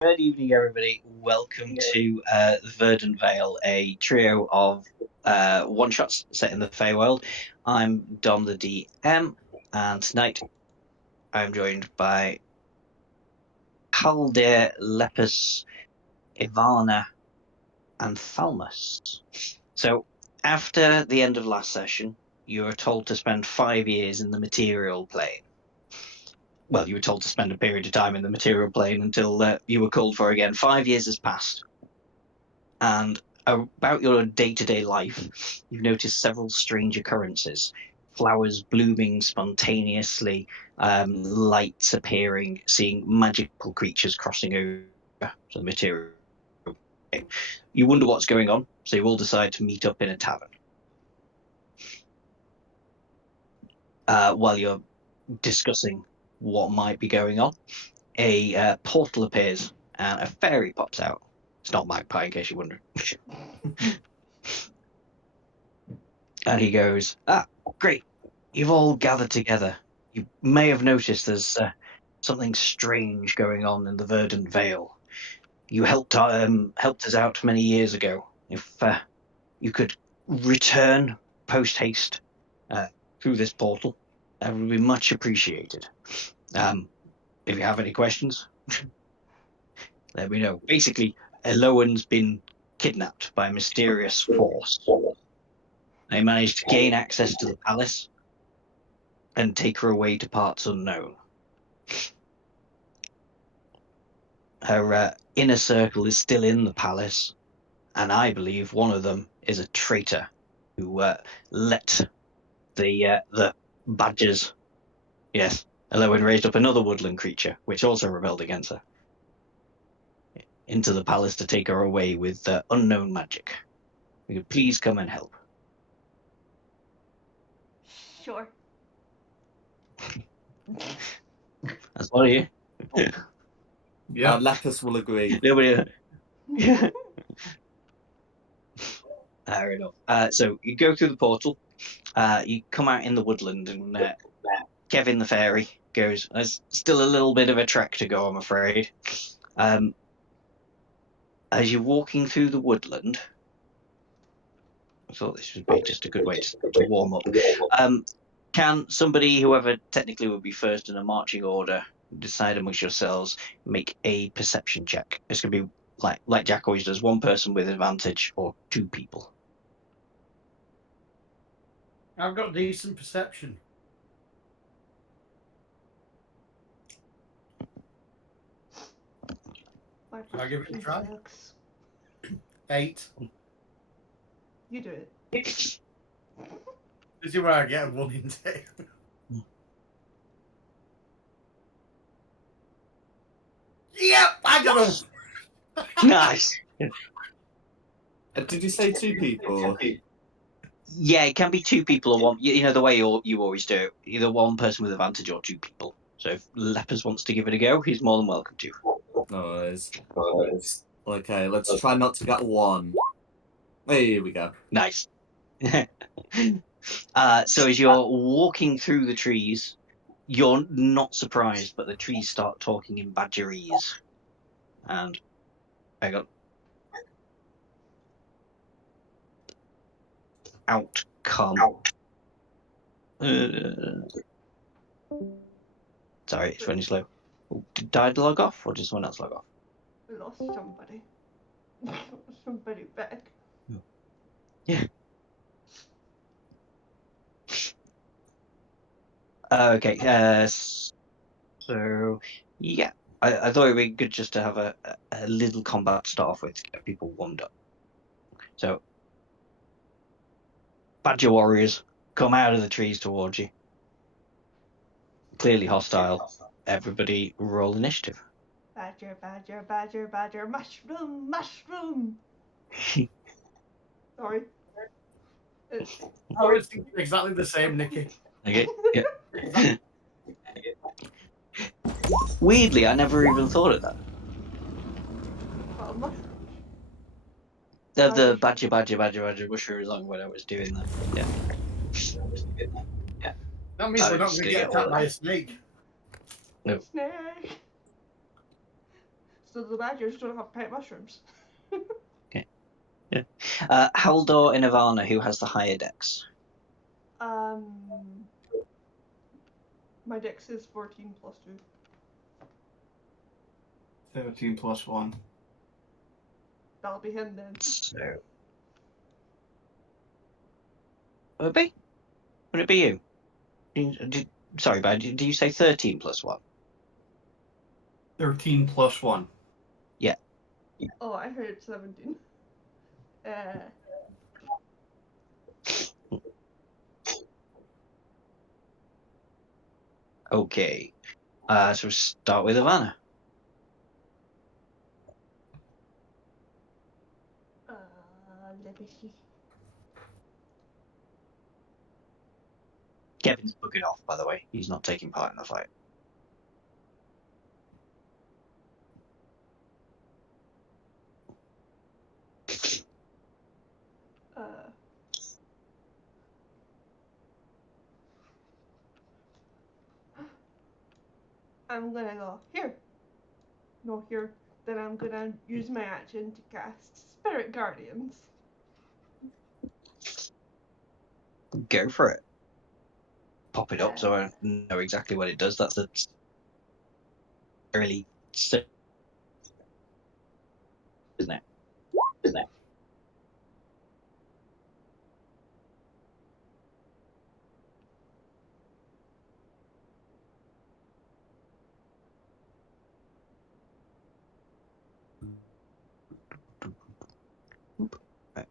Good evening, everybody. Welcome to Verdant Vale, a trio of one-shots set in the Feywild. I'm Dom the DM, and tonight I'm joined by Haldir, Lepus, Ivana, and Thalmus. So, after the end of last session, you were told to spend 5 years in the material plane. Well, you were told to spend a period of time in the material plane until you were called for again. 5 years has passed. And about your day-to-day life, you've noticed several strange occurrences. Flowers blooming spontaneously, lights appearing, seeing magical creatures crossing over the material. You wonder what's going on, so you all decide to meet up in a tavern. While you're discussing what might be going on, a portal appears and a fairy pops out. It's not Magpie, in case you're wondering. And he goes, great, you've all gathered together. You may have noticed there's something strange going on in the Verdant Vale. You helped us out many years ago. If you could return post-haste through this portal, that would be much appreciated. If you have any questions, let me know. Basically, Eloan's been kidnapped by a mysterious force. They managed to gain access to the palace and take her away to parts unknown. Her inner circle is still in the palace, and I believe one of them is a traitor who let the badgers, yes, Eloan raised up another woodland creature, which also rebelled against her, into the palace to take her away with unknown magic. Will you please come and help? Sure. That's one of you. Yeah, Lepus will agree. Nobody. Fair enough. So you go through the portal. You come out in the woodland, and Kevin the fairy goes, there's still a little bit of a trek to go, I'm afraid. As you're walking through the woodland, I thought this would be just a good way to warm up. Can somebody, whoever technically would be first in a marching order, decide amongst yourselves, make a perception check? It's going to be like Jack always does, one person with advantage or two people. I've got decent perception. I'll give it a try. 8. You do it. This is where I get a 1 in 2. Yep, I got him. Nice. Did you say 2 people? Yeah, it can be 2 people or one. You know the way you always do it. Either one person with advantage or 2 people. So if Lepers wants to give it a go, he's more than welcome to. Nice. Okay, let's try not to get 1. Here we go. Nice. So as you're walking through the trees, you're not surprised, but the trees start talking in badgerese. And I got outcome. Sorry, it's running slow. Did I log off, or did someone else log off? We lost somebody. Somebody back. Yeah. Okay. So yeah, I thought it'd be good just to have a little combat to start off with to get people warmed up. So, badger warriors come out of the trees towards you. Clearly hostile. Everybody roll initiative. Badger, badger, badger, badger, mushroom, mushroom. Sorry. I was thinking exactly the same, Nikki. Okay. Yeah. Weirdly, I never even thought of that. What, a mushroom? The badger mushroom along when I was doing that. Yeah. That means we're not going to get attacked by a snake. No. Snake. so the badgers don't have pet mushrooms. Haldor and Ivana, who has the higher dex? My dex is 14 plus 2. 13 plus 1. That'll be him then. So, would it be? Would it be you? Sorry, but did you say 13 plus 1? 13 plus 1. Oh, I heard 17. Okay. So start with Ivana. Let me see. Kevin's booking off, by the way. He's not taking part in the fight. I'm gonna go here. No, here. Then I'm gonna use my action to cast Spirit Guardians. Go for it. Pop it up so I know exactly what it does. That's a really simple, isn't it? Right.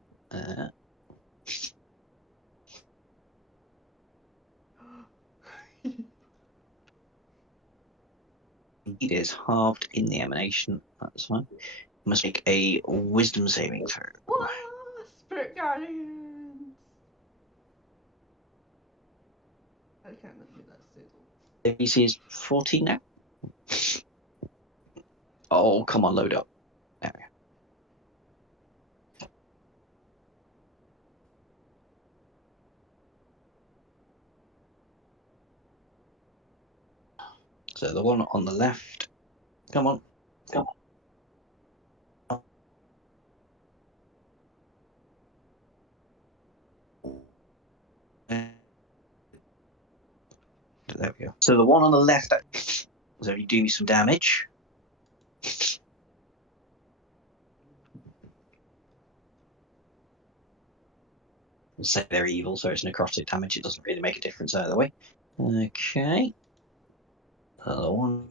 It is halved in the emanation. That's fine. Must make a wisdom saving throw. Whoa, Spirit Guardians! I can't let me that sizzle. AC is 14 now. Oh, come on, load up. There we go. So the one on the left. Come on. There we go. So the one on the left, so you do me some damage. Say they're evil, so it's necrotic damage. It doesn't really make a difference either way. Okay. The one.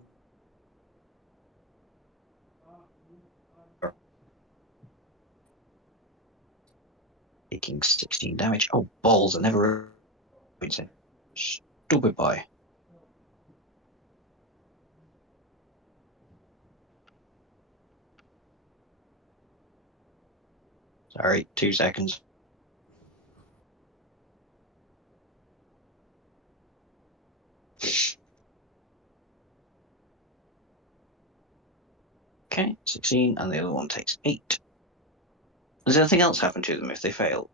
Taking 16 damage. Oh, balls! I never. Stupid boy. Sorry, 2 seconds. Okay, 16, and the other one takes 8. Does anything else happen to them if they fail?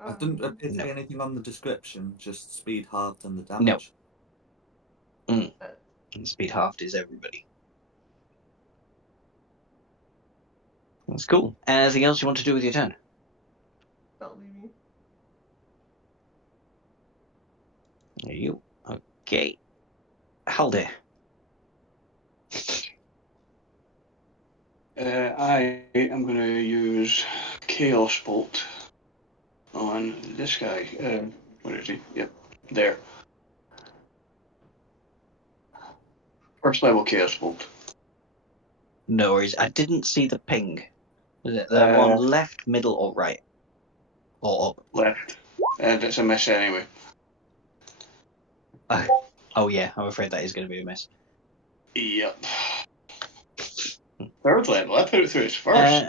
I didn't appear to No. be anything on the description, just speed halved and the damage. And speed halved is everybody. That's cool. Anything else you want to do with your turn? That'll be me. You. Okay. Haldir. I am going to use Chaos Bolt on this guy. Where is he? Yep, there. First level Chaos Bolt. No worries. I didn't see the ping. Was it the one left, middle, or right? Or up? Left. And it's a miss anyway. Oh yeah, I'm afraid that is going to be a miss. Yep. Third level. I put it through its first.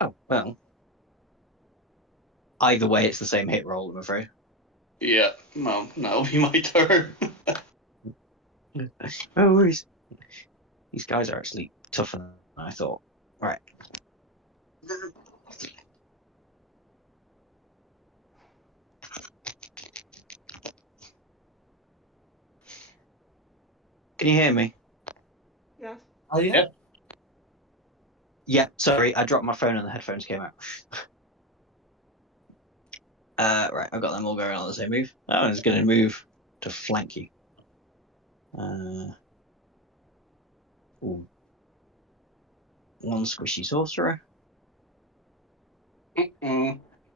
Oh, well. Either way, it's the same hit roll, I'm afraid. Yeah, well, that'll be my turn. No worries. These guys are actually tougher than I thought. Right. Can you hear me? Yes. Oh yeah. Yep. Yeah, sorry, I dropped my phone and the headphones came out. Right, I've got them all going on the same move. That one's going to move to flank you. Ooh. One squishy sorcerer,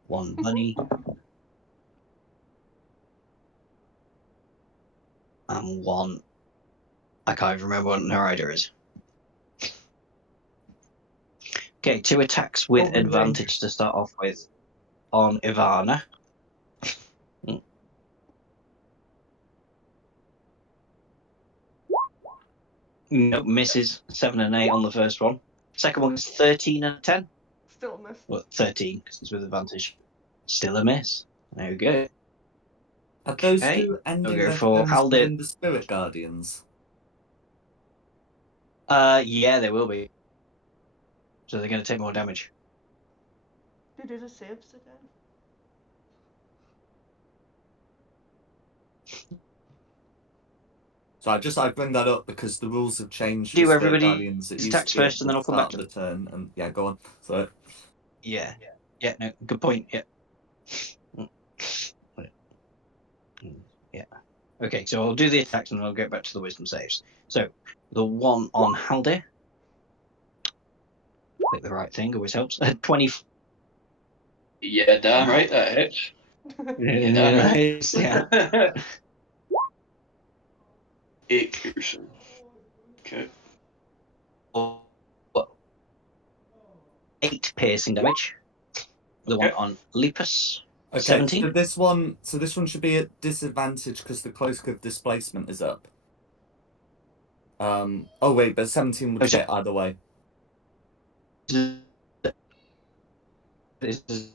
one bunny, and one. I can't even remember what Narida is. Okay, 2 attacks with Open range. advantage to start off with on Ivana. Nope, misses. 7 and 8 on the first one. Second one is 13 and 10. Still a miss. Well, 13 because it's with advantage. Still a miss. There we go. Are those Okay, two ending go their for turns Haldir. within the Spirit Guardians? Yeah, they will be. So they're going to take more damage. Did you just save again? So I bring that up because the rules have changed. Do for Spirit everybody Guardians. It used attacks to be at first and the then I'll come back start to of the turn, and yeah, go on. So Yeah. Yeah, no, good point. Yeah. Yeah. Okay, so I'll do the attacks and then I'll get back to the wisdom saves. So the one on Haldir. Click the right thing, always helps. 20. Yeah, damn right that hits. Yeah, nice, yeah. 8 piercing. Okay. 8 piercing damage. The one Okay. on Lepus. okay, 17. so this one should be at disadvantage because the cloak of displacement is up. Oh wait, but 17 would hit either way. This is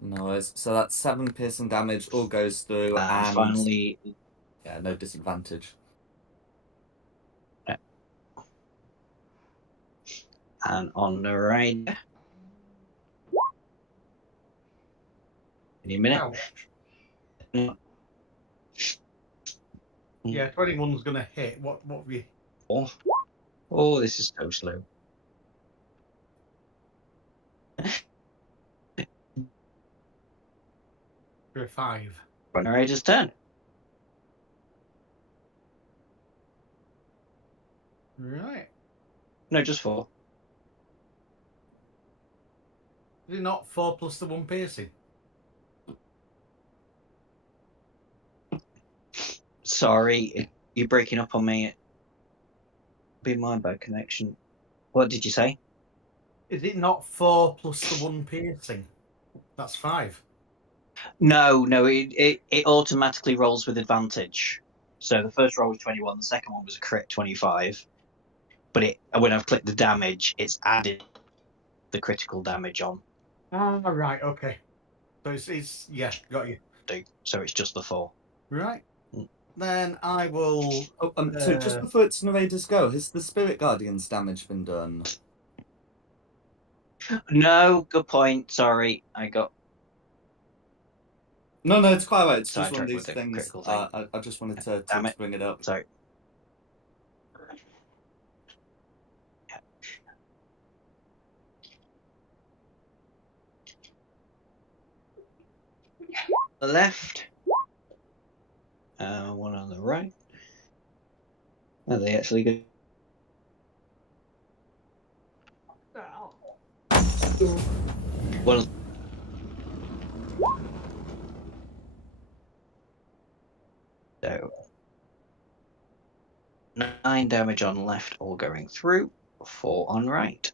No worries. So that's 7 piercing damage, all goes through, and finally. yeah, no disadvantage. And on the right. Any minute. Ouch. Yeah, 21's gonna hit. What have you? Oh, this is so slow. For a 5. Narrator's turn. Right. No, just 4. Is it not 4 plus the 1 piercing? Sorry, you're breaking up on me. Be my bad connection. What did you say? Is it not 4 plus the 1 piercing? That's 5. No, it automatically rolls with advantage. So the first roll was 21, the second one was a crit 25. But when I've clicked the damage, it's added the critical damage on. Ah, right, okay. So it's yeah, got you. So it's just the 4. Right. Then I will. So just before it's Narrator's go, has the Spirit Guardians damage been done? No, good point. Sorry, I got. No, it's quite right. It's just one of Sidetracked these with the things. critical thing. I just wanted to Damn it. bring it up. Sorry. The left. One on the right. Are they actually good? Well, so 9 damage on left, all going through. 4 on right.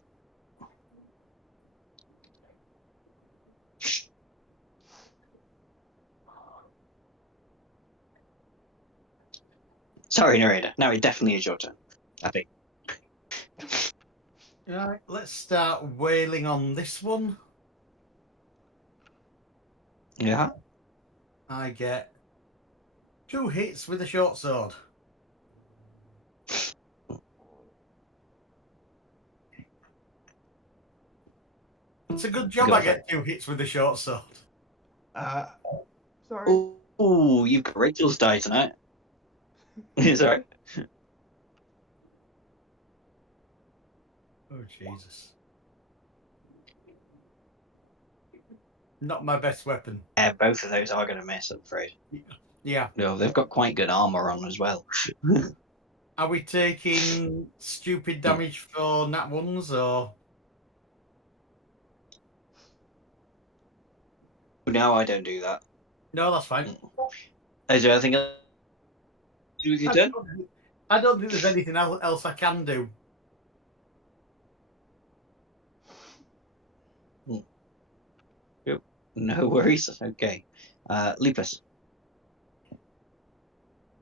Sorry, narrator. Now it definitely is your turn. I think. Right, let's start wailing on this one. Yeah. I get 2 hits with a short sword. It's a good job Go I for get 2 hits with a short sword. Sorry. Ooh, you've got Rachel's die tonight. It's alright. Oh, Jesus. Not my best weapon. Yeah, both of those are going to miss, I'm afraid. Yeah. No, they've got quite good armor on as well. Are we taking stupid damage for nat ones, or...? No, I don't do that. No, that's fine. Is there anything else we could do? I don't think there's anything else I can do. No worries. Okay. Lupus.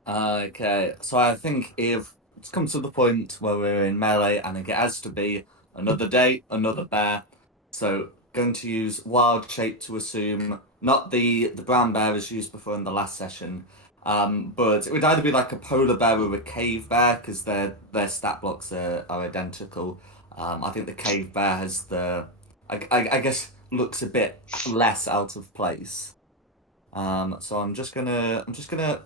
Okay, so I think if it's come to the point where we're in melee and it has to be another day, another bear, so going to use wild shape to assume not the brown bear as used before in the last session, but it would either be like a polar bear or a cave bear because their stat blocks are identical. I think the cave bear has I guess looks a bit less out of place. So I'm just gonna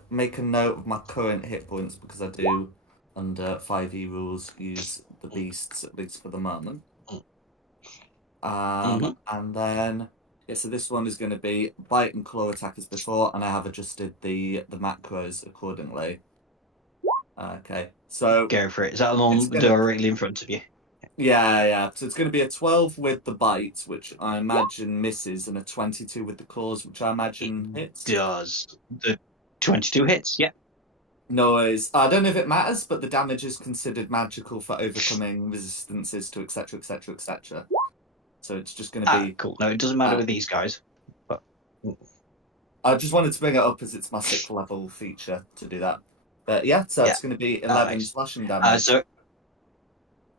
make a note of my current hit points because I do, under 5e rules, use the beasts at least for the moment. And then so this one is going to be bite and claw attack as before, and I have adjusted the macros accordingly. Okay, so Go for it. Is that the one directly in front of you? yeah. So it's going to be a 12 with the bite, which I imagine misses, and a 22 with the claws, which I imagine hits. Does. The 22 hits, yeah. Noise. I don't know if it matters, but the damage is considered magical for overcoming resistances to etc. etc. etc. So it's just going to be cool. No, it doesn't matter with these guys. But I just wanted to bring it up as it's my 6th level feature to do that. But yeah, so it's going to be 11 slashing damage. So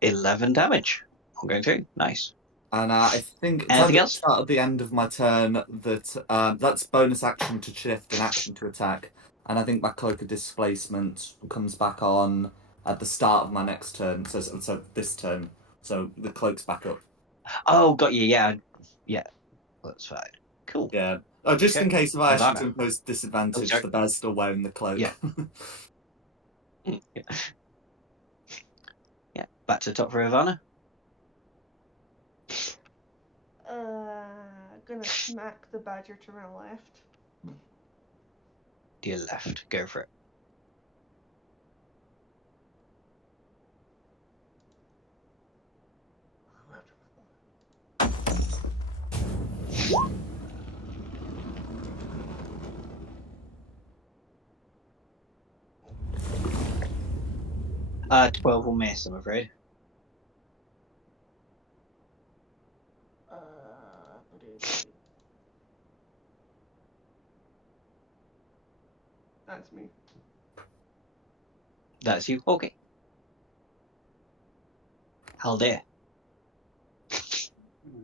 11 damage. I'm going through. Nice. And I think anything else? Start at the end of my turn that that's bonus action to shift and action to attack. And I think my cloak of displacement comes back on at the start of my next turn. So this turn. So the cloak's back up. Oh, got you. Yeah. That's fine. Cool. Yeah. Oh, just in case if I ask you to impose disadvantage, the bear's still wearing the cloak. Yeah. Yeah. Back to the top for Ivana. Gonna smack the badger to my left. To your left. Go for it. Uh, 12 will miss, I'm afraid. That's me. That's you? Okay. Haldir.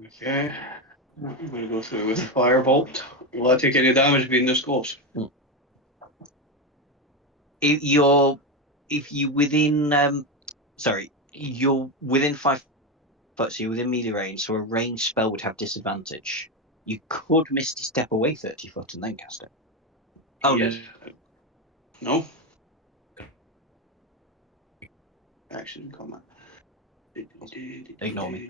Okay. I'm going to go through with Firebolt. Will I take any damage being this close? You're within 5 foot, so you're within melee range, so a ranged spell would have disadvantage. You could Misty Step away 30 foot and then cast it. Oh, yes. No. Action, combat. Ignore me.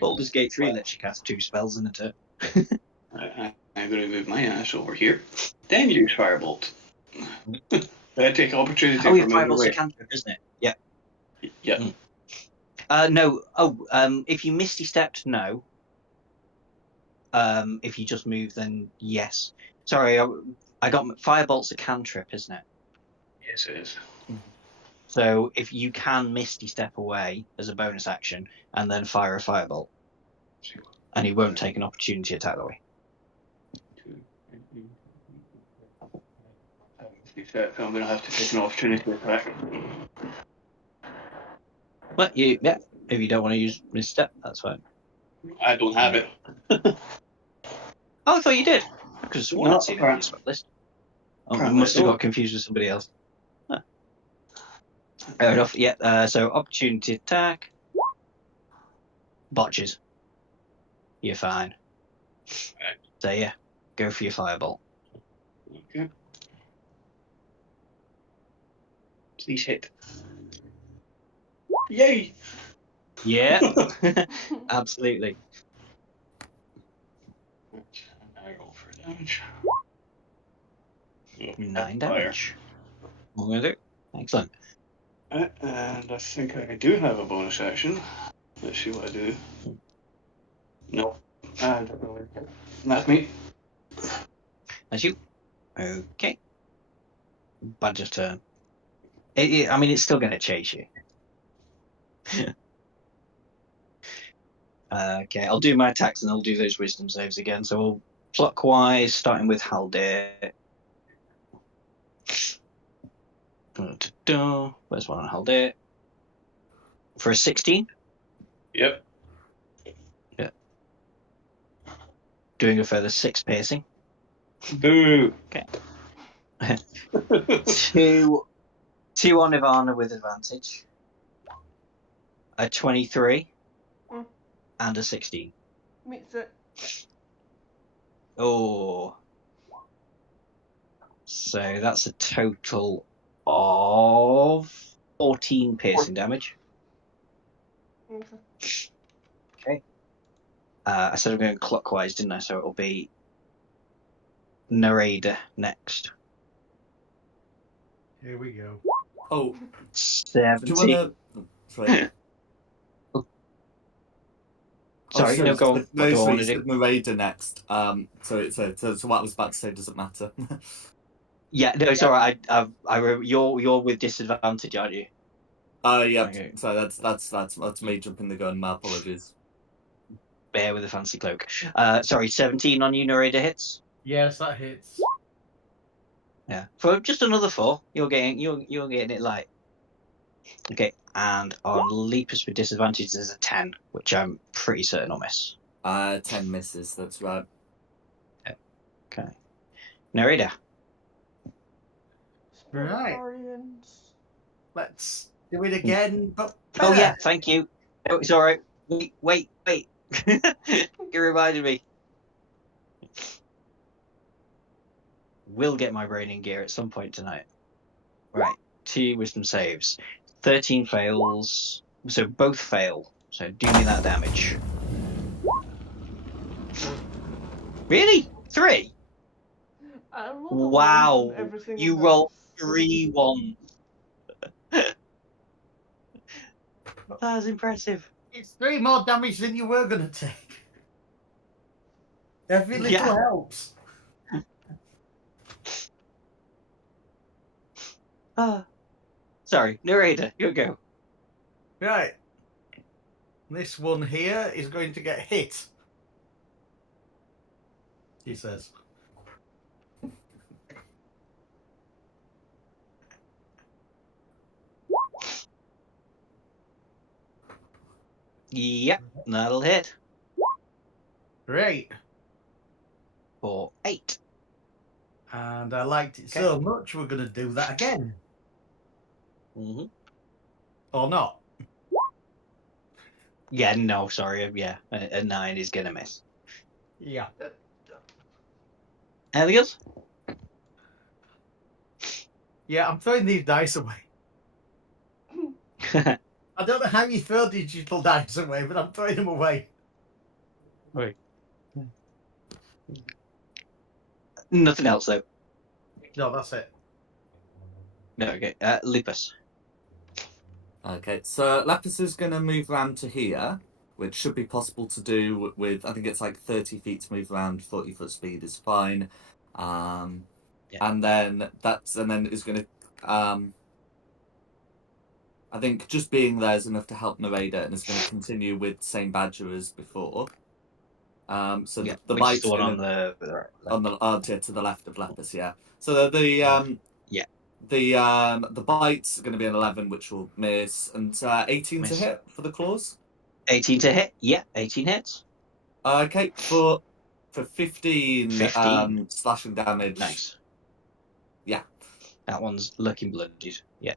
Baldur's Gate 3 lets you cast 2 spells in a turn. I'm going to move my ass over here. Then use Firebolt. I take opportunity Oh, yeah, from Firebolt's a cantrip, isn't it? Yeah. Yeah. No. If you Misty Stepped, no. If you just move, then yes. Sorry, I got Firebolt's a cantrip, isn't it? Yes, it is. So if you can Misty Step away as a bonus action and then fire a Firebolt, and he won't take an opportunity attack that way. I'm going to have to take an opportunity attack. But if you don't want to use Misty Step, that's fine. I don't have it. Oh, I thought you did. Because I hadn't seen it on your spell list. Oh, I must have got confused with somebody else. Huh. Fair enough. Yeah. So opportunity attack. Botches. You're fine. So yeah, go for your Firebolt. Okay. Please hit. Yay! Yeah, absolutely. I roll for damage. 9 Fire. damage. I'm going to do. Excellent. And I think I do have a bonus action. Let's see what I do. No. And that's me. That's you. Okay. Badger's turn. I mean, it's still going to chase you. Okay, I'll do my attacks and I'll do those wisdom saves again. So we'll clockwise, starting with Haldir. Where's one on Haldir? For a 16? Yep. Yeah. Doing a further 6 piercing. Boo! Okay. Two on Ivana with advantage. A 23 and a 16. Meets it. Oh. So that's a total of 14 piercing damage. Okay. Okay. I said I'm going clockwise, didn't I? So it'll be Narada next. Here we go. Oh, do you 17. want to... Sorry. Sorry, no, go on. What do I want to do? Narada next. So what I was about to say doesn't matter. Yeah, no, it's all right. You're with disadvantage, aren't you? Yeah. Okay. So that's me jumping the gun. My apologies. Bear with a fancy cloak. Sorry, 17 on you, Narada hits. Yes, that hits. Yeah, for just another 4. You're getting it light. Okay, and on Leapers with disadvantage, there's a 10, which I'm pretty certain I'll miss. 10 misses. That's right. Okay, Narada. Spirit Right. Guardians. Let's do it again. But Oh yeah, thank you. No, it's all right. Wait. You reminded me. Will get my brain in gear at some point tonight. Right, 2 wisdom saves. 13 fails, so both fail. So do me that damage. Really? 3? I rolled a one Wow! on every single You dice. rolled 3 1. That's impressive. It's 3 more damage than you were going to take. Every little Yeah. helps. Sorry, narrator, you go. Right. This one here is going to get hit. He says. Yep, that'll hit. Great. For 8. And I liked it so much, we're going to do that again. Mm-hmm. Or not. Yeah, no, sorry. Yeah, a 9 is going to miss. Yeah. Anything else? Yeah, I'm throwing these dice away. I don't know how you throw digital dice away, but I'm throwing them away. Right. Nothing else, though. No, that's it. No, okay. Lupus. Okay, so Lapis is going to move around to here, which should be possible to do with, I think it's like 30 feet to move around, 40-foot speed is fine. Yeah. And then is going to, I think just being there is enough to help Narada, and is going to continue with same badger as before. So Yeah, the which is bite's the one gonna, on the to the left of Lapis, yeah. So the bite's going to be an 11, which will miss, and 18 Miss. to hit for the claws. 18 to hit. Yeah, 18 hits. Okay, for 15, slashing damage. Nice. Yeah. That one's looking bloodied. Yeah.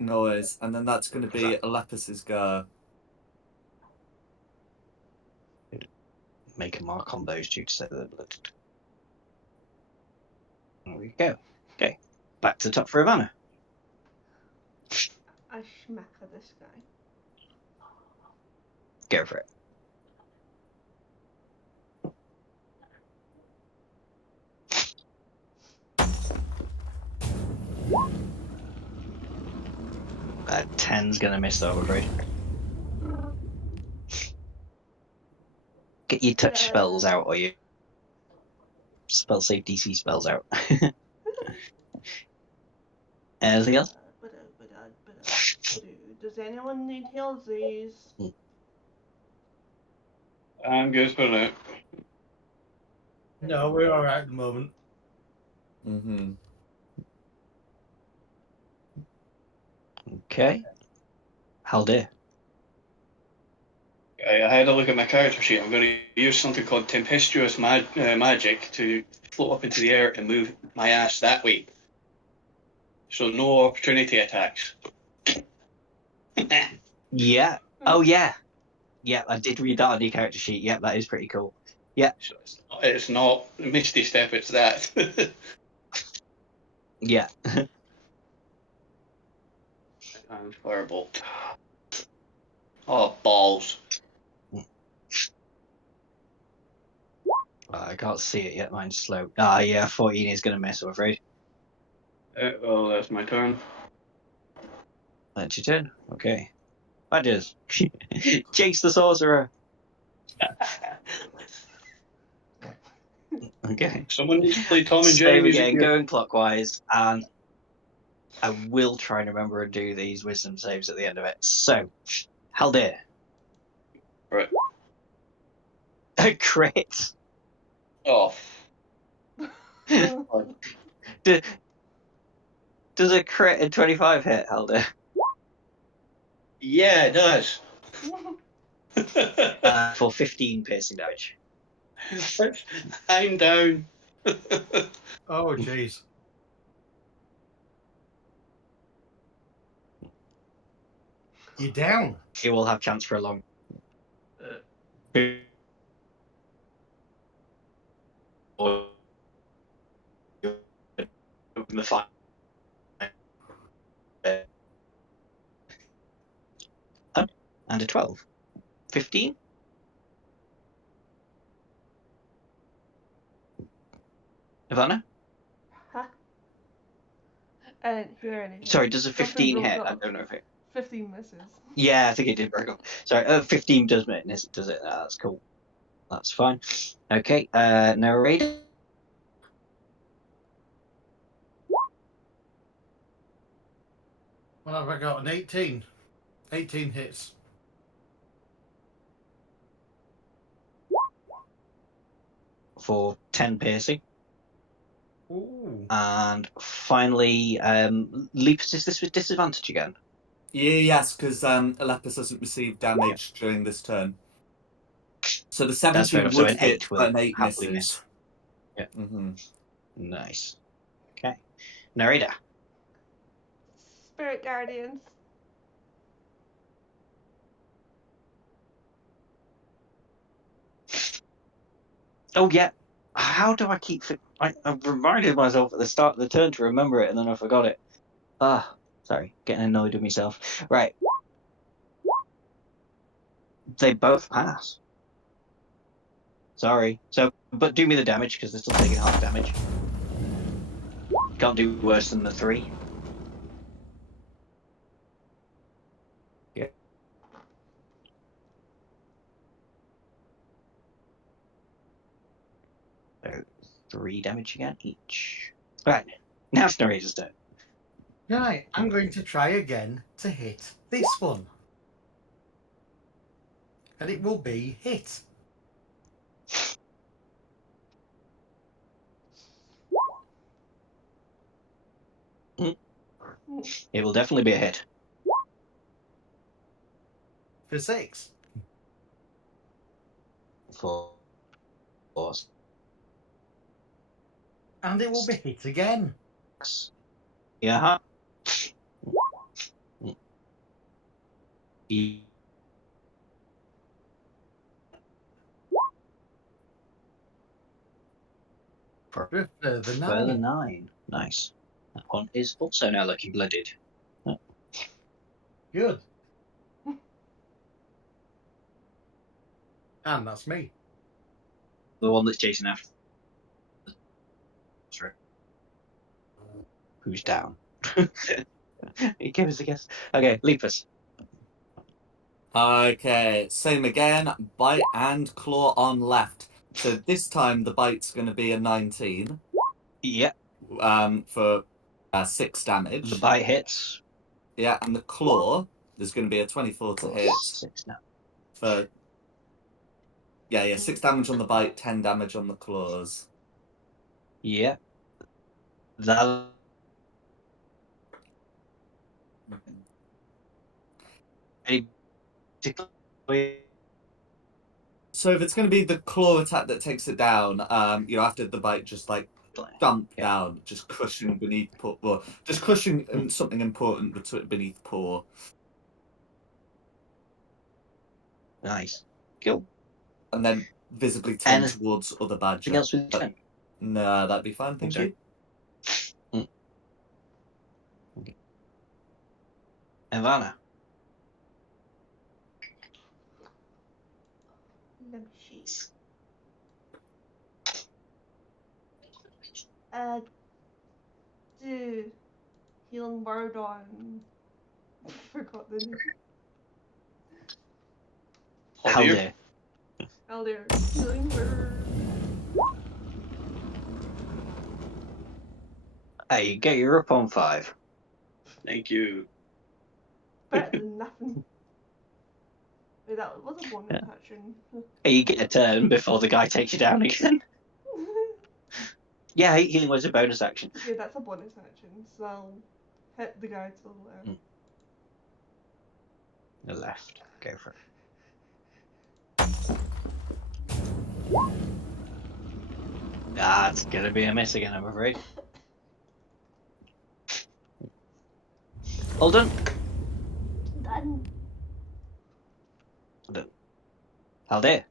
No worries. And then that's going to be Lepus's go. Make a mark on those 2 to say they're blooded. There we go. Okay, back to the top for Ivana. I schmack at this guy. Go for it. That 10's gonna miss though, I'm afraid. Get your touch spells out, or your spell save DC spells out. Anything else? Does anyone need healsies? I'm good for now. No, we're all right at the moment. Mm-hmm. Okay. Haldir. I had a look at my character sheet. I'm going to use something called tempestuous magic to float up into the air and move my ass that way. So no opportunity attacks. Yeah. Oh yeah. Yeah, I did read that on your character sheet. Yeah, that is pretty cool. Yeah. So it's not Misty Step, it's that. Yeah. And Firebolt. Oh, balls. I can't see it yet. Mine's slow. Ah, yeah. 14 is gonna miss, I'm afraid. Well, that's my turn. That's your turn. Okay. Badgers. Chase the sorcerer. Okay. Someone needs to play Tom and Jerry Same music again, here. going clockwise, and I will try and remember and do these wisdom saves at the end of it. So, Haldir. Right. A crit. Oh. D- Does a crit in 25 hit, Haldir? Yeah, it does. For 15 piercing damage. I'm down. Oh, jeez. You're down. He will have chance for a long. The fight. And a 12. 15? Ivana? Huh? I didn't hear anything. Sorry, does a Something 15 broke hit? up. I don't know if it. 15 misses. Yeah, I think it did break up. Sorry, 15 does miss, does it? That's cool. That's fine. Okay, narrator. What have I got? An 18. 18 hits. For 10 piercing. Ooh. And finally, Lepus, is this with disadvantage again? Yeah, yes, because Alepis doesn't receive damage during this turn. So the That's fair 17 enough. So would an hit, 8 will but an 8 happily misses. miss. Yeah. Mm-hmm. Nice. Okay. Narrator. Spirit Guardians. Oh, yeah. How do I keep... I reminded myself at the start of the turn to remember it, and then I forgot it. Ah, sorry. Getting annoyed with myself. Right. They both pass. Sorry. So, but do me the damage, because they're still taking half damage. Can't do worse than the 3. Yeah. So, 3 damage again each. Right. Now it's narrator's turn. Right, I'm going to try again to hit this one. And it will be hit. It will definitely be a hit. For 6. For And it will be hit again. yeah. Prefer the Further 9. 9. Nice. That one is also now looking blooded. Good. And that's me. The one that's chasing after. Sorry. Who's down? He gave us a guess. Okay, Lepus. Okay, same again. Bite and claw on left. So this time the bite's going to be a 19. Yeah. For 6 damage. The bite hits. Yeah, and the claw there's going to be a 24 to hit. 6 now. For 6 damage on the bite, 10 damage on the claws. Yeah. That. Any particular way? So if it's going to be the claw attack that takes it down, after the bite just like thump down, just crushing beneath paw, well, just crushing something important beneath paw. Nice. Cool. And then visibly turn Anything towards other badger. else with the turn? No, that'd be fine, thank you. Okay. Ivana. Let me see. Do healing word on. Forgot the name. Haldir. Elder. Healing word. Hey, you you're up on 5. Thank you. Better than nothing. Wait, that was a bonus action. Hey, you get a turn before the guy takes you down again. Yeah, healing was a bonus action. Yeah, that's a bonus action, so I'll hit the guy to the left. The left. Go for it. That's gonna be a miss again, I'm afraid. All done. Done. Haldir.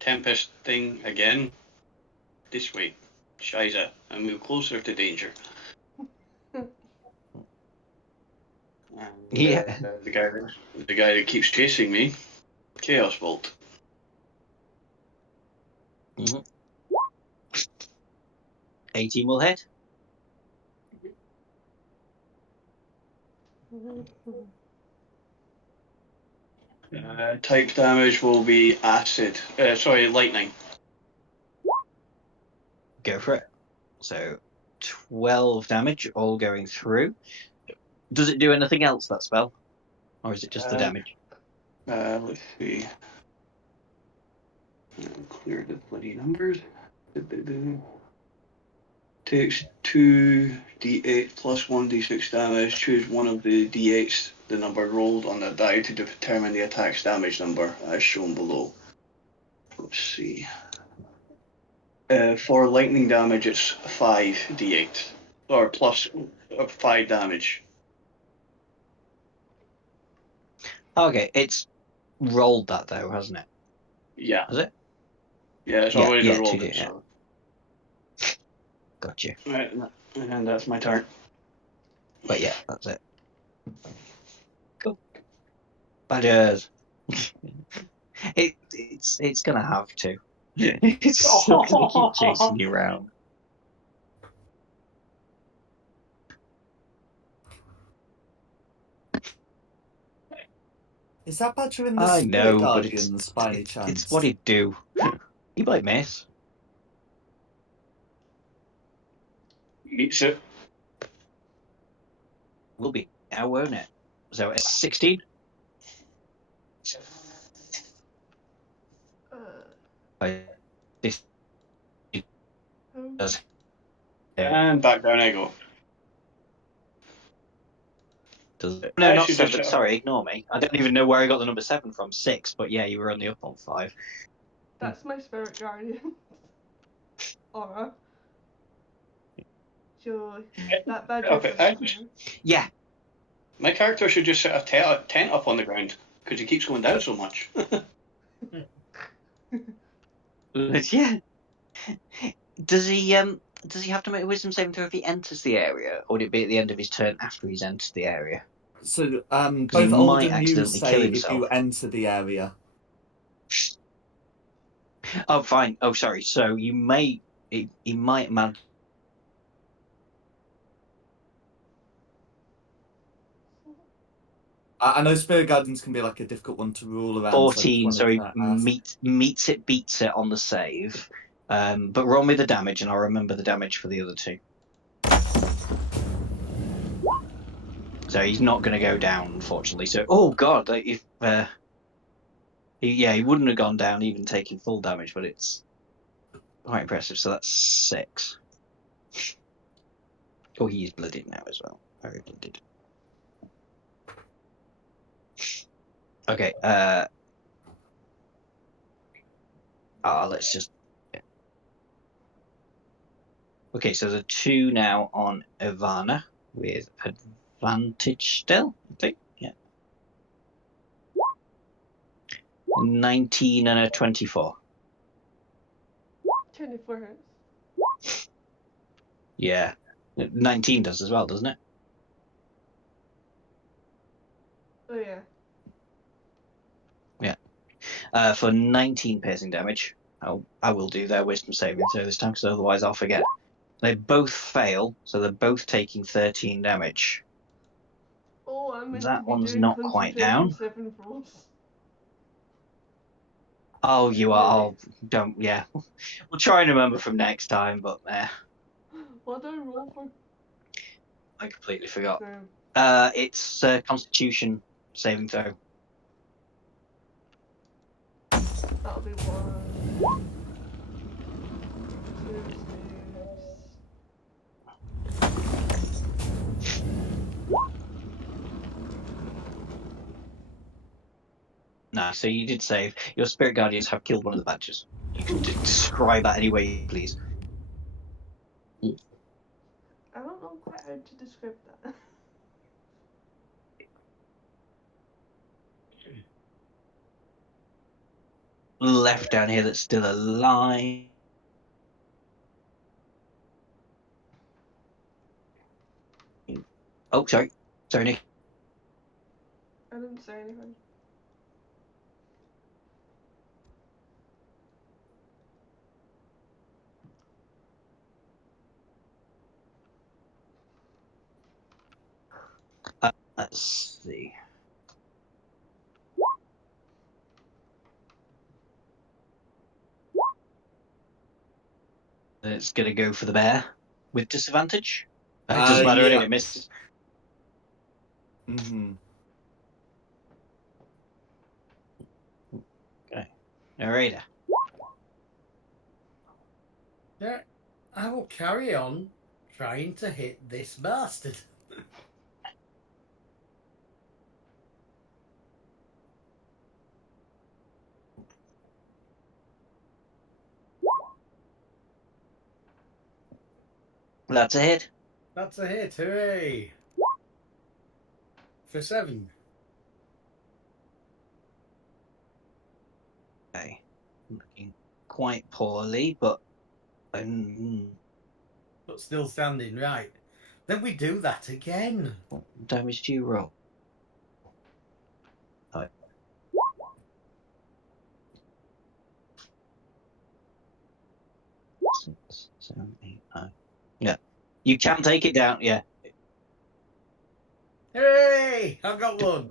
Tempest thing again. This way. Shiza. I move closer to danger. And, Yeah. the guy that keeps chasing me. Chaos Bolt. Mm-hmm. 18 will hit. Type damage will be acid. Lightning. Go for it. So 12 damage, all going through. Does it do anything else, that spell? Or is it just the damage? Let's see. Clear the bloody numbers. Takes 2d8 plus 1d6 damage. Choose one of the d8s, the number rolled on the die, to determine the attack's damage number, as shown below. Let's see. For lightning damage, it's 5d8, or plus 5 damage. Okay, it's rolled that though, hasn't it? Yeah. Has it? Yeah, it's Yeah, already yeah, rolled 2D, it. So. Gotcha. Right, and that's my turn. But yeah, that's it. Cool. Badgers. It's gonna have to. It's still gonna keep chasing you around. Is that badger in the I Spirit know, but Guardians by any chance? it's what he'd do. He might miss. Eats it. Will be now, won't it? So it's 16. This does. And back down I go. No, I not should 7. just- Sorry, ignore me. I don't even know where I got the number 7 from. 6, but yeah, you were only up on 5. That's my spirit guardian. Aura. So that badger. Okay, Yeah. My character should just set a tent up on the ground, because he keeps going down so much. Yeah. Does he have to make a wisdom saving throw if he enters the area, or would it be at the end of his turn after he's entered the area? So he both old might and new accidentally say kill if himself. you enter the area. Oh, fine. Oh, sorry. So you may he might manage. I know Spirit Guardians can be like a difficult one to rule around. 14, So so he I just wanted to ask. meets it, beats it on the save. But roll me the damage, and I'll remember the damage for the other two. So he's not going to go down, unfortunately. So, oh god, if he wouldn't have gone down even taking full damage, but it's quite impressive. So that's 6. Oh, he's blooded now as well. Very blooded. Okay. Let's just. Okay, so the 2 now on Ivana with advantage still, I think. Yeah. 19 and a 24. 24 hits. Yeah. 19 does as well, doesn't it? Oh yeah. For 19 piercing damage, I will do their wisdom saving throw this time, because otherwise I'll forget. They both fail, so they're both taking 13 damage. Oh, I'm meant That to be one's doing not quite concentration down. 7 rolls. Oh, you are. Really? Oh, don't. Yeah. We'll try and remember from next time, but What do I roll for? I completely forgot. So, It's Constitution saving throw. that'll be 1, 2, 6. No, so you did save. Your spirit guardians have killed one of the badgers. You can describe that any way you please. I don't know quite how to describe that. Left down here that's still alive. Oh, sorry, Nick. I didn't say anything. Let's see. It's gonna go for the bear with disadvantage. It doesn't matter Yeah. anyway. It misses. Mm-hmm. Okay, narrator. Yeah, I will carry on trying to hit this bastard. That's a hit. That's a hit, hooray! For 7. Okay, looking quite poorly, but But still standing, right. Then we do that again. what damage do you roll? Oh. 6, 7, 8, 9. Yeah, you can take it down. Yeah. Hooray! I've got one.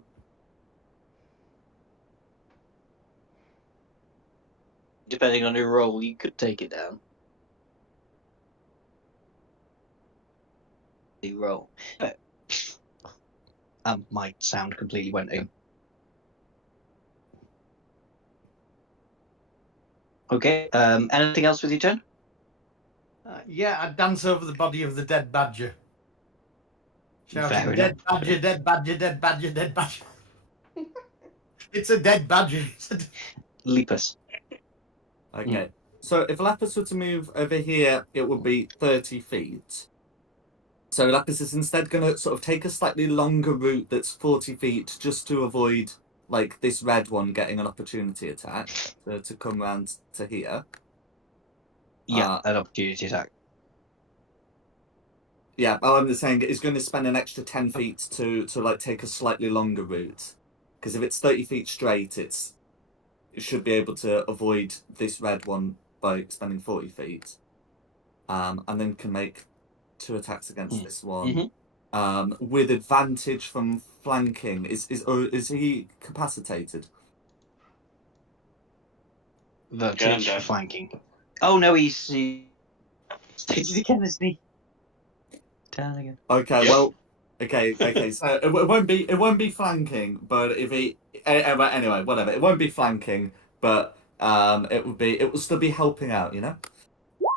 Depending on your roll, you could take it down. The roll. My sound completely went in. Okay. Anything else with your turn? Yeah, I dance over the body of the dead badger. Fair Shouting, enough. dead badger, dead badger, dead badger, dead badger. It's a dead badger. Lepus. Okay. So if Lapis were to move over here, it would be 30 feet. So Lapis is instead going to sort of take a slightly longer route that's 40 feet just to avoid like this red one getting an opportunity attack to come round to here. Yeah, an opportunity attack. Yeah, I'm just saying it's going to spend an extra 10 feet to like take a slightly longer route, because if it's 30 feet straight, it should be able to avoid this red one by spending 40 feet, and then can make 2 attacks against this one, with advantage from flanking. Is he capacitated? Advantage for flanking. Oh no, he stays again, isn't he? Down again. Okay, Yep. well, okay. So it won't be flanking, but if he anyway, whatever. It won't be flanking, but it will still be helping out, you know.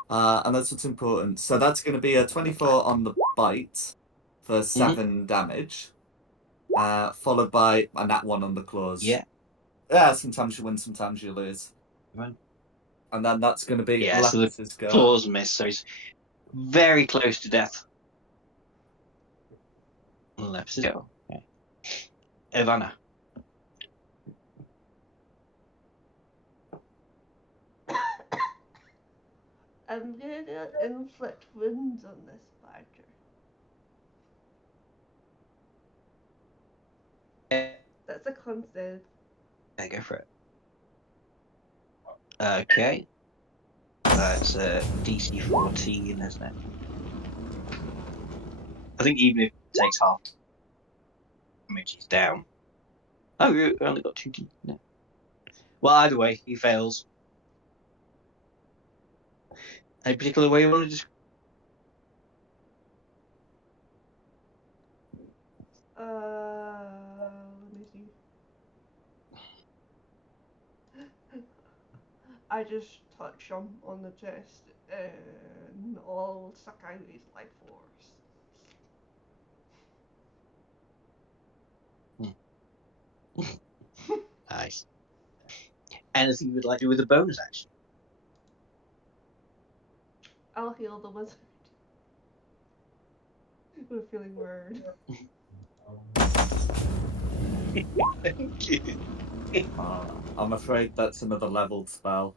And that's what's important. So that's going to be a 24 on the bite for 7 damage, followed by a nat 1 on the claws. Yeah. Yeah. Sometimes you win, sometimes you lose. Right. And then that's going to be So the Lepus's go. claws miss, so he's very close to death. Lepus's go. Okay. Ivana. I'm gonna inflict wounds on this badger. That's a con save. Yeah, go for it. Okay. That's DC 14, isn't it? I think even if it takes half damage, he's down. Oh, you only got 2D. No. Well, either way, he fails. Any particular way you want to just? Let me see. I just touch him on the chest and I'll suck out his life force. Nice. Anything you would like to do with a bonus action? I'll heal the wizard. We're feeling weird. Thank you. I'm afraid that's another leveled spell.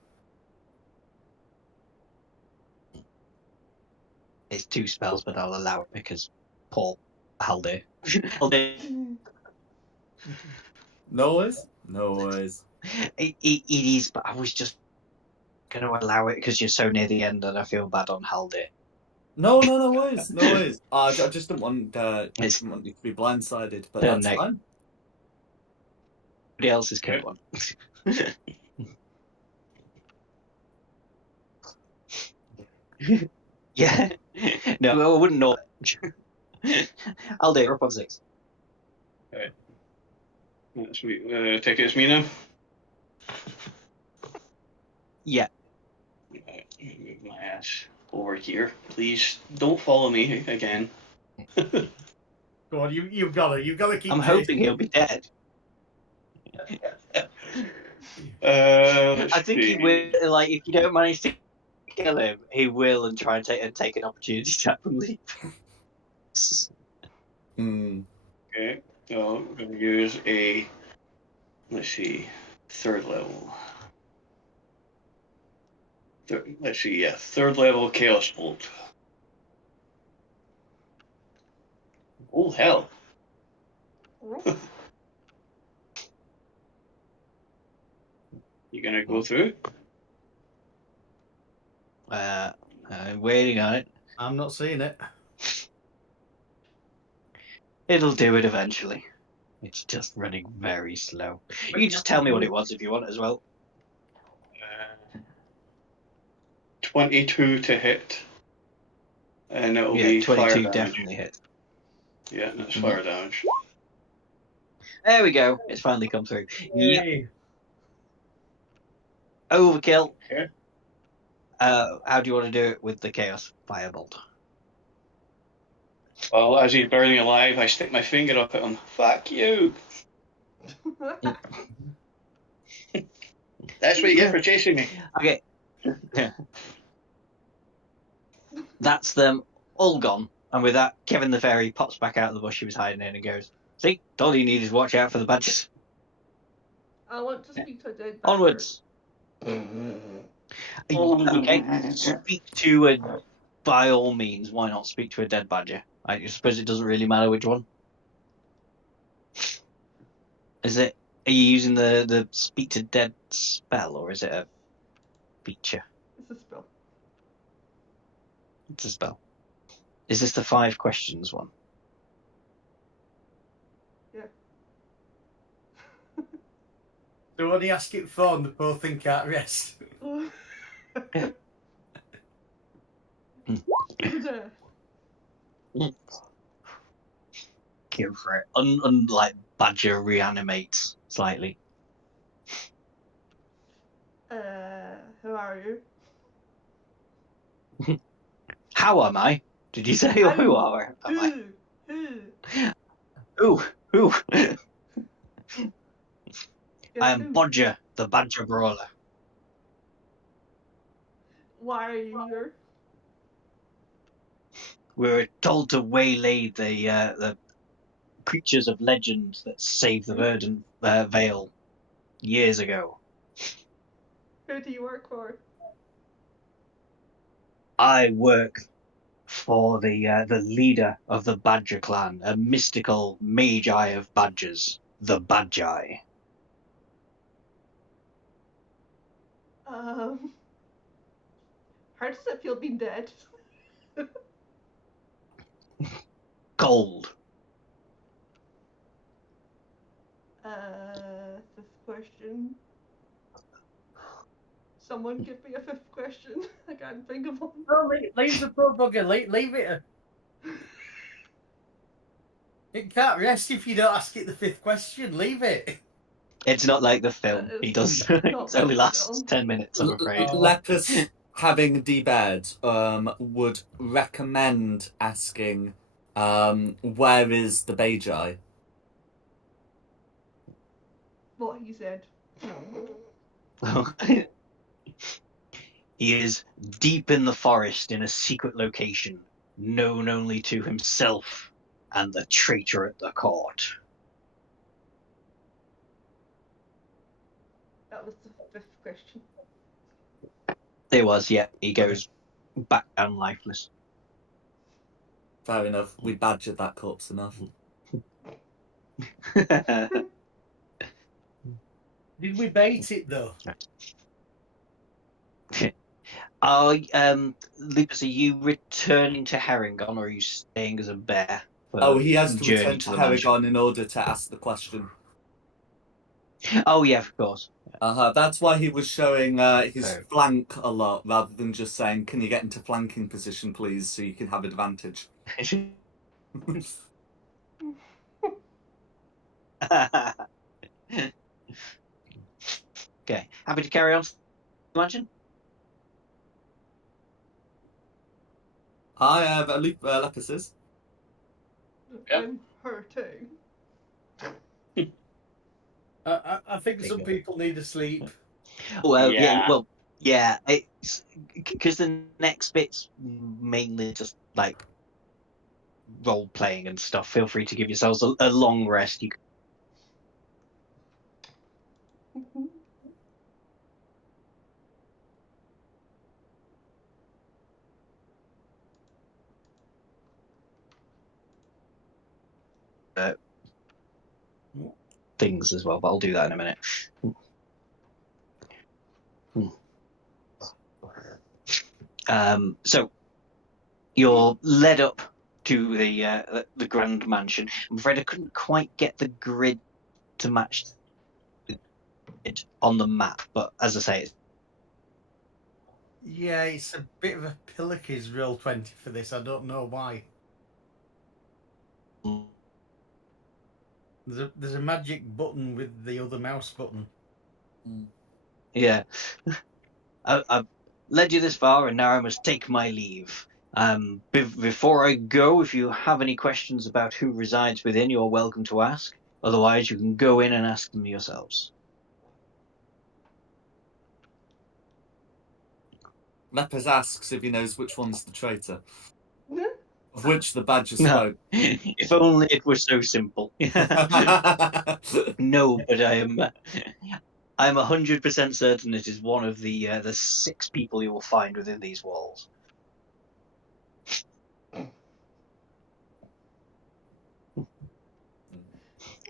It's 2 spells, but I'll allow it because Paul Haldir. Haldir. No worries. It is, but I was just going to allow it because you're so near the end and I feel bad on Haldir. No worries. I just didn't want you to be blindsided, but that's fine. Somebody else's go on. Yeah. No, I wouldn't know. Haldir, up on 6. Okay. That's me. Take it as me now. Yeah. Move my ass over here. Please don't follow me again. Go on, you've got to keep. I'm hoping he'll be dead. I I think he will. Like, if you don't manage to kill him, he will and try and take an opportunity attack from Leap. Okay. So I'm going to use a, let's see, 3rd level. Let's see, yeah, 3rd level Chaos Bolt. Oh, hell. You going to go through? I'm waiting on it. I'm not seeing it. It'll do it eventually. It's just running very slow. You can just tell me what it was if you want as well. 22 to hit. And it'll be 22 fire damage. definitely hit. Yeah, that's fire damage. There we go. It's finally come through. Yep. Yay. Overkill. Okay. How do you want to do it with the Chaos Firebolt? Well, as he's burning alive, I stick my finger up at him. Fuck you! That's what you get for chasing me. Okay. That's them all gone. And with that, Kevin the Fairy pops back out of the bush he was hiding in and goes, "See, all you need is watch out for the badgers." I want to speak to a dead badger. Onwards. Okay, speak to a. By all means, why not speak to a dead badger? I suppose it doesn't really matter which one. Is it? Are you using the speak to dead spell, or is it a feature? It's a spell. It's a spell. Is this the 5 questions one? Yeah. So when you ask it for, the poor thing can't rest. Good. Go for it. Unlike badger reanimates slightly. Who are you? How am I? Did you say, or who am I? Who? Who? Yes, I am who? Bodger, the badger brawler. Why are you here? We were told to waylay the creatures of legend that saved the Verdant Vale years ago. Who do you work for? I work for the leader of the Badger clan, a mystical magi of badgers, the Badgi. How does it feel being dead? Gold. Fifth question. Someone give me a fifth question. I can't think of one. No, leave the poor bugger. Leave it. It can't rest if you don't ask it the 5th question. Leave it. It's not like the film. It's He does. not It like only the lasts film. 10 minutes, I'm afraid. Lepus, having debared, would recommend asking, where is the Bagi? What he said. He is deep in the forest in a secret location, known only to himself and the traitor at the court. That was the fifth question. It was, yeah. He goes back down lifeless. Fair enough. We badgered that corpse enough. Did we bait it though? Lupus, are you returning to Herringon, or are you staying as a bear? For Oh, he has to journey return to to the mansion? Herrigon in order to ask the question. Oh, yeah, of course. That's why he was showing his Oh. flank a lot, rather than just saying, "Can you get into flanking position, please, so you can have advantage." Okay, happy to carry on. Imagine. I have Lepuses. Yep. I'm hurting. I think some people need to sleep. Well, Yeah. yeah. It's because the next bit's mainly just like role playing and stuff. Feel free to give yourselves a long rest. You things as well, but I'll do that in a minute. So you're led up to the grand mansion. I'm afraid I couldn't quite get the grid to match it on the map, but as I say, Yeah, it's a bit of a pillockers roll 20 for this. I don't know why. There's a magic button with the other mouse button. yeah. I've led you this far, and now I must take my leave. Before I go, if you have any questions about who resides within, you're welcome to ask. Otherwise, you can go in and ask them yourselves. Lepus asks if he knows which one's the traitor. of which the badger No. spoke. If only it were so simple. No, but I'm 100% certain it is one of the 6 people you will find within these walls.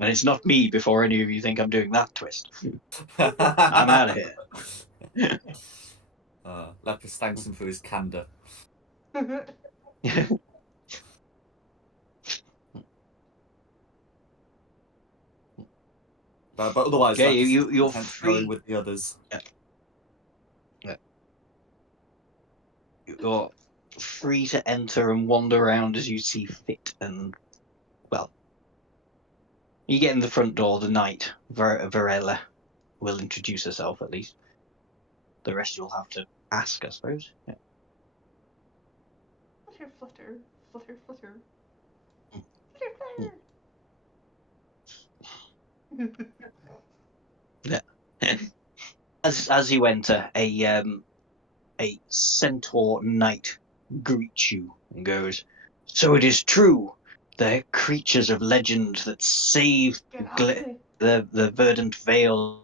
And it's not me before any of you think I'm doing that twist. I'm out of here. Lepus thanks him for his candour. But otherwise, Okay, Lepus is you're content to go free. with the others. You're free to enter and wander around as you see fit, and well, you get in the front door. The knight, Varela, will introduce herself at least. The rest you'll have to ask, I suppose. Yeah. Flutter, flutter, flutter, flutter. Mm. Flutter, Yeah. As you enter, a centaur knight greets you and goes, "So it is true, the creatures of legend that saved Get ugly. the Verdant Vale.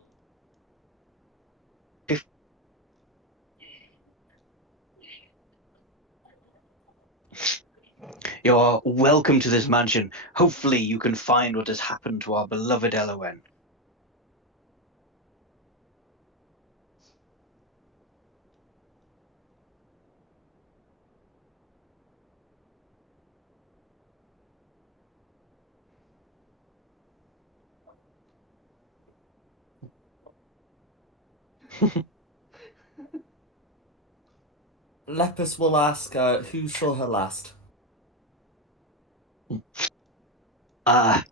You're welcome to this mansion. Hopefully you can find what has happened to our beloved Elowen." Lepus will ask who saw her last. Let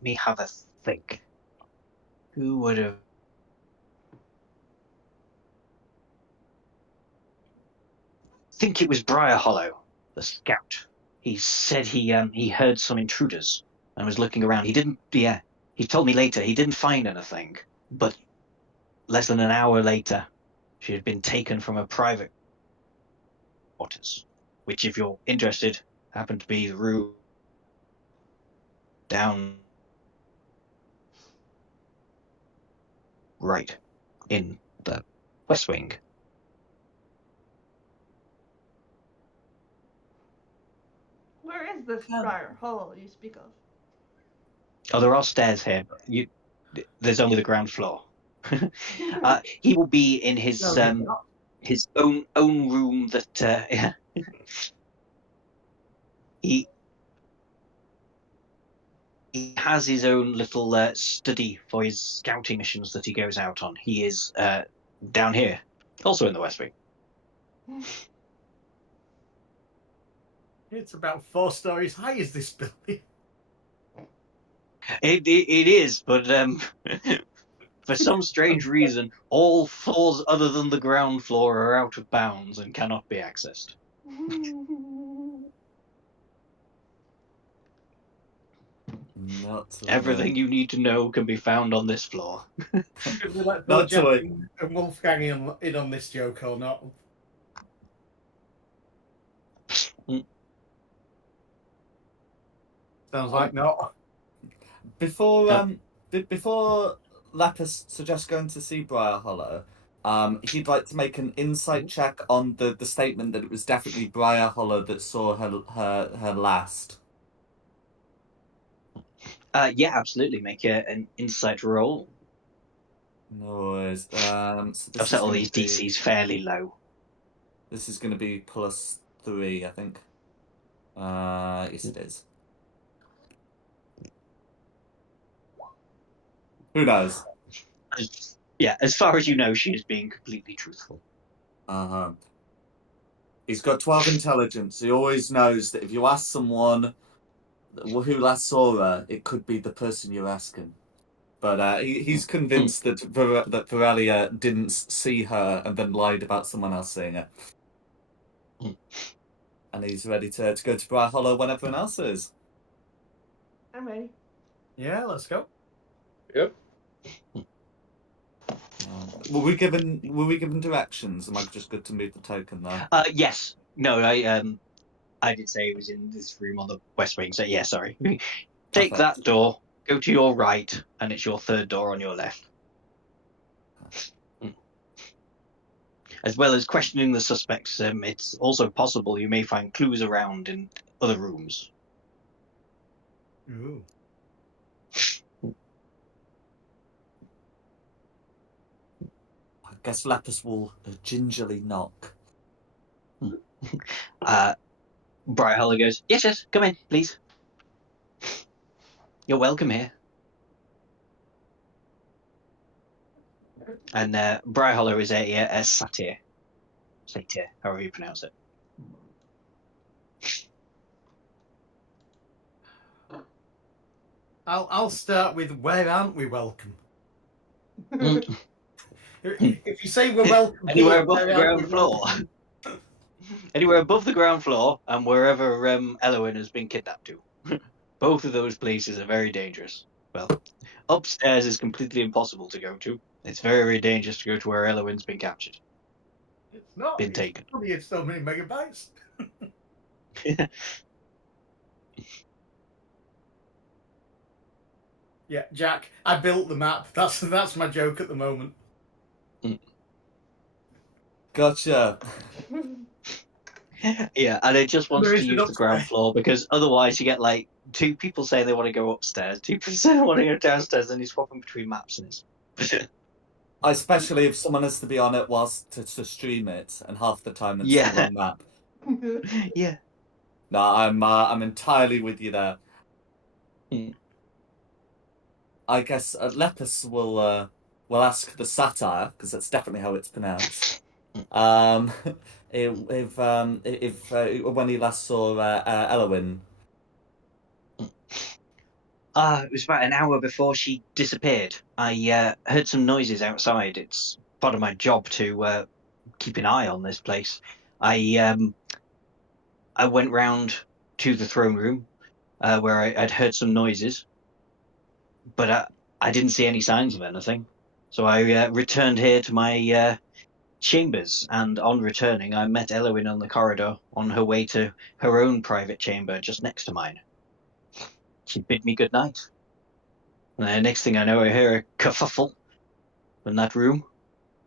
me have a think. Who would have? I think it was Briar Hollow, the scout. He said he heard some intruders and was looking around. He didn't. Yeah, he told me later he didn't find anything, but less than an hour later, she had been taken from her private quarters, which, if you're interested, happened to be the room down right in the west wing. Where is this Briar Hollow you speak of? Oh, there are stairs here. There's only the ground floor. He will be in his No, you're not. his own room that he has his own little study for his scouting missions that he goes out on. He is down here, also in the West Wing. It's about 4 stories high, is this building? It is, but for some strange reason, all floors other than the ground floor are out of bounds and cannot be accessed. Not to Everything you need to know can be found on this floor. Should we let Not to Phil worry. Jackson and Wolfgang in on this joke or not? Sounds like not. Before before Lapis suggests going to see Briar Hollow, he'd like to make an insight check on the statement that it was definitely Briar Hollow that saw her last. Yeah, absolutely. Make an insight roll. No worries. So I've this set is all going these to be DCs fairly low. this is going to be +3, I think. Yes, it is. Who knows? Yeah, as far as you know, she is being completely truthful. He's got 12 intelligence. He always knows that if you ask someone who last saw her, it could be the person you're asking. But he's convinced that that Varelia didn't see her and then lied about someone else seeing her. And he's ready to go to Briar Hollow when everyone else is. I'm ready. Yeah, let's go. Yep. Were we given directions? Am I just good to move the token though? Yes. No, I did say it was in this room on the west wing. So yeah, sorry. Take Perfect. that door. Go to your right, and it's your third door on your left. As well as questioning the suspects, it's also possible you may find clues around in other rooms. Ooh. I guess Lepus will gingerly knock. Bright Hollow goes, yes, come in, please. You're welcome here. And Bright Hollow is a satyr. Satyr, however you pronounce it. I'll start with where aren't we welcome? If you say we're welcome Anywhere here, above where the aren't ground we floor. welcome? Anywhere above the ground floor and wherever Elowin has been kidnapped to. Both of those places are very dangerous. Well, upstairs is completely impossible to go to. It's very, very dangerous to go to where Elowin's been captured. It's not. Been taken. Only it's so many megabytes. Yeah, Jack, I built the map. That's my joke at the moment. Gotcha. Yeah, and it just wants There to is an use the ground upstairs. floor because otherwise you get like two people saying they want to go upstairs, two people saying they want to go downstairs, and he's swapping between maps and it's Especially if someone has to be on it whilst to stream it, and half the time it's Yeah. the wrong map. Yeah. No, I'm entirely with you there. I guess Lepus will ask the satire, because that's definitely how it's pronounced. If when he last saw Elowin. It was about an hour before she disappeared. I heard some noises outside. It's part of my job to keep an eye on this place. I went round to the throne room where I'd heard some noises, but I didn't see any signs of anything. So I returned here to my chambers, and on returning, I met Elowin on the corridor on her way to her own private chamber just next to mine. She bid me good night. And the next thing I know, I hear a kerfuffle in that room.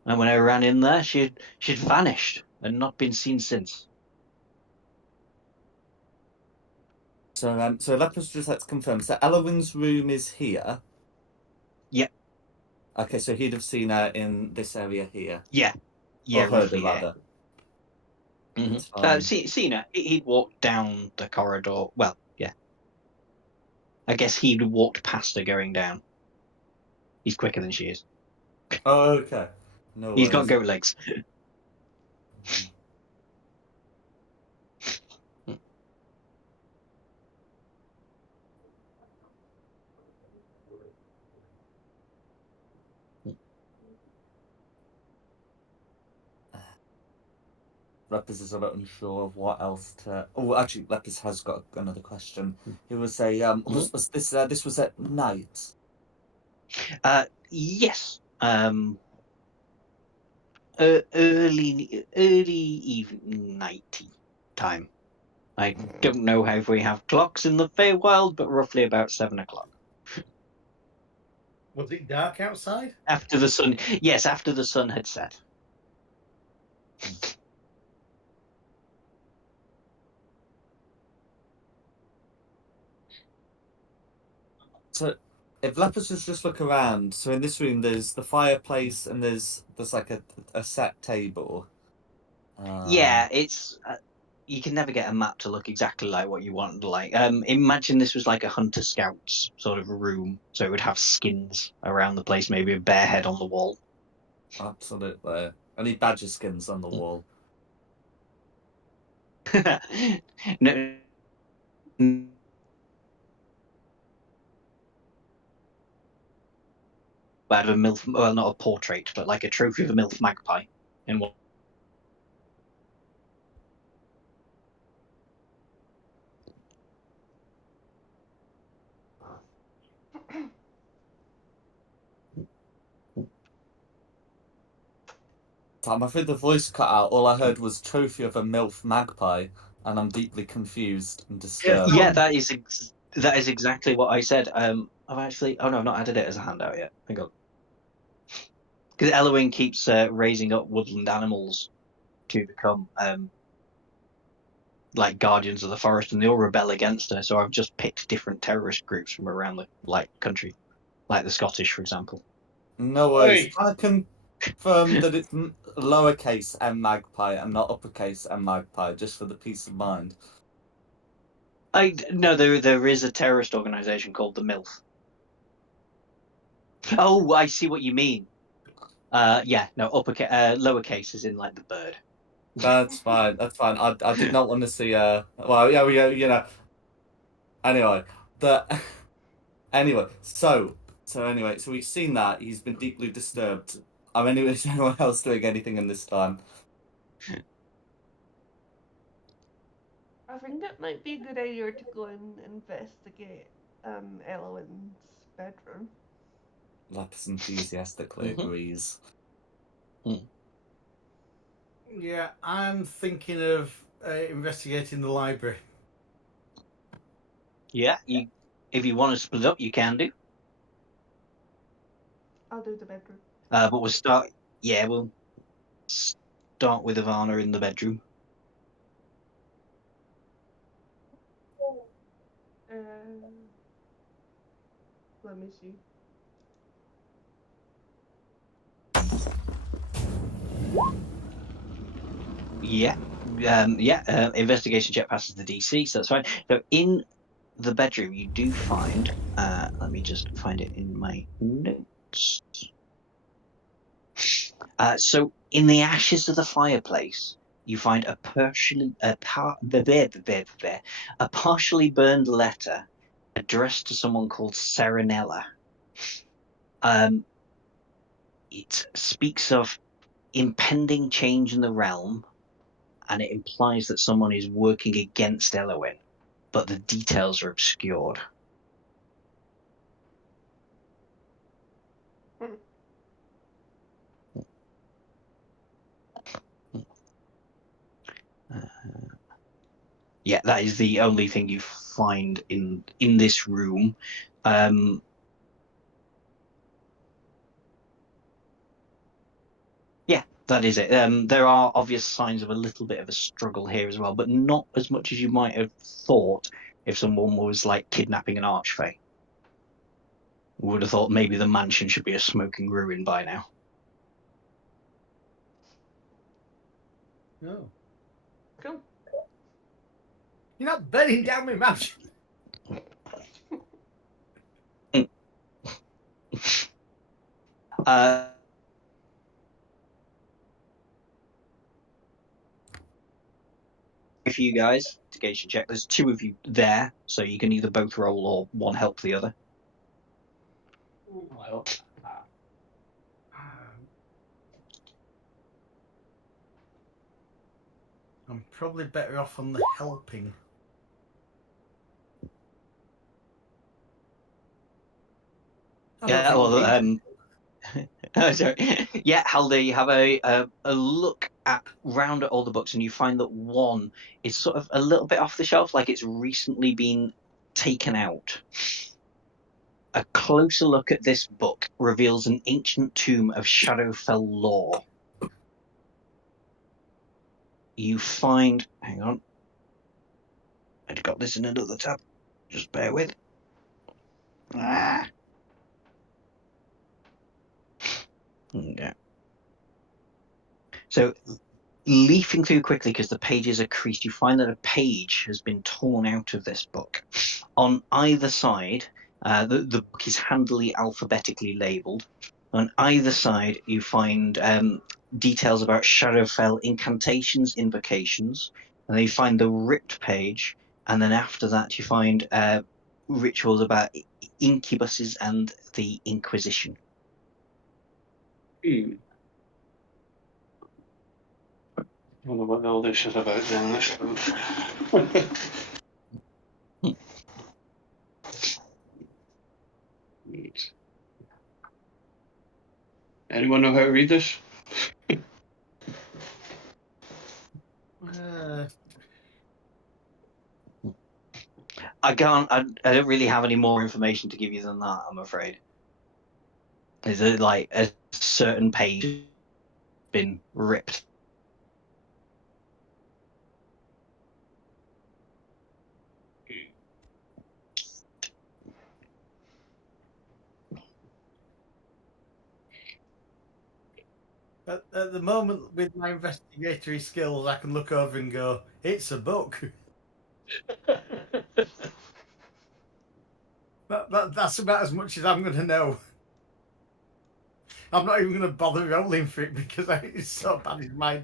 And when I ran in there, she'd vanished and not been seen since. So Lepus just let's confirm. So Elowin's room is here. Yeah. Okay, so he'd have seen her in this area here. Yeah, Or heard her, roughly. rather. Mm-hmm. Seen her. He'd walked down the corridor. Well, yeah. I guess he'd walked past her going down. He's quicker than she is. Oh, okay. No He's got worries. goat legs. Lepus is a bit unsure of what else to. Oh, actually, Lepus has got another question. He was say, was this this was at night? Yes. Early evening nighty time. I don't know how we have clocks in the Feywild, but roughly about 7 o'clock. Was it dark outside? After the sun, yes, after the sun had set. So, if Lepus was just look around, so in this room there's the fireplace and there's like a set table. Yeah, it's you can never get a map to look exactly like what you want. Like, imagine this was like a hunter scouts sort of a room, so it would have skins around the place, maybe a bear head on the wall. Absolutely. Any badger skins on the wall. No. Out of a MILF, well, not a portrait, but like a trophy of a MILF magpie in one. I'm afraid the voice cut out. All I heard was trophy of a MILF magpie, and I'm deeply confused and disturbed. Yeah, that is exactly what I said. I've actually. Oh no, I've not added it as a handout yet. Hang on. Because Elowin keeps raising up woodland animals to become like guardians of the forest, and they all rebel against her. So I've just picked different terrorist groups from around the country, like the Scottish, for example. No worries. Oi. I confirm that it's lowercase m magpie and not uppercase m magpie, just for the peace of mind. No, there is a terrorist organization called the MILF. Oh, I see what you mean. Yeah, no, lowercase is in like the bird. That's fine. That's fine. I did not want to see. Well, yeah, you know. Anyway, the anyway. So we've seen that he's been deeply disturbed. Is anyone else doing anything in this time? I think it might be a good idea to go and investigate Elwin's bedroom. Lepus enthusiastically Mhm. agrees. Yeah, I'm thinking of investigating the library. Yeah, if you want to split up, you can do. I'll do the bedroom. But we'll start. Yeah, we'll start with Ivana in the bedroom. Let me see. Yeah, investigation check passes the DC, so that's fine. So in the bedroom, you do find. Let me just find it in my notes. So in the ashes of the fireplace, you find a partially burned letter addressed to someone called Serenella. It speaks of impending change in the realm, and it implies that someone is working against Elowin, but the details are obscured. Yeah, that is the only thing you find in this room. Yeah, that is it. There are obvious signs of a little bit of a struggle here as well, but not as much as you might have thought if someone was like kidnapping an archfey. Would have thought maybe the mansion should be a smoking ruin by now. Oh. Cool. You're not burning down my mansion. For you guys, investigation check. There's two of you there, so you can either both roll or one help the other. Well, I'm probably better off on the helping. Yeah, well, oh, sorry. Yeah, Halder, you have a look round at all the books, and you find that one is sort of a little bit off the shelf, like it's recently been taken out. A closer look at this book reveals an ancient tomb of Shadowfell lore. You find, hang on, I've got this in another tab. Just bear with. Okay. So, leafing through quickly because the pages are creased, you find that a page has been torn out of this book. On either side, the book is handily alphabetically labelled. On either side, you find details about Shadowfell incantations, invocations, and then you find the ripped page, and then after that you find rituals about incubuses and the Inquisition. I don't know what all this is about then. Anyone know how to read this? I can't. I don't really have any more information to give you than that. I'm afraid. Is it like a certain page been ripped? At the moment, with my investigatory skills, I can look over and go, "It's a book." That's about as much as I'm going to know. I'm not even going to bother rolling for it because it's so bad. It's my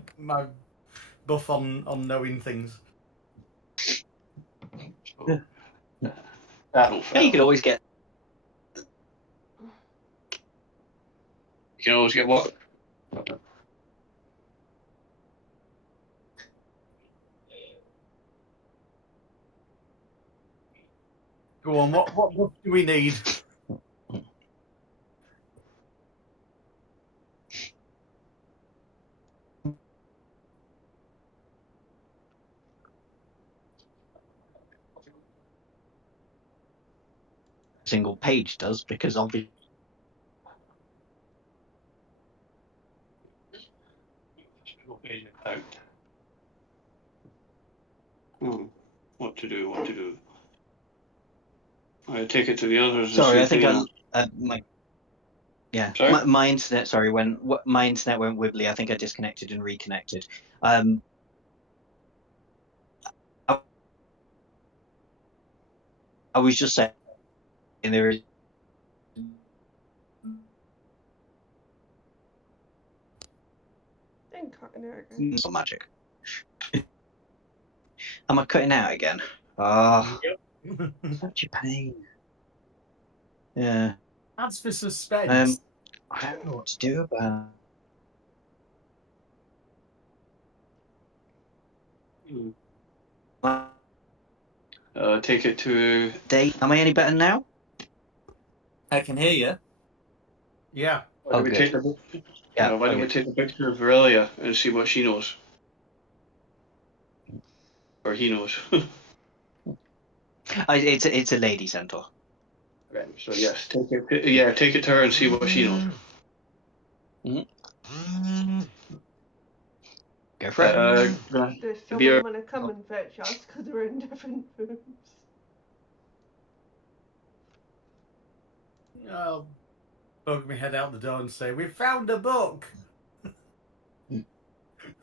buff on knowing things. That'll Yeah, fail. you could always get. You can always get what? Go on. What buff do we need? Single page does because obviously. Out. What to do? What to do? I take it to the others. and Sorry, see I if they think know. yeah. Sorry? My internet. Sorry, when my internet went wibbly, I think I disconnected and reconnected. I was just saying there is I'm cutting out again. some magic. Am I cutting out again? Ah, such a pain. Yeah. That's for suspense. I don't know what to do about. Take it to. Date. Am I any better now? I can hear you. Yeah. Why don't we good. take the, Yeah. why don't we take a picture of Aurelia and see what she knows? Or he knows. It's a lady centaur. Right, so yes, take it to her and see what she knows. Go for it. There's be someone a- going to come and fetch us because we're in different rooms. I'll poke my head out the door and say, "We found a book."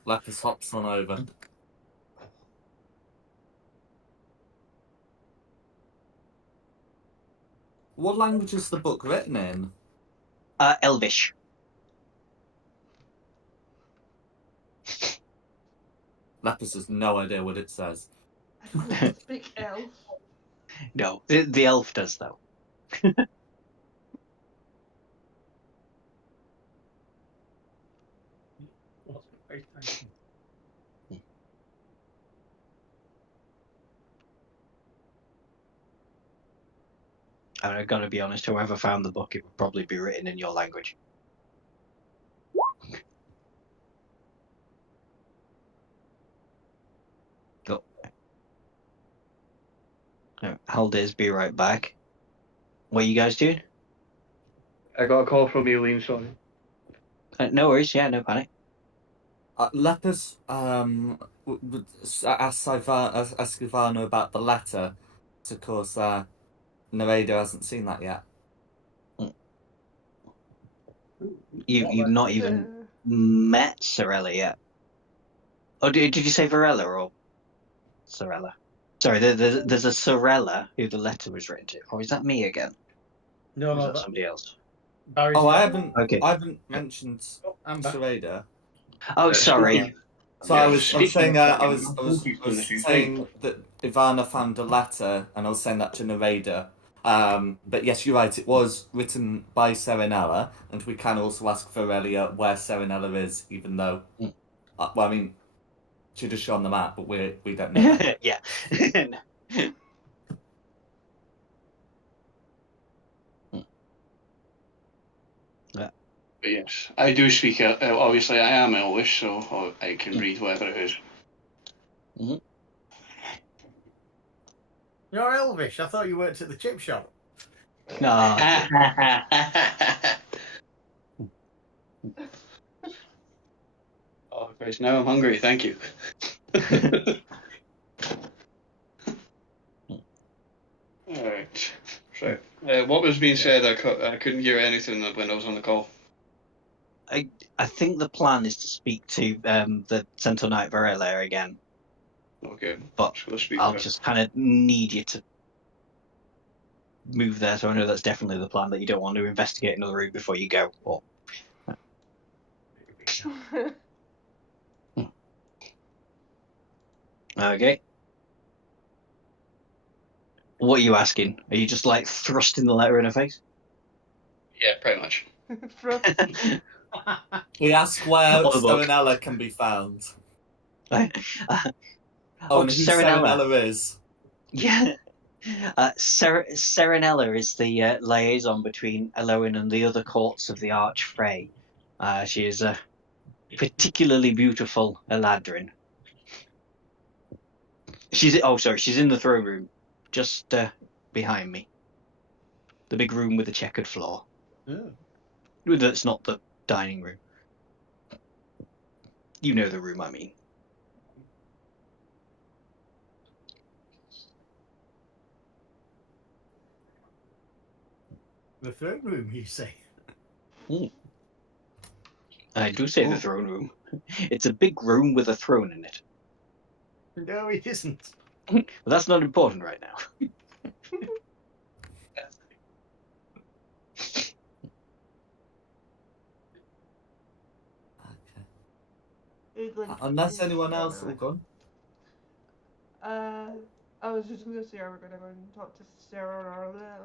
Lapis hops on over. What language is the book written in? Elvish. Lapis has no idea what it says. I don't speak elf. No, the elf does though. I've got to be honest. Whoever found the book, it would probably be written in your language. Go. Haldiz, be right back. What are you guys doing? I got a call from Eileen, sorry. No worries. Yeah, no panic. Lepus asked Ivano about the letter. So of course, Nareda hasn't seen that yet. You've not even met Sorella yet. Oh, did you say Varela or Sorella? Sorry, there's a Sorella who the letter was written to. Or is that me again? No, Or is no, that somebody else? Barry's Oh, I haven't Okay. mentioned I'm back. Nareda. Oh, sorry. So Yeah, I was saying I was speaking. saying that Ivana found a letter, and I was saying that to Nareda. But yes, you're right. It was written by Serenella, and we can also ask Varelia where Serenella is, even though, well, I mean, she just show on the map, but we don't know that. Yeah. But yes, I do speak. Obviously, I am Elvish, so I can read whatever it is. You're Elvish. I thought you worked at the chip shop. Ah, Oh, Christ, now I'm hungry, thank you. Alright. So, what was being said? I couldn't hear anything when I was on the call. I think the plan is to speak to the Centaur Knight Varela again, Okay. but So let's speak I'll to her. just kind of need you to move there, so I know that's definitely the plan, that you don't want to investigate another route before you go. Or okay. What are you asking? Are you just like thrusting the letter in her face? Yeah, pretty much. We ask where Or the book. Serenella can be found. Oh, And who Serenella. Serenella is. Yeah. Serenella is the liaison between Eloin and the other courts of the Archfey. She is a particularly beautiful Eladrin. She's in the throne room, just behind me. The big room with the checkered floor. Oh. That's not the dining room. You know the room I mean. The throne room, you say? I do say the throne room. It's a big room with a throne in it. No, it isn't. But that's not important right now. Unless anyone else will go. I was just gonna say, are we gonna go and talk to Sarah or Arla?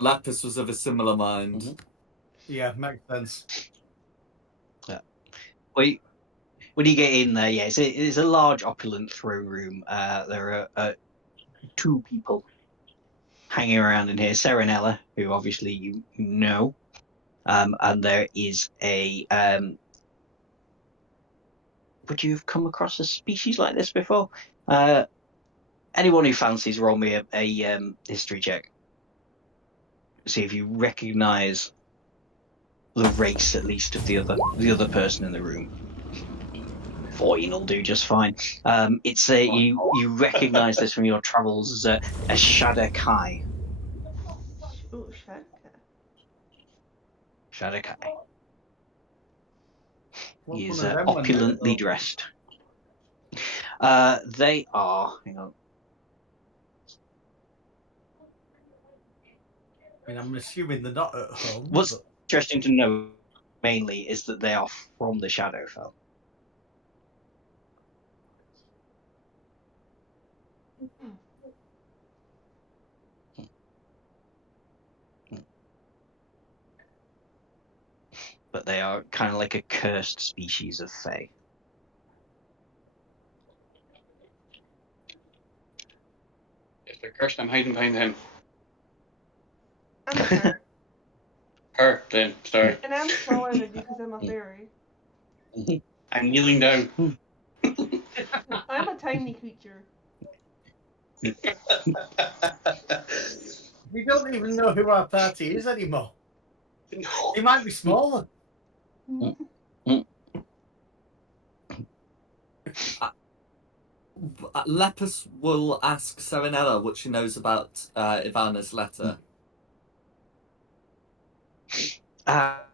Lapis was of a similar mind. Mm-hmm. Yeah, makes sense. Yeah. When you get in there, yeah, it's a large, opulent throne room. There are two people hanging around in here. Serenella, who obviously you know, and there is a. Would you have come across a species like this before? Anyone who fancies, roll me a history check. See if you recognise the race, at least, of the other person in the room. 14 will do just fine. It's you recognise this from your travels as a Shadakai. Oh, shit. Shadakai. What's He is one of them when opulently they're- dressed. They are. Hang on. I mean, I'm assuming they're not at home. What's but... interesting to know mainly is that they are from the Shadowfell. But they are kind of like a cursed species of Fae. If they're cursed, I'm hiding behind him. I'm her. Her, then, sorry. And I'm smaller than you because I'm a fairy. I'm kneeling down. I'm a tiny creature. We don't even know who our party is anymore. No. It might be smaller. Lepus will ask Serenella what she knows about Ivana's letter.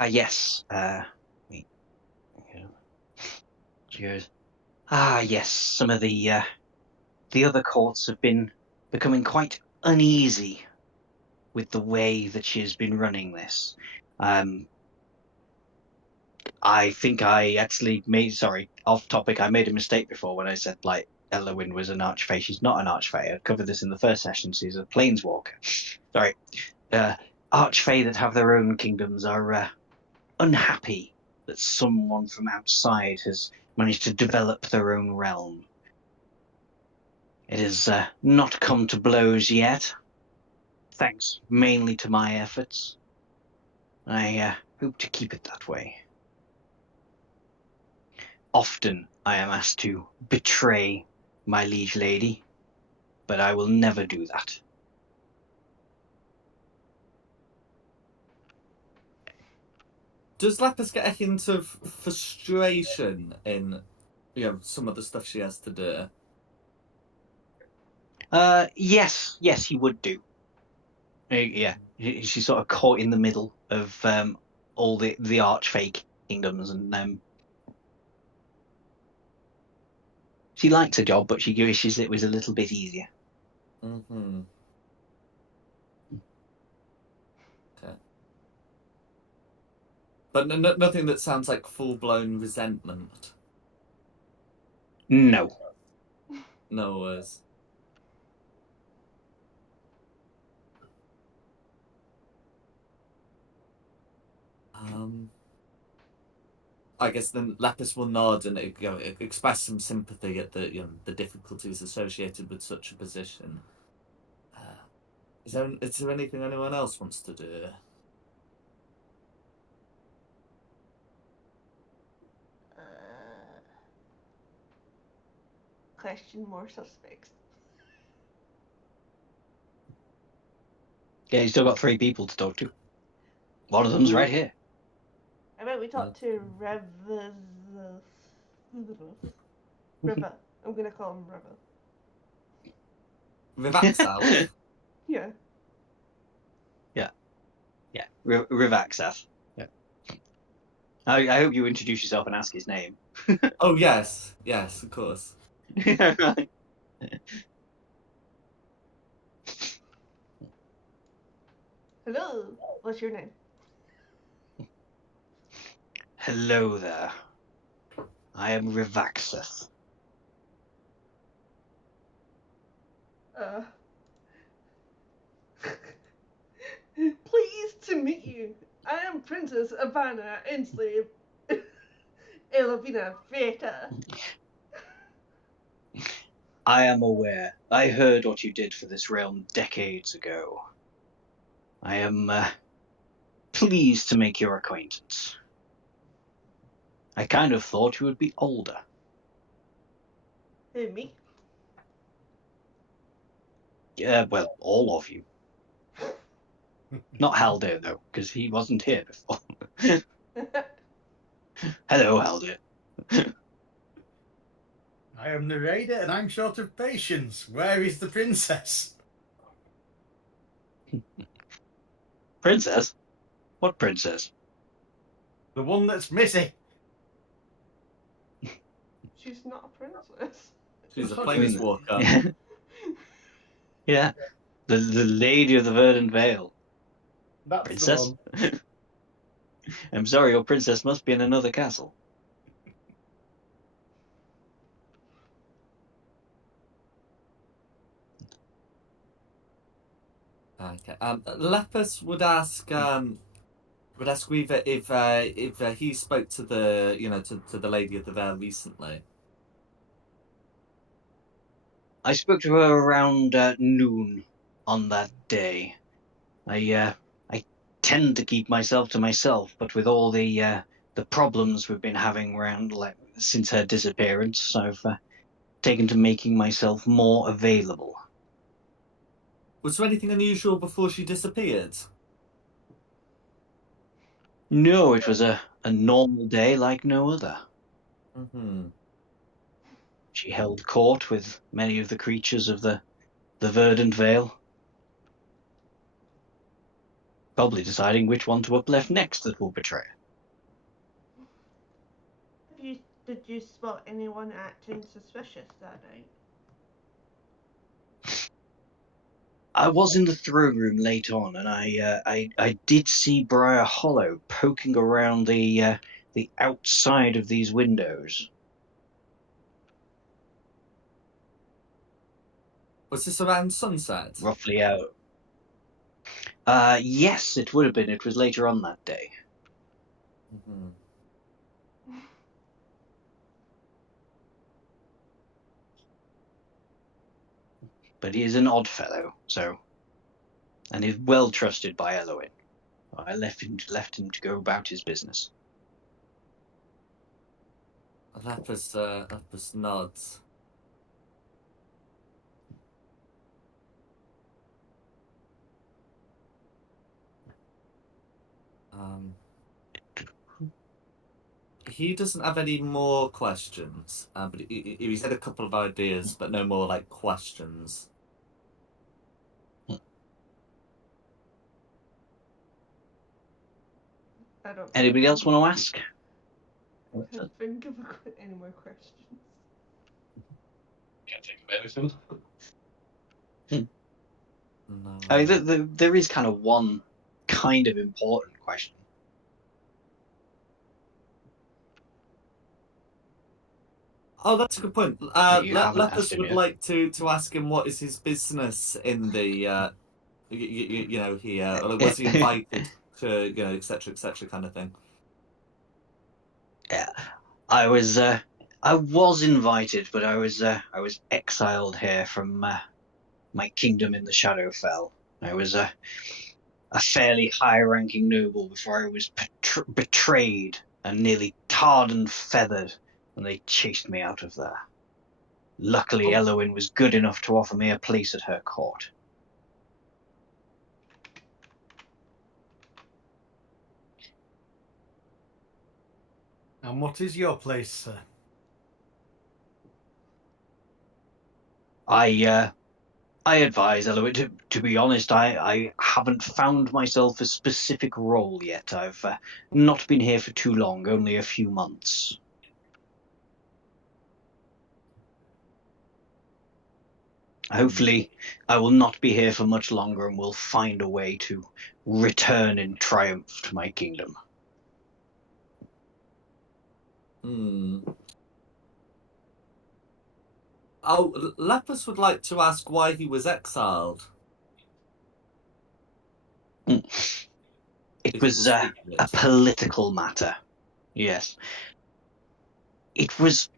Yes. She goes, yes. Some of the other courts have been becoming quite uneasy with the way that she has been running this. I think I actually off topic, I made a mistake before when I said, like, Elowin was an archfey. She's not an archfey. I covered this in the first session. She's a planeswalker. Sorry. Archfey that have their own kingdoms are unhappy that someone from outside has managed to develop their own realm. It has not come to blows yet, thanks mainly to my efforts. I hope to keep it that way. Often I am asked to betray my liege lady, but I will never do that. Does Lapis get a hint of frustration in, some of the stuff she has to do? Yes, he would do. Yeah, she's sort of caught in the middle of all the archfey kingdoms, and she likes her job, but she wishes it was a little bit easier. Mm-hmm. Okay. But nothing that sounds like full-blown resentment. No. No worries. I guess then Lapis will nod and express some sympathy at the difficulties associated with such a position. Is there anything anyone else wants to do? Question more suspects. Yeah, he's still got 3 people to talk to. One of them's right here. How about we talk to River. I'm gonna call him River. Rivaxal? Yeah. Yeah, Rivaxath. Yeah. I hope you introduce yourself and ask his name. Oh, yes, of course. Right. Hello. What's your name? Hello there. I am Rivaxath. Pleased to meet you. I am Princess Ivana, enslave Elavina Veta. I am aware. I heard what you did for this realm decades ago. I am pleased to make your acquaintance. I kind of thought you would be older. Who, me? Well, all of you. Not Haldir, though, because he wasn't here before. Hello, Haldir. I am Narada and I'm short of patience. Where is the princess? Princess? What princess? The one that's missing. She's not a princess. She's a Fuck planeswalker. Yeah. The lady of the Verdant Vale. That's Princess? the one. I'm sorry, your princess must be in another castle. Okay. Lepus would ask Weaver if he spoke to to the lady of the Vale recently. I spoke to her around noon on that day. I tend to keep myself to myself, but with all the problems we've been having around since her disappearance, I've taken to making myself more available. Was there anything unusual before she disappeared? No, it was a normal day like no other. Mm-hmm. She held court with many of the creatures of the Verdant Vale, probably deciding which one to uplift next that will betray her. Did you spot anyone acting suspicious that night? I was in the throne room late on, and I did see Briar Hollow poking around the outside of these windows. Was this around sunset? Roughly out. Yes, it would have been. It was later on that day. Mm-hmm. But he is an odd fellow, and he's well trusted by Eloin. I left him to go about his business. Lapis nods. he doesn't have any more questions, but he said a couple of ideas, but no more like questions. I don't. Anybody else want to ask? Can't think of any more questions. Can't think of anything. No. I mean, there is kind of one kind of important question. Oh, that's a good point. You haven't asked Lepus him would yet. like to ask him what is his business in the, you know, here. Or was he invited to, you know, etc., kind of thing? Yeah, I was invited, but I was exiled here from my kingdom in the Shadowfell. I was a fairly high-ranking noble before I was betrayed and nearly tarred and feathered when they chased me out of there. Luckily, Elowin was good enough to offer me a place at her court. And what is your place, sir? I advise Elowin. To be honest, I haven't found myself a specific role yet. I've not been here for too long, only a few months. Hopefully, I will not be here for much longer and will find a way to return in triumph to my kingdom. Oh, Lepus would like to ask why he was exiled. It was a political matter. Yes. It was...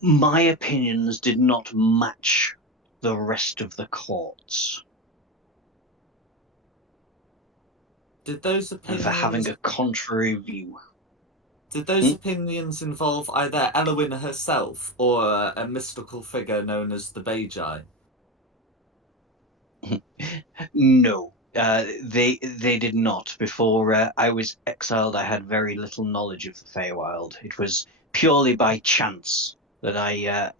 My opinions did not match the rest of the court's. Did those And opinions... for having a contrary view. Did those opinions involve either Elowin herself or a mystical figure known as the Beigi? No, they did not. Before I was exiled, I had very little knowledge of the Feywild. It was purely by chance that I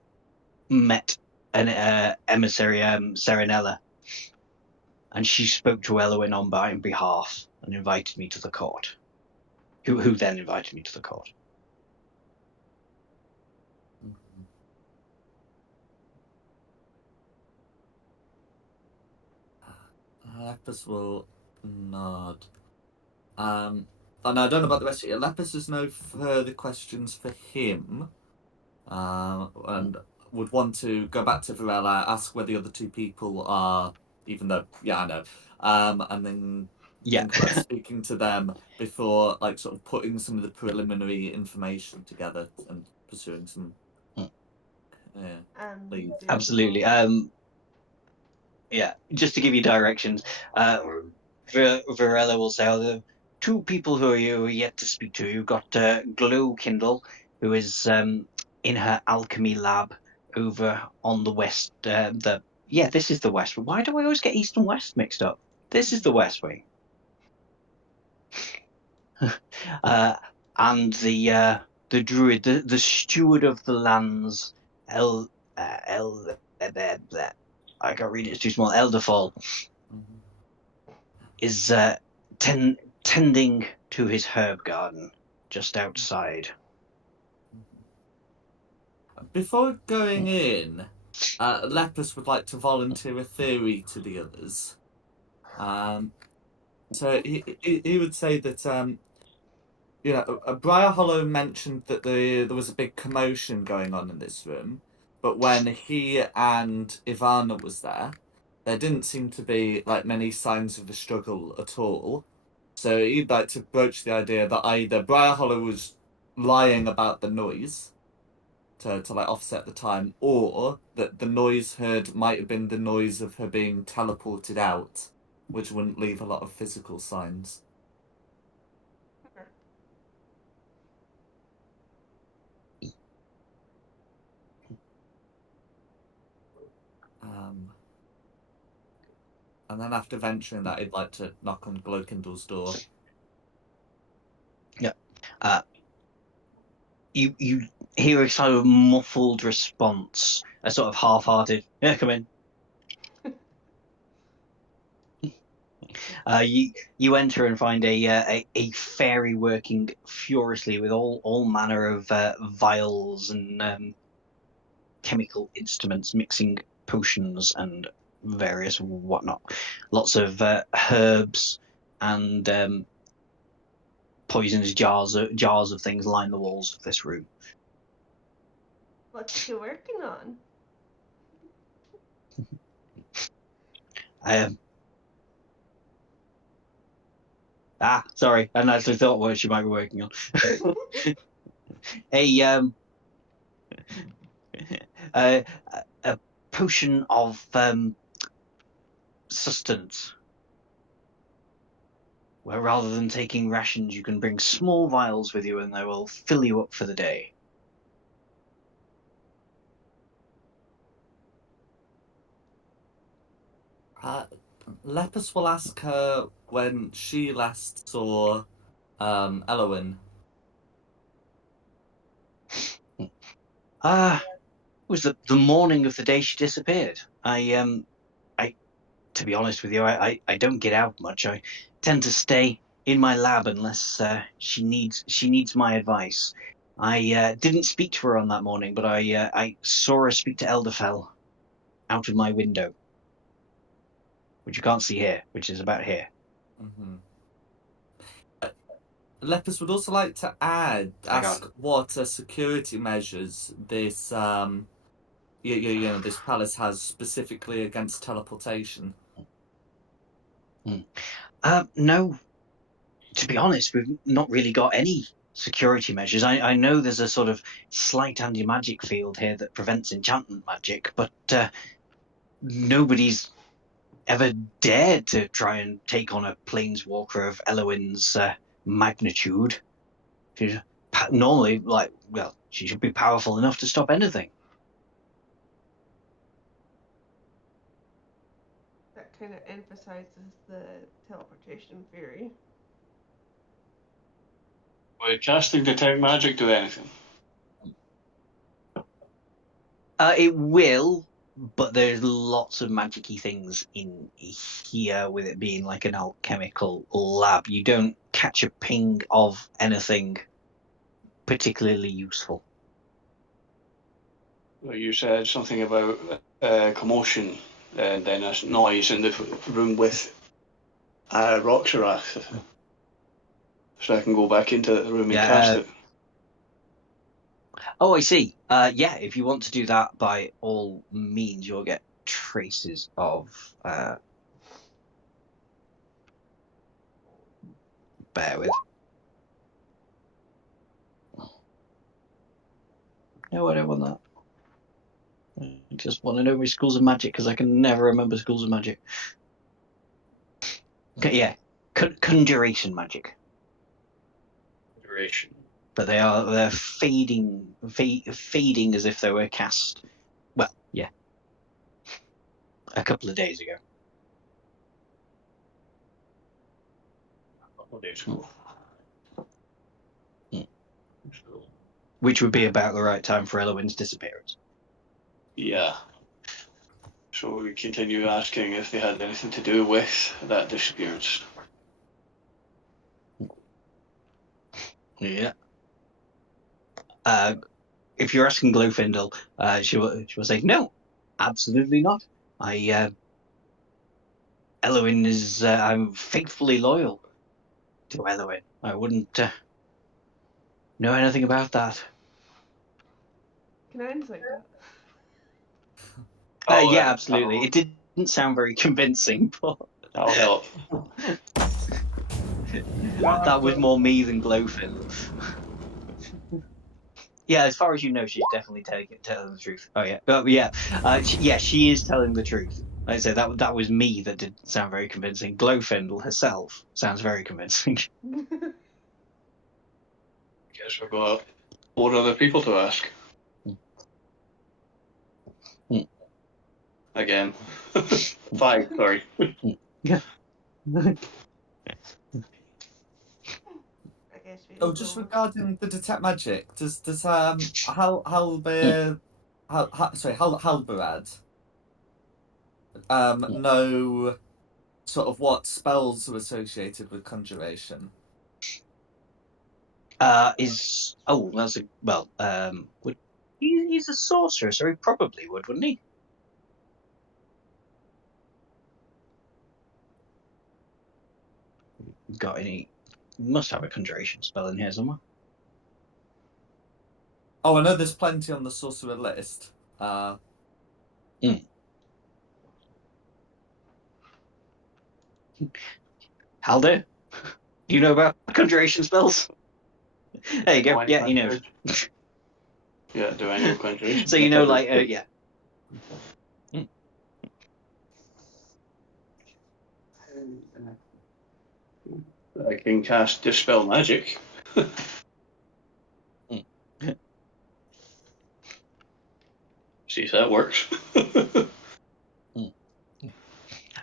met an emissary, Serenella, and she spoke to Elowin on my behalf and invited me to the court. Who then invited me to the court. Lepus will nod. And I don't know about the rest of you. Lepus has no further questions for him. And would want to go back to Varela, ask where the other two people are, even though, yeah, I know. And then think about speaking to them before, like, sort of putting some of the preliminary information together and pursuing some. Absolutely. Yeah, just to give you directions, Varela will say, the two people who are yet to speak to. You've got Glow Kindle, who is in her alchemy lab over on the west. This is the west. Why do I always get east and west mixed up? This is the west wing. And the druid, the steward of the lands, I can't read it, it's too small. Elderfall is tending to his herb garden just outside. Before going in, Lepus would like to volunteer a theory to the others. So he would say that Briar Hollow mentioned that there was a big commotion going on in this room, but when he and Ivana was there didn't seem to be like many signs of a struggle at all. So he'd like to broach the idea that either Briar Hollow was lying about the noise to like offset the time, or that the noise heard might have been the noise of her being teleported out, which wouldn't leave a lot of physical signs. And then after venturing that, he'd like to knock on Glowkindle's door. Yeah. you hear a sort of muffled response, a sort of half-hearted, "Yeah, come in." You enter and find a fairy working furiously with all manner of vials and chemical instruments, mixing potions and various whatnot. Lots of herbs and poisonous jars of things line the walls of this room. What's she working on? Sorry, I hadn't actually thought what she might be working on. a a potion of sustenance, where rather than taking rations, you can bring small vials with you, and they will fill you up for the day. Lepus will ask her when she last saw Elowin. It was the morning of the day she disappeared. To be honest with you, I don't get out much. I tend to stay in my lab unless she needs my advice. I didn't speak to her on that morning, but I saw her speak to Elderfell out of my window, which you can't see here, which is about here. Mm-hmm. Lepus would also like to ask what security measures this this palace has specifically against teleportation. No, to be honest, we've not really got any security measures. I know there's a sort of slight anti-magic field here that prevents enchantment magic, but nobody's ever dared to try and take on a planeswalker of Elowin's magnitude. She's normally she should be powerful enough to stop anything. That kind of emphasizes the teleportation theory. Will casting detect magic do anything? It will, but there's lots of magic-y things in here, with it being like an alchemical lab. You don't catch a ping of anything particularly useful. Well, you said something about commotion, and then a noise in the room with Roxarath. So I can go back into the room and cast it. Oh, I see. Yeah, if you want to do that, by all means, you'll get traces of. Bear with. No, I don't want that. I just want to know my schools of magic, because I can never remember schools of magic. Okay, yeah, conjuration magic. Conjuration. But they're fading as if they were cast. Well, yeah, a couple of days ago. A couple days ago. Which would be about the right time for Elowin's disappearance. Yeah. So we continue asking if they had anything to do with that disappearance. Yeah. If you're asking Glowfindel, she will say, no, absolutely not. Elowin is, I'm faithfully loyal to Elowin. I wouldn't know anything about that. Can I insight that? Yeah, absolutely. It didn't sound very convincing, but That'll help. that was more me than Glowfindel. Yeah, as far as you know, she's definitely telling the truth. Oh yeah, she is telling the truth. Like I said, that was me that didn't sound very convincing. Glowfindel herself sounds very convincing. Guess we've got 4 other people to ask. Again. 5, sorry. Again. guess we Oh, can just go. regarding the detect magic, does Halberad know sort of what spells are associated with conjuration? Is that's a well. Would he's a sorcerer, so he probably would, wouldn't he? Got any? Must have a conjuration spell in here somewhere. Oh, I know there's plenty on the sorcerer list. Halder, do you know about conjuration spells? There you go. Wine Yeah, he knows. Yeah, do I know conjuration? So you know, like, yeah. I can cast Dispel Magic. See if that works.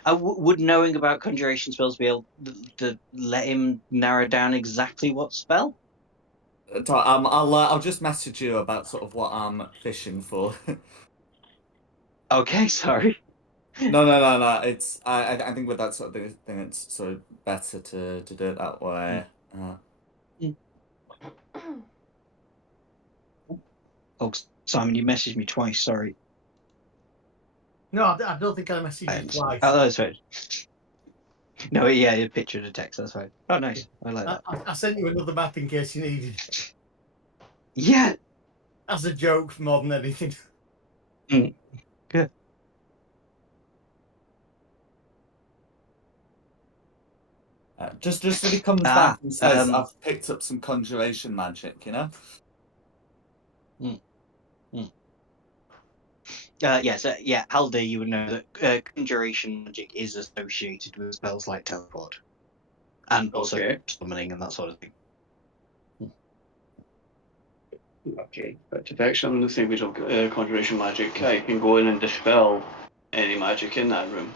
Would knowing about conjuration spells be able to let him narrow down exactly what spell? I'll just message you about sort of what I'm fishing for. Okay, sorry. No. It's I think with that sort of thing, it's sort of better to do it that way. Oh, Simon, you messaged me twice. Sorry. No, I don't think I messaged you twice. Oh, that's fine. No, yeah, a picture of the text. That's fine. Oh, nice. I like that. I sent you another map in case you needed. Yeah. As a joke more than anything. Good. Just when he comes back and says, "I've picked up some conjuration magic," you know. Yes, Halder, you would know that conjuration magic is associated with spells like teleport, and also summoning and that sort of thing. Okay, but to fix some of the things of conjuration magic, I can go in and dispel any magic in that room.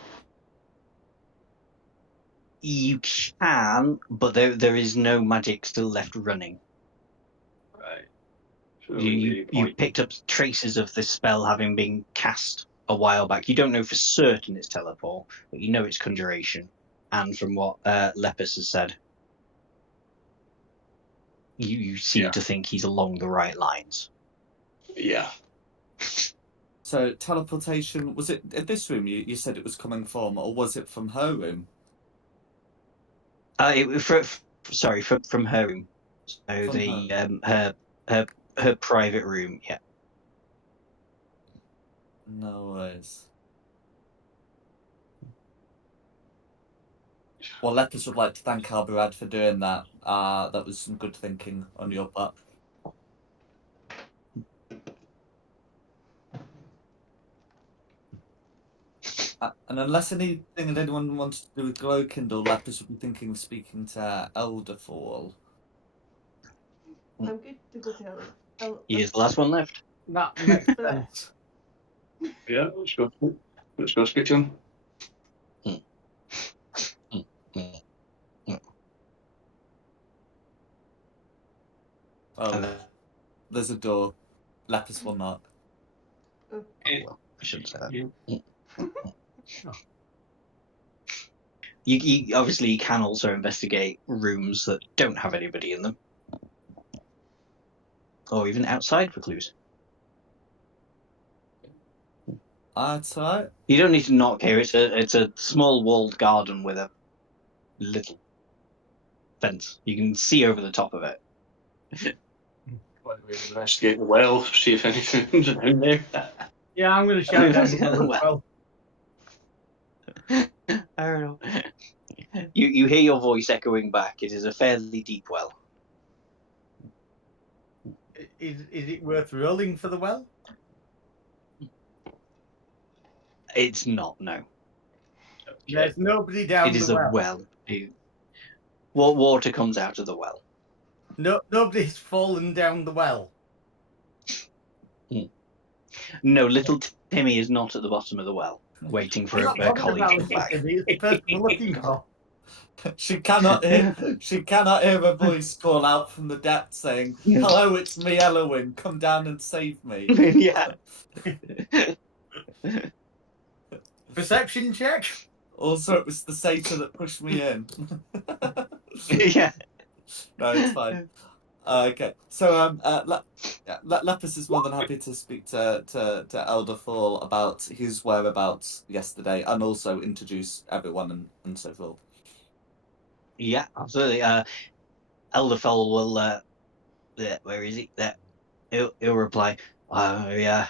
You can, but there is no magic still left running. Right. So You picked up traces of this spell having been cast a while back. You don't know for certain it's teleport, but you know it's conjuration. And from what Lepus has said, you seem to think he's along the right lines. Yeah. So teleportation, was it in this room you said it was coming from, or was it from her room? From her room. So From her private room, yeah. No worries. Well, Lepus would like to thank Alberad for doing that. That was some good thinking on your part. And unless anything that anyone wants to do with Glowkindle, Lepus would be thinking of speaking to Elderfall. I'm good to go tell. He is the last one left. That makes sense. Yeah, let's go speak to him. Oh, there's a door. Lepus will knock. Well, I shouldn't say that. You obviously you can also investigate rooms that don't have anybody in them, or even outside for clues. That's right. You don't need to knock here. It's a small walled garden with a little fence. You can see over the top of it. Why don't we investigate the well, see if anything's in there? Yeah, I'm going to shout down the well as well. I don't know. You hear your voice echoing back. It is a fairly deep well. Is it worth rolling for the well? It's not, no. There's nobody down It is the a well. What water comes out of the well? No, nobody's fallen down the well. No, little Timmy is not at the bottom of the well, waiting for a colleague to come back. It's the person we're looking for. She cannot hear. She cannot hear a voice call out from the depths saying, "Hello, it's me, Elowin. Come down and save me." Yeah. Perception check. Also, it was the satyr that pushed me in. Yeah. No, it's fine. Okay, so Lepus is more than happy to speak to Elder Fall about his whereabouts yesterday, and also introduce everyone and so forth. Yeah, absolutely. Elderfell will. Where is he? There. He'll reply. Yeah.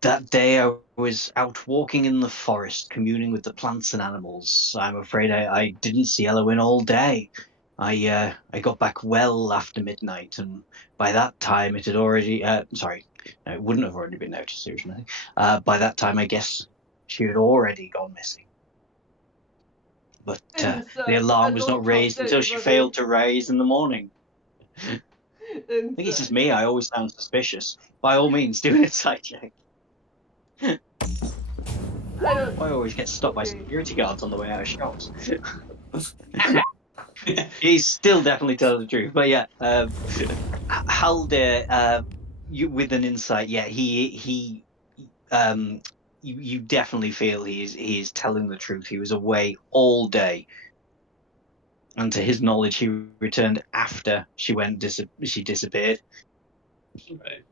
That day I was out walking in the forest, communing with the plants and animals. I'm afraid I didn't see Elowin all day. I got back well after midnight, and by that time it had already. Sorry, no, it wouldn't have already been noticed originally. By that time, I guess she had already gone missing. But the alarm was not raised until she failed to raise in the morning. I think it's just me. I always sound suspicious. By all means, do an insight check. I always get stopped by security guards on the way out of shops. He's still definitely telling the truth, but yeah, Haldir, you with an insight, yeah, you definitely feel he is telling the truth. He was away all day, and to his knowledge, he returned after she disappeared. Right.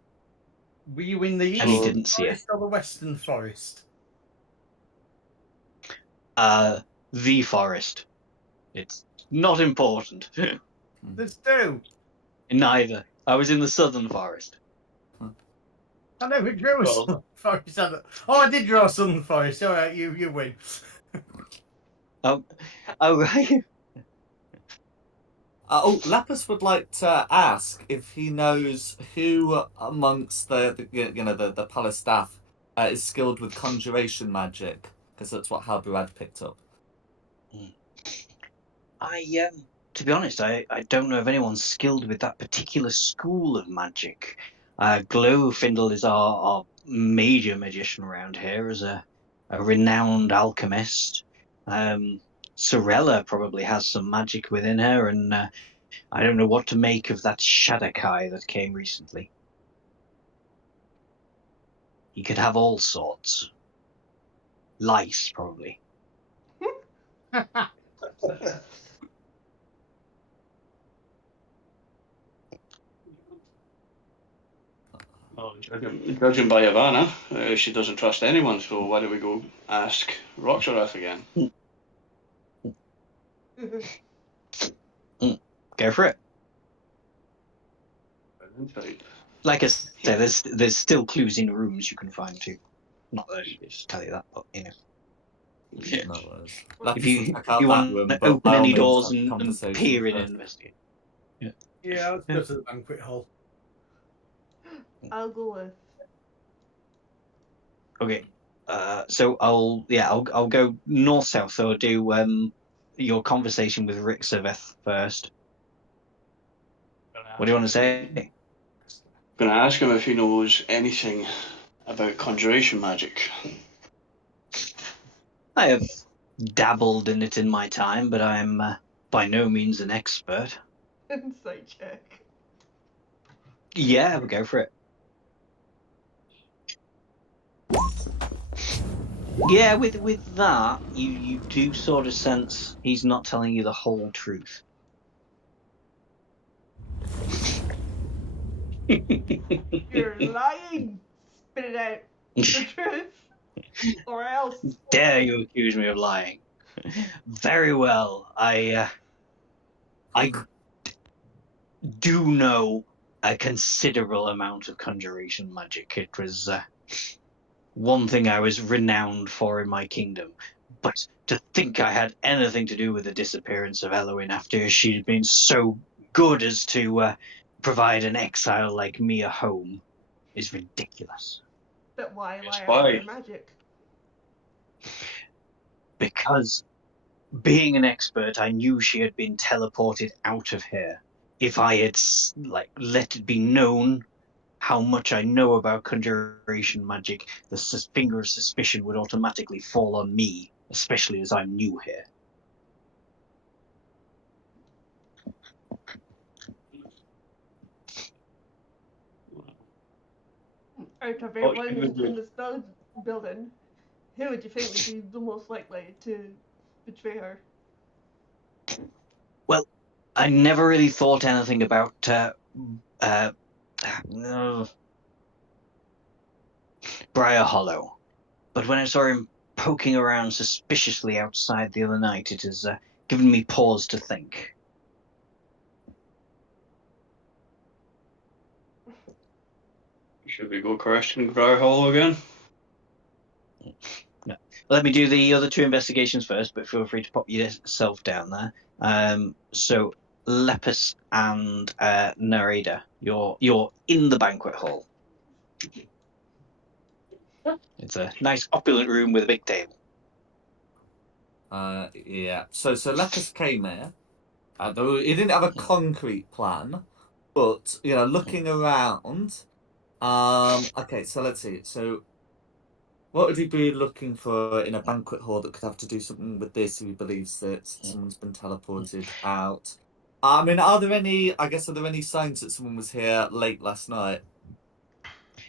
Were you in the And he eastern didn't see her. forest or the western forest? The forest. It's not important. There's two. Neither. I was in the southern forest. I never drew a Well- southern forest. I did draw a southern forest. All right, you win. Oh, right. Lepus would like to ask if he knows who amongst the palace staff is skilled with conjuration magic, because that's what Halburad picked up. To be honest, I don't know if anyone's skilled with that particular school of magic. Glowfindel is our major magician around here, as a renowned alchemist. Sorella probably has some magic within her, and I don't know what to make of that Shadakai that came recently. You could have all sorts. Lice, probably. Oh, Judging by Ivana, she doesn't trust anyone, so why don't we go ask Roxarath again? Go for it. Insight. Like I said, there's still clues in rooms you can find too. Not that I should just tell you that, but you know. Yeah. No worries. If Lepus you will check out you that want room, to but open by all any means, doors have a and conversation peer in and first. investigate. Yeah, let's go to the banquet hall. I'll go with. Okay. So I'll go north south. So I'll do your conversation with Rick Serveth first. What do you want to say? I'm going to ask him if he knows anything about conjuration magic. I have dabbled in it in my time, but I'm by no means an expert. Insight check. Yeah, we'll go for it. Yeah, with that, you do sort of sense he's not telling you the whole truth. You're lying. Spit it out. The truth. Or else. Dare you accuse me of lying? Very well. I do know a considerable amount of conjuration magic. It was one thing I was renowned for in my kingdom. But to think I had anything to do with the disappearance of Elowin after she'd been so good as to provide an exile like me a home is ridiculous. But why Yes, lie why? about your magic? Because being an expert, I knew she had been teleported out of here. If I had let it be known how much I know about conjuration magic, the finger of suspicion would automatically fall on me, especially as I'm new here. Out of Oh, everyone it was in this building, who would you think would be the most likely to betray her? Well, I never really thought anything about no, Briar Hollow, but when I saw him poking around suspiciously outside the other night, it has given me pause to think. Should we go question Briar Hollow again? No. Let me do the other two investigations first, but feel free to pop yourself down there. So Lepus and Nareda, you're in the banquet hall. It's a nice opulent room with a big table. Yeah. So Lepus came here. Though he didn't have a concrete plan, but looking around. Okay, so let's see. So, what would he be looking for in a banquet hall that could have to do something with this if he believes that someone's been teleported out? I mean, are there any signs that someone was here late last night?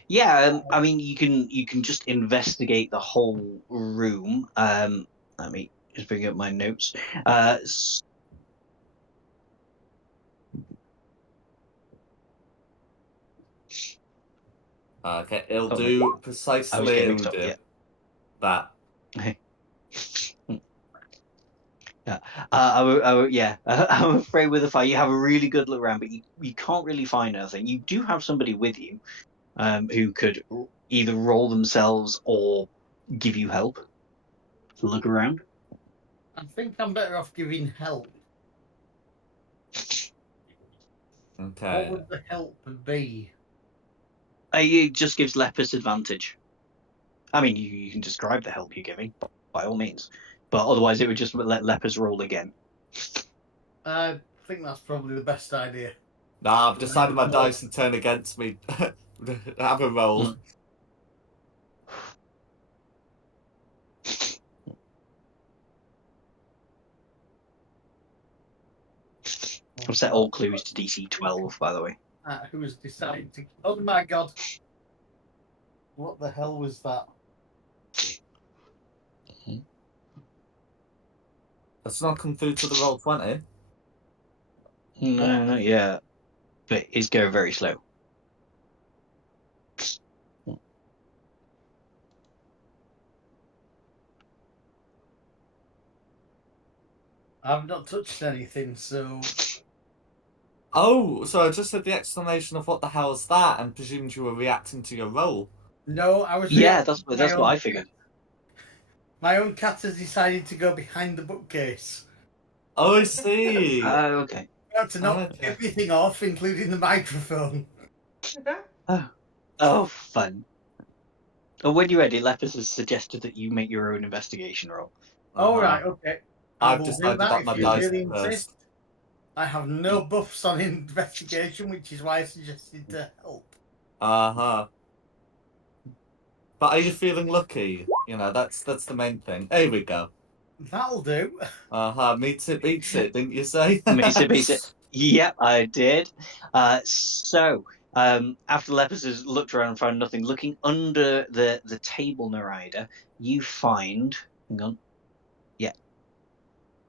Yeah, I mean, you can just investigate the whole room. Let me just bring up my notes. Okay, it'll Oh, do I was precisely getting mixed up. Yeah. that. Yeah, yeah. I'm afraid with the fire, you have a really good look around, but you can't really find anything. You do have somebody with you, who could either roll themselves or give you help to look around. I think I'm better off giving help. Okay. What would the help be? It just gives Lepus advantage. I mean, you can describe the help you're giving by all means, but otherwise it would just let Lepus roll again. I think that's probably the best idea. Nah, I've decided my dice to turn against me. Have a roll. I've set all clues to DC 12, by the way. Who has decided to... Oh my god. What the hell was that? That's not come through to the roll 20. No, not yet. But it's going very slow. I've not touched anything, so... Oh, so I just said the explanation of what the hell is that and presumed you were reacting to your roll. No, I was... Yeah, that's what I figured. My own cat has decided to go behind the bookcase. Oh, I see. Okay. To knock everything off, including the microphone. Oh, fun. Oh, when you're ready, Lepus has suggested that you make your own investigation roll. Oh, right, okay. I've decided that my dice first. I have no buffs on investigation, which is why I suggested to help. Uh-huh. But are you feeling lucky? That's the main thing. There we go. That'll do. Meets it, didn't you say? Meets it. Yep, I did. So, after Lepus has looked around and found nothing, looking under the table, Narida, you find... Hang on. Yeah.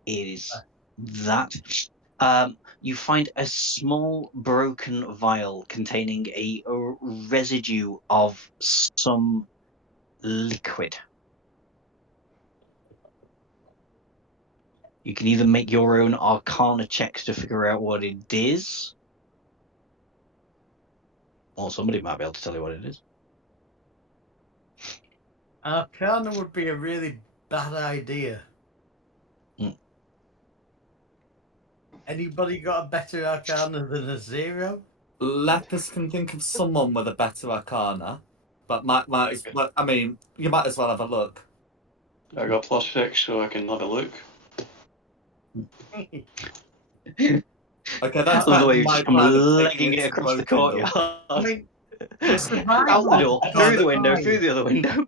It is that. You find a small broken vial containing a residue of some liquid. You can either make your own Arcana checks to figure out what it is, or somebody might be able to tell you what it is. Arcana would be a really bad idea. Anybody got a better Arcana than a 0? Lepus can think of someone with a better Arcana, but I mean, you might as well have a look. I got +6, so I can have a look. Okay, that's the way you just come legging it across the courtyard. I mean, out the door, through the window, through the other window.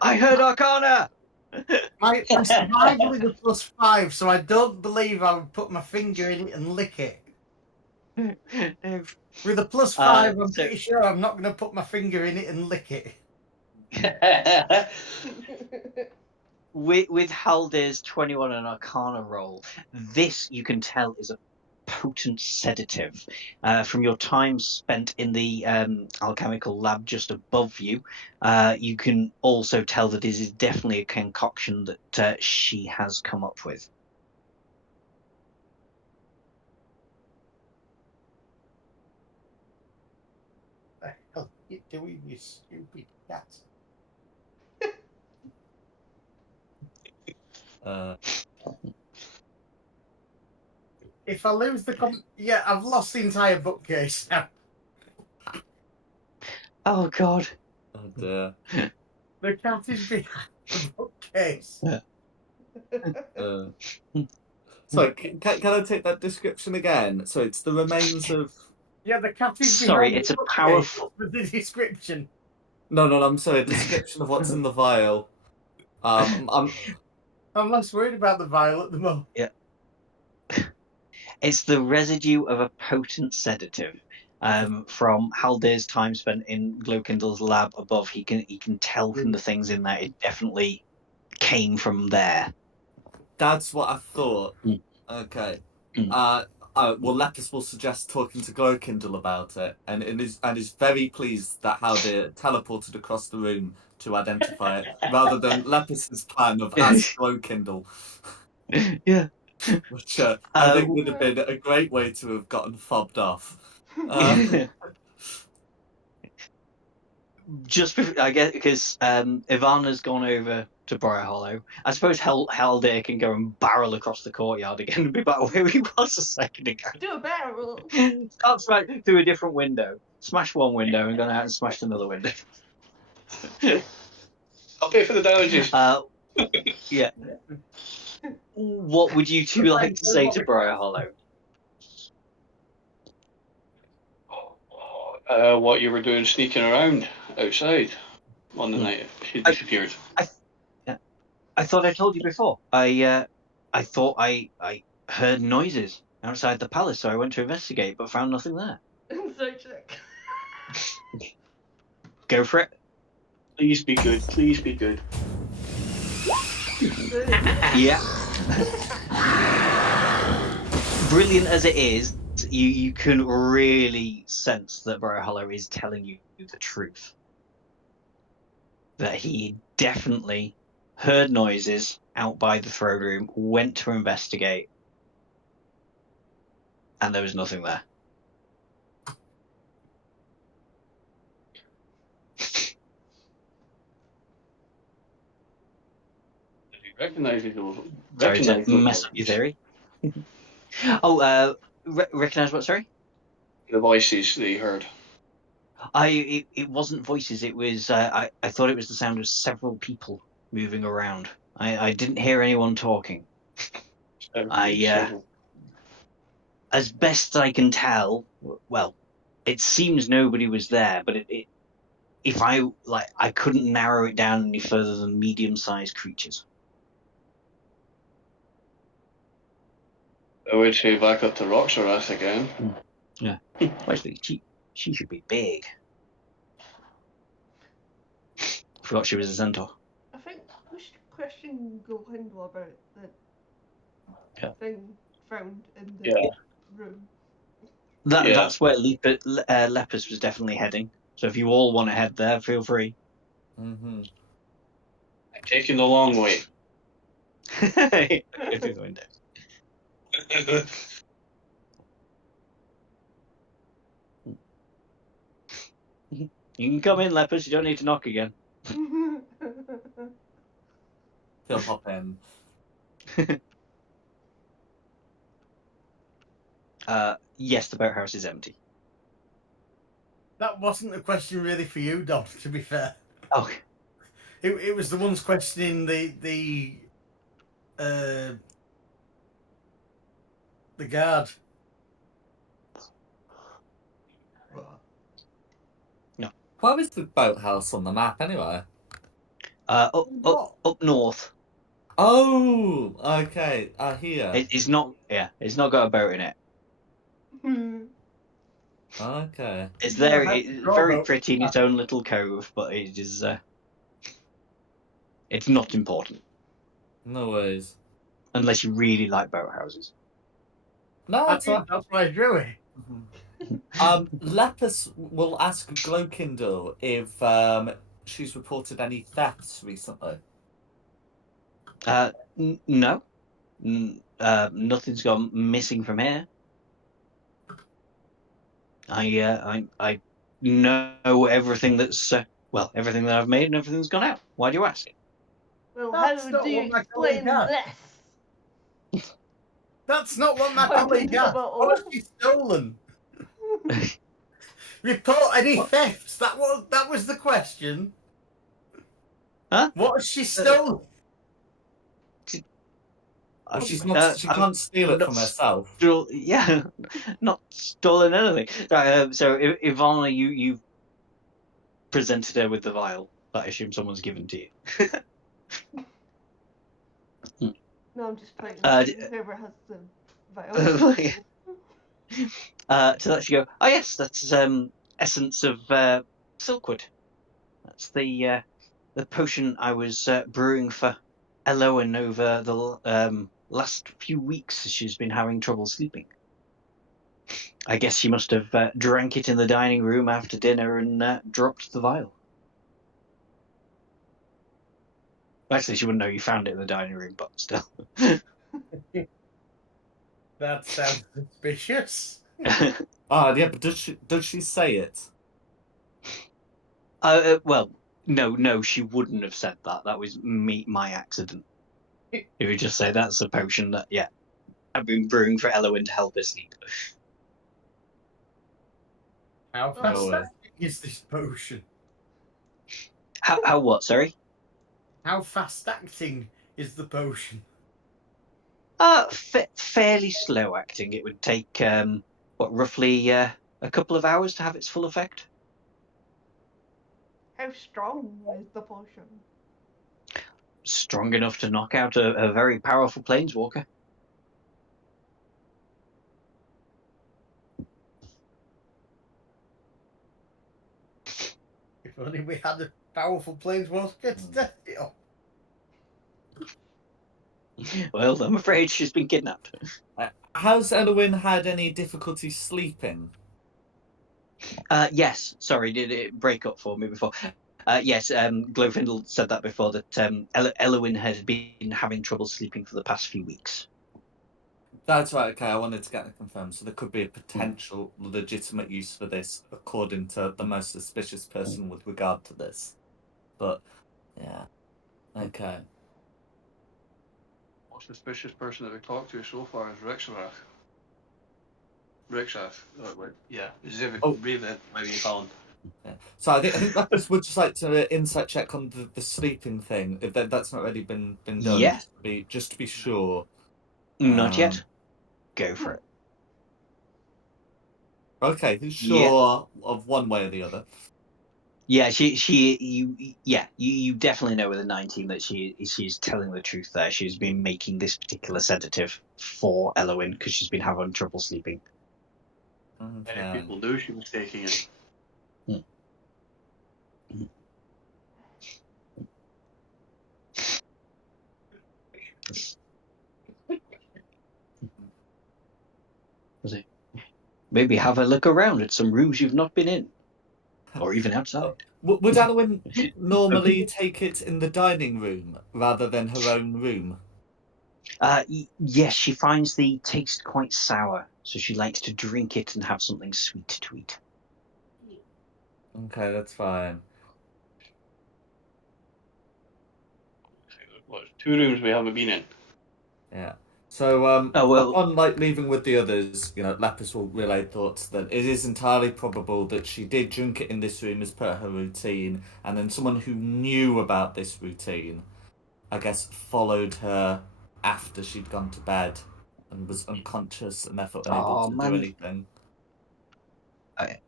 I heard Arcana! My survival is a +5, so I don't believe I would put my finger in it and lick it. With a +5, I'm so- pretty sure I'm not going to put my finger in it and lick it. with Haldir's 21 and Arcana roll, this you can tell is a potent sedative. From your time spent in the alchemical lab just above you, you can also tell that this is definitely a concoction that she has come up with. The hell are you doing, you stupid cat? If I lose the yeah, I've lost the entire bookcase now. Oh God! Oh dear. The cat is behind the bookcase. So can I take that description again? So it's the remains of. Yeah, the cat is Sorry, behind it's the a bookcase. powerful. That's the description. No, I'm sorry. A description of what's in the vial. I'm I'm less worried about the vial at the moment. Yeah. It's the residue of a potent sedative. From Haldir's time spent in Glowkindle's lab above, he can tell from the things in there it definitely came from there. That's what I thought. Mm. Okay. Mm. Well, Lepus will suggest talking to Glowkindle about it, and is very pleased that Haldir teleported across the room to identify it, rather than Lepus's plan of ask Glowkindle, Yeah. which I think would have been a great way to have gotten fobbed off. Just before, I guess, because Ivana's gone over to Briar Hollow. I suppose Haldir can go and barrel across the courtyard again and be back where he was a second ago. Do a barrel. That's right, through a different window. Smash one window and gone out and smashed another window. I'll pay for the damages. Yeah. What would you two like to say to Briar Hollow? What you were doing sneaking around outside on the night she disappeared. I thought I told you before. I thought I heard noises outside the palace, so I went to investigate, but found nothing there. Insight check. Go for it. Please be good. Please be good. Yeah. Brilliant as it is, you can really sense that Briar Hollow is telling you the truth. That he definitely heard noises out by the throne room, went to investigate, and there was nothing there. Did he recognise those? Sorry to Recognise those mess up your voices? theory. Recognize what? Sorry. The voices they heard. It wasn't voices. It was I thought it was the sound of several people moving around. I didn't hear anyone talking. Several. As best I can tell, well, it seems nobody was there. But if I couldn't narrow it down any further than medium-sized creatures. I would say back up to Roxarath again. Yeah. Actually, she should be big. Forgot she was a centaur. I think we should question Glowkindle about the thing found in the room. That's where Lepus was definitely heading. So if you all want to head there, feel free. Mm-hmm. I'm taking the long way. Go through the window. You can come in, Lepus. You don't need to knock again. He'll hop in. Yes, the boathouse is empty. That wasn't a question really for you, Dom, to be fair. Oh. It was the ones questioning the guard. No. Where is the boathouse on the map anyway? Up north. Oh, okay. Here. It's not. Yeah, it's not got a boat in it. Okay. It's Yeah, very, that's very Robo. pretty in its own little cove, but it is. It's not important No worries. unless you really like boathouses. No, I it's did, that's why I drew it. Lepus will ask Glowkindle if she's reported any thefts recently. No, nothing's gone missing from here. I know everything that's everything that I've made and everything's gone out. Why do you ask? Well, That's how not do you what my colleague explain had. this? That's not what my Pointing colleague to the had. bottle. What has she stolen? Report any thefts. That was the question. Huh? What has she stolen? Well, she's not. She can't steal it from herself. Yeah, not stolen anything. So Ivana, you presented her with the vial that I assume someone's given to you. No, I'm just pointing Uh, to whoever has the vial. To that you go, oh yes, that's essence of silkwood. That's the potion I was brewing for Elowen over the last few weeks. She's been having trouble sleeping. I guess she must have drank it in the dining room after dinner and dropped the vial. Actually, she wouldn't know you found it in the dining room, but still. That sounds suspicious. Yeah, but does she say it? Well, no, she wouldn't have said that. That was my accident. It would just say that's a potion that, yeah, I've been brewing for Elowen to help her sleep. How Oh, fast well. is this potion? How what? Sorry. How fast acting is the potion? Fairly slow acting. It would take roughly a couple of hours to have its full effect. how strong is the potion? Strong enough to knock out a very powerful planeswalker. If only we had a powerful planeswalker to test it on. Well, I'm afraid she's been kidnapped. Has Elwyn had any difficulty sleeping? Yes. Sorry, did it break up for me before? Yes, Glowfindle said that before, that Elowen had been having trouble sleeping for the past few weeks. That's right. Okay, I wanted to get that confirmed. So there could be a potential legitimate use for this, according to the most suspicious person with regard to this. But yeah, okay. Most suspicious person that we talked to so far is Rixrath. Rixrath. Oh, wait. Yeah. Raven, maybe you call him. Yeah. So I think Lapis would just like to insight check on the sleeping thing, if that's not already been done. Yeah. Just to be sure. Not yet. Go for it. Okay, sure of one way or the other. Yeah, you definitely know with a 19 that she's telling the truth there. She's been making this particular sedative for Elowen because she's been having trouble sleeping. Okay. Many people knew she was taking it. Was it? Maybe have a look around at some rooms you've not been in, or even outside. Would Elwyn normally take it in the dining room rather than her own room? Yes, she finds the taste quite sour, so she likes to drink it and have something sweet to eat. Okay, that's fine. What, 2 rooms we haven't been in? Yeah. So, well- upon leaving with the others, Lapis will relay thoughts that it is entirely probable that she did drink it in this room as per her routine, and then someone who knew about this routine, I guess, followed her after she'd gone to bed and was unconscious and therefore unable to do anything. Okay.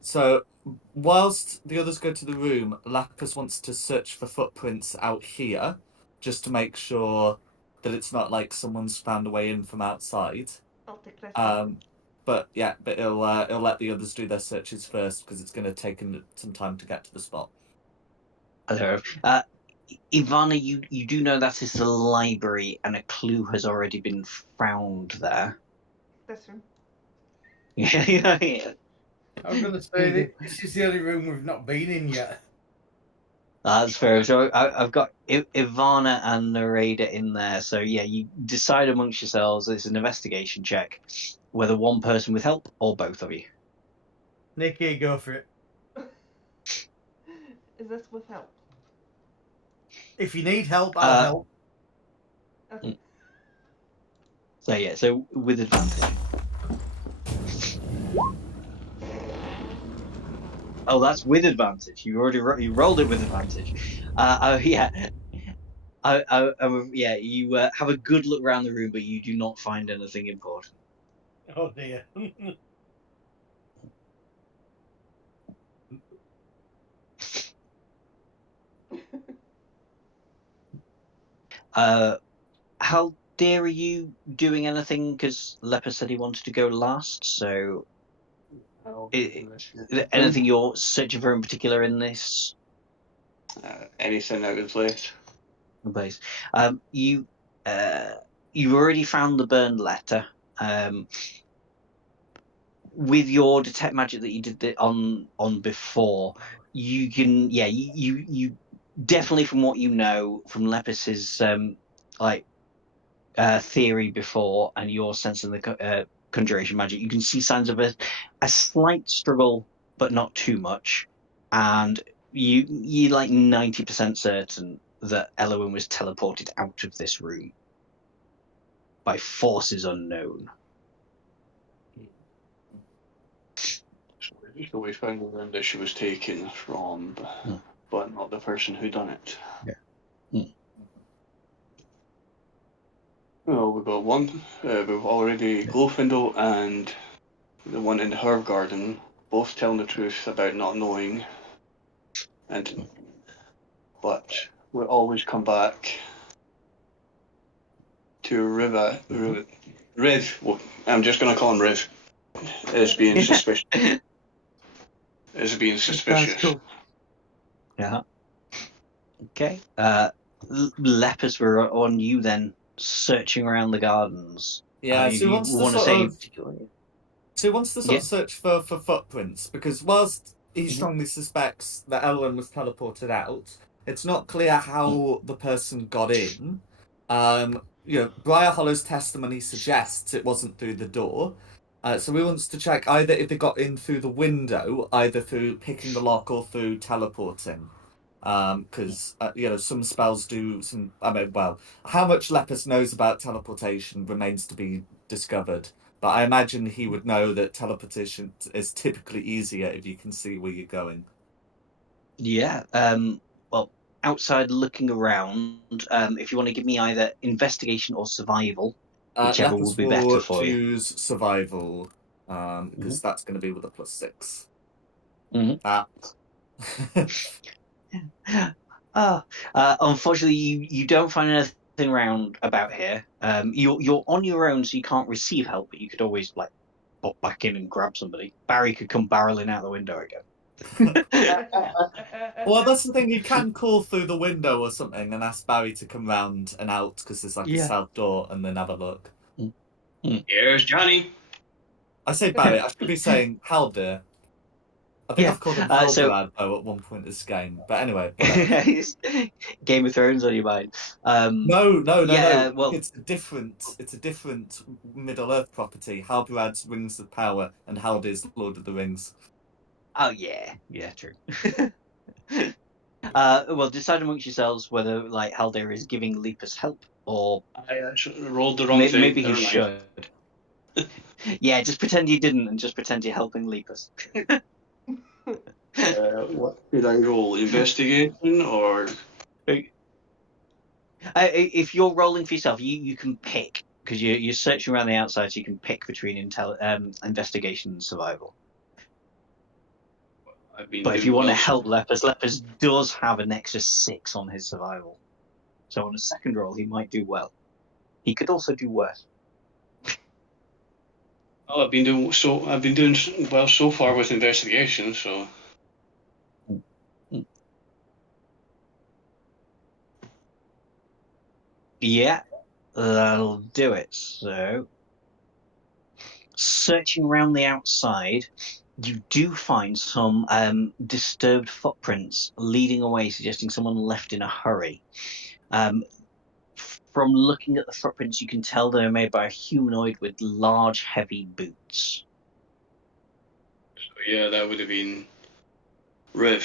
So, whilst the others go to the room, Lapis wants to search for footprints out here, just to make sure that it's not like someone's found a way in from outside. I'll take this. But it'll let the others do their searches first because it's going to take some time to get to the spot. Ivana, you do know that is the library, and a clue has already been found there. This room. Yeah. I was going to say that this is the only room we've not been in yet. That's fair. So I've got Ivana and Nareda in there. So yeah, you decide amongst yourselves. It's an investigation check, whether one person with help or both of you. Nikki, go for it. Is this with help? If you need help, I'll help. Okay. So yeah, so with advantage. Oh, that's with advantage. You already you rolled it with advantage. Yeah. Yeah. You have a good look around the room, but you do not find anything important. Oh dear. How dare you doing anything? Because Leper said he wanted to go last. So, is there anything you're searching for in particular in this Anything out of place? place? You've already found the burned letter. With your detect magic that you did on before, you can you definitely, from what you know from Lepus's theory before and your sense of the conjuration magic, you can see signs of a slight struggle, but not too much. And you're like 90% certain that Elowen was teleported out of this room by forces unknown. So we found the room that she was taken from, but not the person who done it. Yeah. Well, we've got one. We've already Glowfindel and the one in the herb garden, both telling the truth about not knowing, but we always come back to Riv. Well, I'm just going to call him Riv. As being suspicious. As being suspicious. Cool. Yeah. Okay. Lepers were on you then, searching around the gardens. Yeah, so he wants to sort of search for footprints, because whilst he strongly suspects that Ellen was teleported out, it's not clear how the person got in. Briar Hollow's testimony suggests it wasn't through the door. So he wants to check either if they got in through the window, either through picking the lock or through teleporting. Because some spells do some. How much Lepus knows about teleportation remains to be discovered. But I imagine he would know that teleportation is typically easier if you can see where you're going. Yeah. Well, outside looking around, if you want to give me either investigation or survival, whichever Lepus would be better for you. Choose survival, because that's going to be with a +6. Unfortunately, you don't find anything around about here. You're on your own, so you can't receive help, but you could always pop back in and grab somebody. Barry could come barreling out the window again. Well, that's the thing. You can call through the window or something and ask Barry to come round and out, because there's a south door, and then have a look. Here's Johnny. I say Barry. I should be saying Haldir. I think I've called him Halbrad though at one point this game. But anyway, Game of Thrones on your mind. No. Well, It's a different Middle Earth property. Halbrad's Rings of Power and Haldir's Lord of the Rings. Oh yeah, true. Well, decide amongst yourselves whether Haldir is giving Lepus help, or I rolled the wrong thing. Maybe he should. Yeah, just pretend you didn't, and just pretend you're helping Lepus. What did I roll? Investigation or? If you're rolling for yourself, you can pick, because you're searching around the outside, so you can pick between investigation and survival. But if you want to help Lepus does have an extra 6 on his survival. So on a second roll, he might do well. He could also do worse. Well, I've been doing well so far with investigation. So Yeah, that'll do it. So, searching around the outside, you do find some disturbed footprints leading away, suggesting someone left in a hurry. From looking at the footprints, you can tell they're made by a humanoid with large, heavy boots. yeah, that would have been Riv.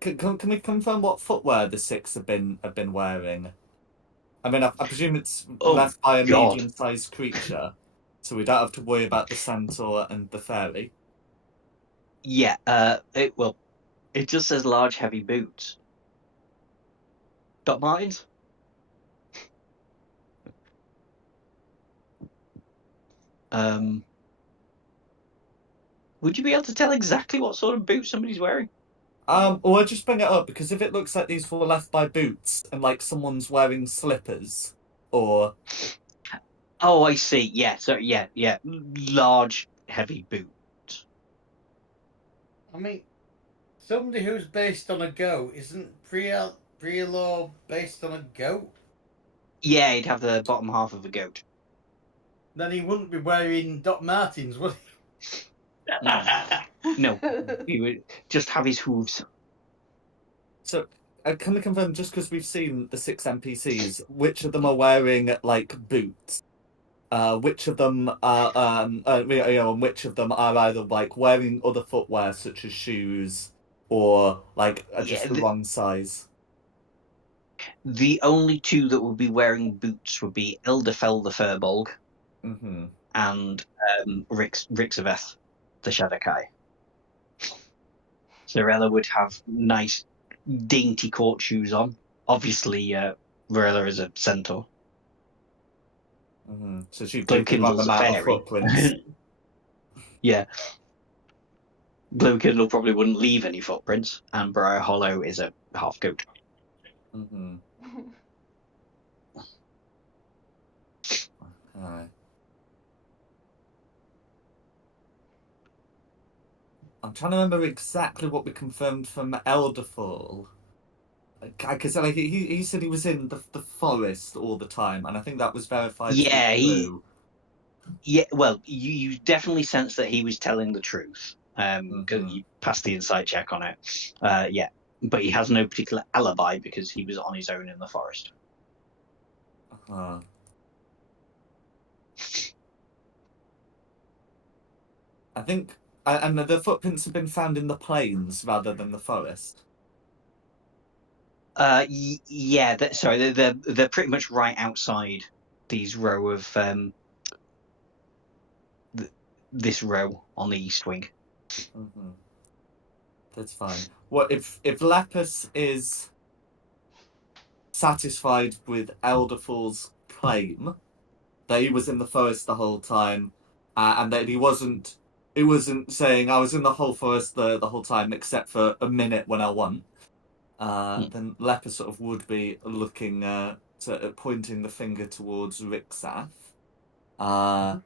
Can we confirm what footwear the six have been wearing? I mean, I presume it's Oh, left by a God. medium-sized creature, so we don't have to worry about the centaur and the fairy. Yeah, it just says large, heavy boots. Doc Martens? Would you be able to tell exactly what sort of boots somebody's wearing? Well, I'll just bring it up because if it looks like these were left by boots and like someone's wearing slippers, or Oh, I see. Yeah, so yeah, large, heavy boot. I mean, somebody who's based on a goat isn't Brielor based on a goat? Yeah, he'd have the bottom half of a goat. Then he wouldn't be wearing Doc Martens, would he? No, he would just have his hooves. so. Can we confirm, just because we've seen the six NPCs, which of them are wearing like boots? Which of them are and which of them are either like wearing other footwear such as shoes or like just the wrong size? The only two that would be wearing boots would be Elderfell the Furbolg Mm-hmm. and Rixaveth the Shadowkai. Zorella would have nice, dainty court shoes on. Obviously, Zorella is a centaur. Mm-hmm. So she'd Glow take the wrong Kindle's a amount of fairy. footprints. Yeah. Glow Kindle probably wouldn't leave any footprints, and Briar Hollow is a half goat. Mm-hmm. Okay. I'm trying to remember exactly what we confirmed from Elderfall. Because like he said he was in the forest all the time, and I think that was verified. Yeah, to be true. well, you definitely sense that he was telling the truth, because you passed the insight check on it. Yeah, but he has no particular alibi because he was on his own in the forest. Uh-huh. I think, and the footprints have been found in the plains rather than the forest. Yeah, sorry, they're pretty much right outside these row of this row on the east wing. Mm-hmm. That's fine. What if Lepus is satisfied with Elderfall's claim that he was in the forest the whole time, and that he wasn't saying I was in the whole forest the whole time except for a minute when I won. Then Lepus sort of would be looking pointing the finger towards Rixath. Although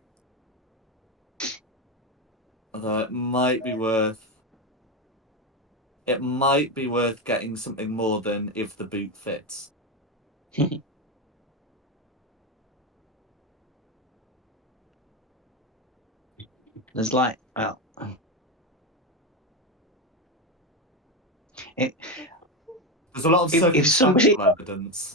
it might be worth getting something more than if the boot fits. There's like, well, there's a lot of circumstantial evidence.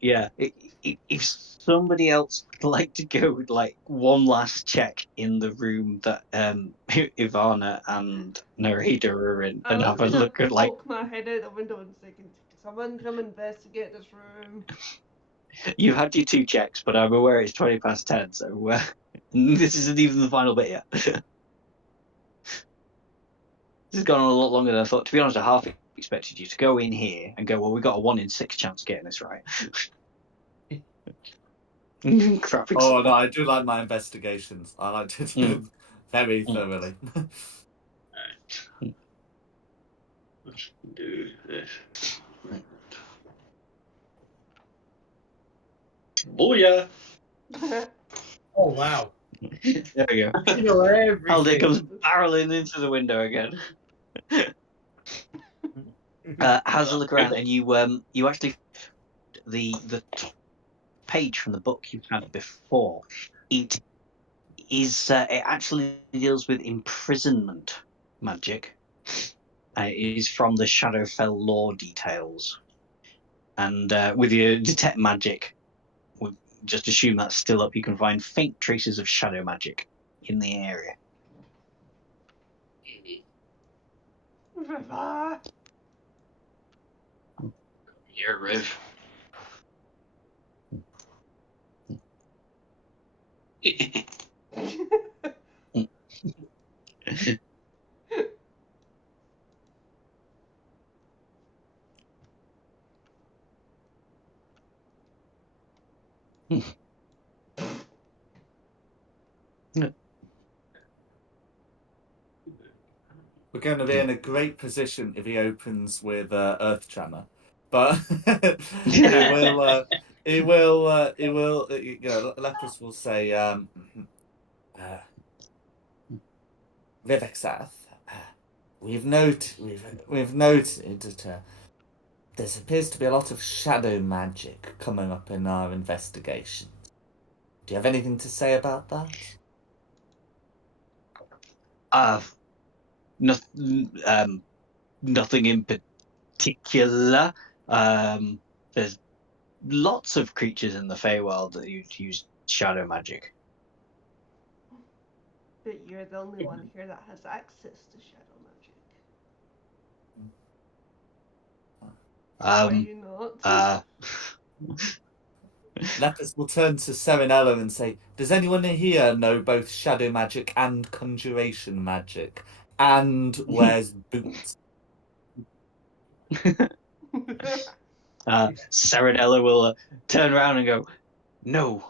Yeah, if somebody else would like to go with like one last check in the room that Ivana and Narita are in, and have a look at like. Poke my head out the window and say, "Can someone come investigate this room?" You've had your 2 checks, but I'm aware it's 20 past 10, so this isn't even the final bit yet. This has gone on a lot longer than I thought. To be honest, I half expected you to go in here and go, well, we've got a 1 in 6 chance of getting this right. Crap. Oh no, I do like my investigations. I like to do them very thoroughly. Let's do this. Booyah! Oh wow! There we go. You know everything. Aldi comes barreling into the window again. Has a look around, and you actually the top page from the book you had before. It actually deals with imprisonment magic. It is from the Shadowfell lore details, and with your detect magic, we'll just assume that's still up. You can find faint traces of shadow magic in the area. River. Here, Riv. We're going to be in a great position if he opens with Earth Tremor, but Lepus will say, Vivexath, we've noted that there appears to be a lot of shadow magic coming up in our investigation. Do you have anything to say about that? Nothing in particular. There's lots of creatures in the Feywild that use shadow magic. But you're the only one here that has access to shadow magic. Are you not? Lepus will turn to Serenella and say, does anyone here know both shadow magic and conjuration magic? And wears boots? Serenella will turn around and go, no,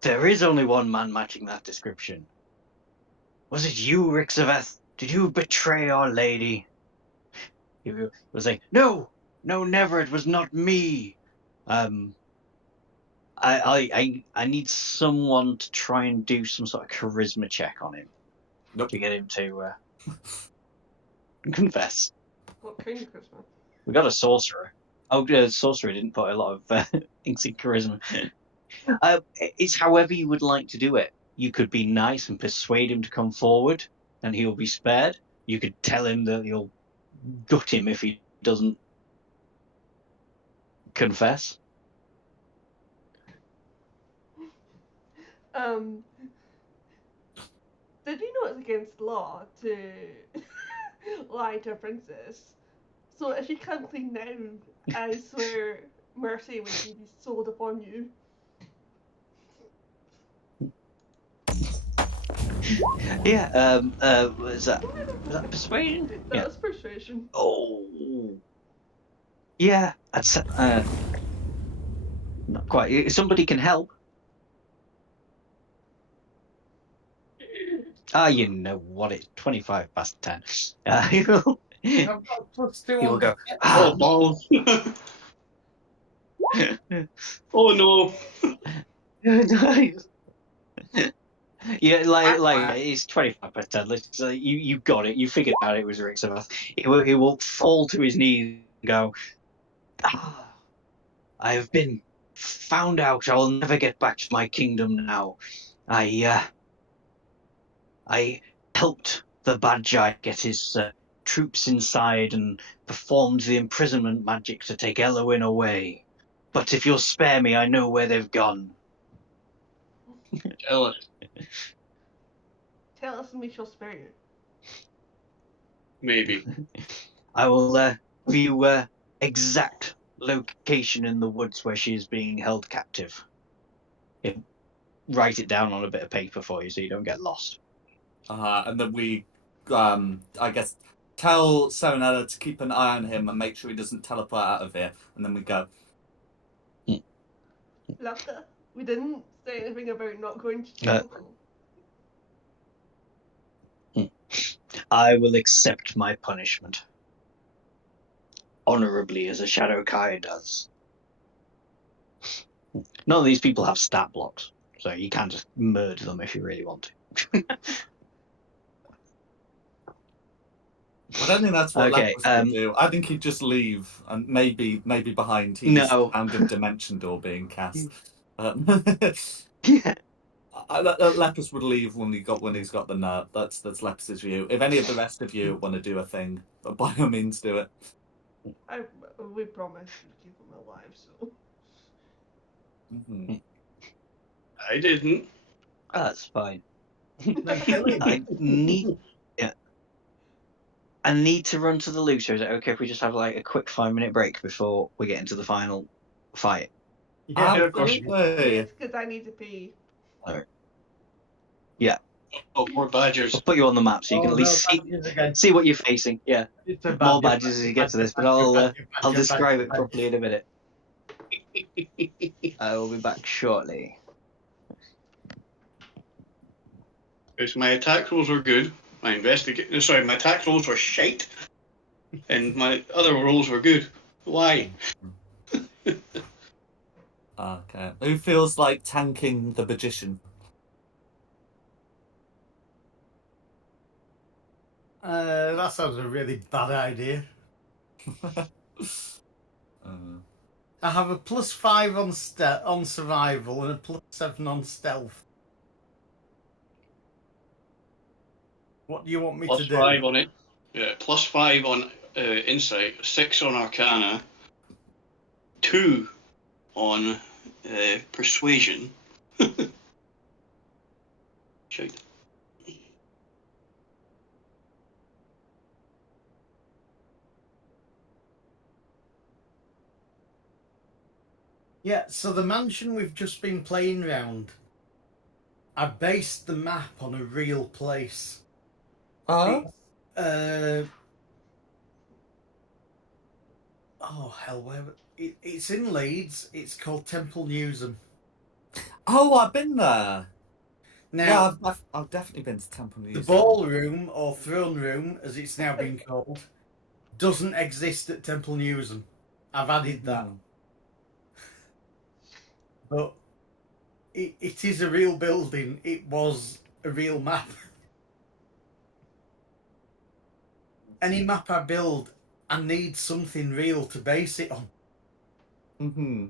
there is only one man matching that description. Was it you, Rixaveth? Did you betray Our Lady? He will say, no, never, it was not me. I need someone to try and do some sort of charisma check on him. Nope. To get him to confess. What kind of Christmas? We got a sorcerer. Oh, the sorcerer didn't put a lot of things in charisma. It's however you would like to do it. You could be nice and persuade him to come forward, and he'll be spared. You could tell him that you'll gut him if he doesn't confess. Did you know it's against law to lie to a princess? So if you can't clean now, I swear mercy would be bestowed upon you. Yeah. Was that persuasion? That was persuasion. Oh. Yeah. That's not quite. Somebody can help. You know what? It's 25 past 10. He will go. Oh, balls. Oh, no. Yeah, like it's 25 past 10. You got it. You figured out it was Rixaveth. He will fall to his knees and go, I have been found out. I will never get back to my kingdom now. I helped the bad giant get his troops inside and performed the imprisonment magic to take Elowin away. But if you'll spare me, I know where they've gone. Tell it. Tell us and we shall spare you. Maybe. I will give you exact location in the woods where she is being held captive. Write it down on a bit of paper for you so you don't get lost. And then we, I guess, tell Serenella to keep an eye on him and make sure he doesn't teleport out of here. And then we go. Lacta, we didn't say anything about not going to jail. I will accept my punishment. Honorably, as a Shadow Kai does. None of these people have stat blocks, so you can just murder them if you really want to. I don't think that's what Okay, Lepus would do. I think he'd just leave, and maybe behind he's No. random dimension door being cast. Yeah. Lepus would leave when he's got the nerve. That's Lepus's view. If any of the rest of you want to do a thing, by all means do it. We promised to keep him alive, so. Mhm. I didn't. That's fine. No, kill him. I need to run to the loo, so is it okay if we just have like a quick 5-minute break before we get into the final fight? Yeah, of course. Absolutely. Yes, because I need to pee. Oh, more badgers. I'll put you on the map so you can Oh, at least no, badges again. see what you're facing. Yeah, It's a more badger, badges as you get badger, to this, but badger, I'll badger, describe badger, it properly in a minute. Because I will be back shortly. my attack rolls were good. My attack rolls were shite. And my other rolls were good. Why? Okay. Who feels like tanking the magician? That sounds a really bad idea. I have a +5 on survival and a +7 on stealth. What do you want me to do? +5 on it. Yeah, +5 on insight, 6 on arcana, 2 on persuasion. Shite. Yeah, so the mansion we've just been playing round, I based the map on a real place. Oh, Oh hell, it's in Leeds. It's called Temple Newsham. I've been there. Now, Yeah, I've definitely been to Temple the News. ballroom or throne room, as it's now been called, doesn't exist at Temple Newsham. I've added that, but it is a real building. It was a real map. Any map I build, I need something real to base it on. Mm-hmm.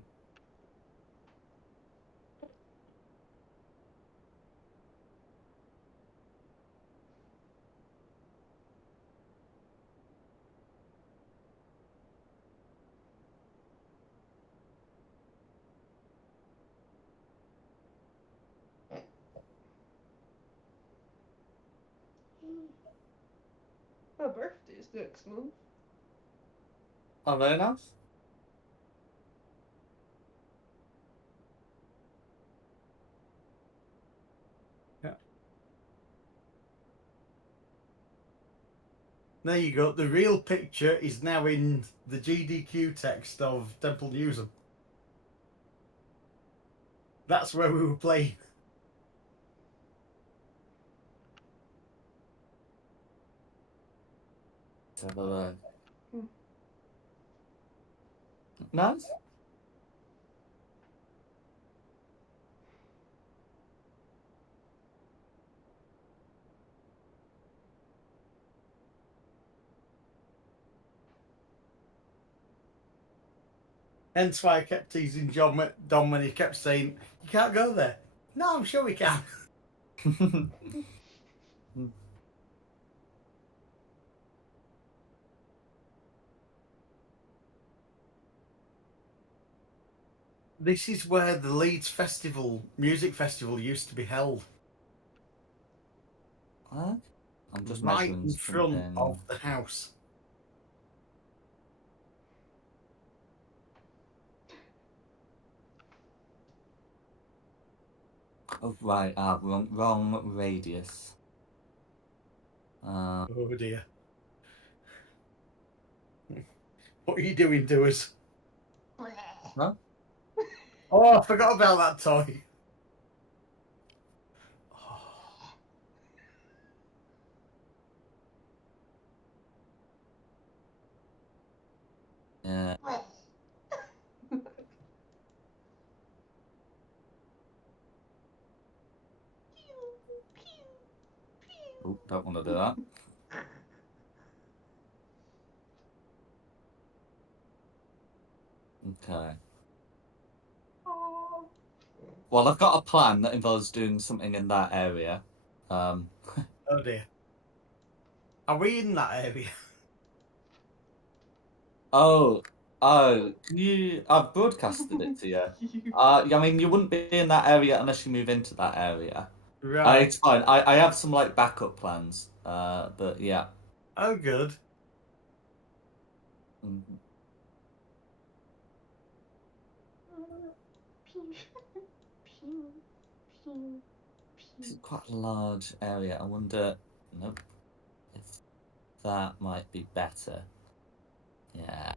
My birthday's next month. Oh, very nice. There you go. The real picture is now in the GDQ text of Temple Newsham. That's where we were playing. Let's have a look. Hmm. Nice. Hence why I kept teasing Dom when he kept saying, "You can't go there." No, I'm sure we can. This is where the Leeds music festival, used to be held. What? I'm just Right measuring in front something. of the house. Oh, right. Wrong radius. Oh dear. What are you doing to us? Huh? Oh, I forgot about that toy. Yeah. Don't want to do that. Okay. Oh. Well, I've got a plan that involves doing something in that area. Oh dear. Are we in that area? Oh, can you? I've broadcasted it to you. I mean, you wouldn't be in that area unless you move into that area. Right. It's fine. I have some like backup plans. But yeah. Oh, good. Mhm. It's quite a large area. I wonder. Nope. If that might be better. Yeah.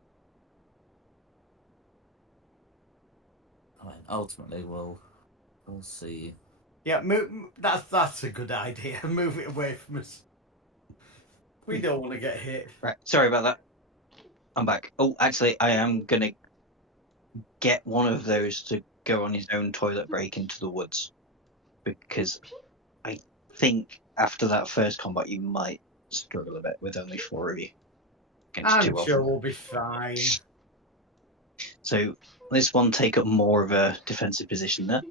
I mean, ultimately, we'll see. Yeah, that's a good idea. Move it away from us. We don't want to get hit. Right, sorry about that. I'm back. Oh, actually, I am going to get one of those to go on his own toilet break into the woods. Because I think after that first combat, you might struggle a bit with only 4 of you against I'm 2 of sure them. we'll be fine. So this one take up more of a defensive position there.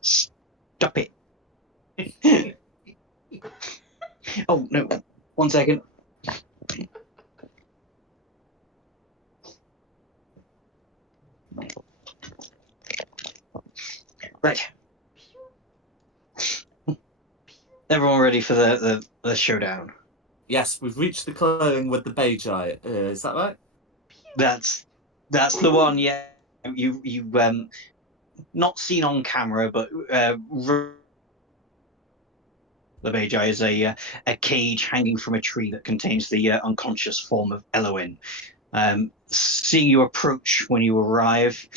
Stop it. Oh, no. 1 second. Right. Everyone ready for the showdown? Yes, we've reached the clearing with the Beijai. Is that right? That's the one. Yeah, you not seen on camera, but the Beijai is a cage hanging from a tree that contains the unconscious form of Eloin. Seeing you approach when you arrive,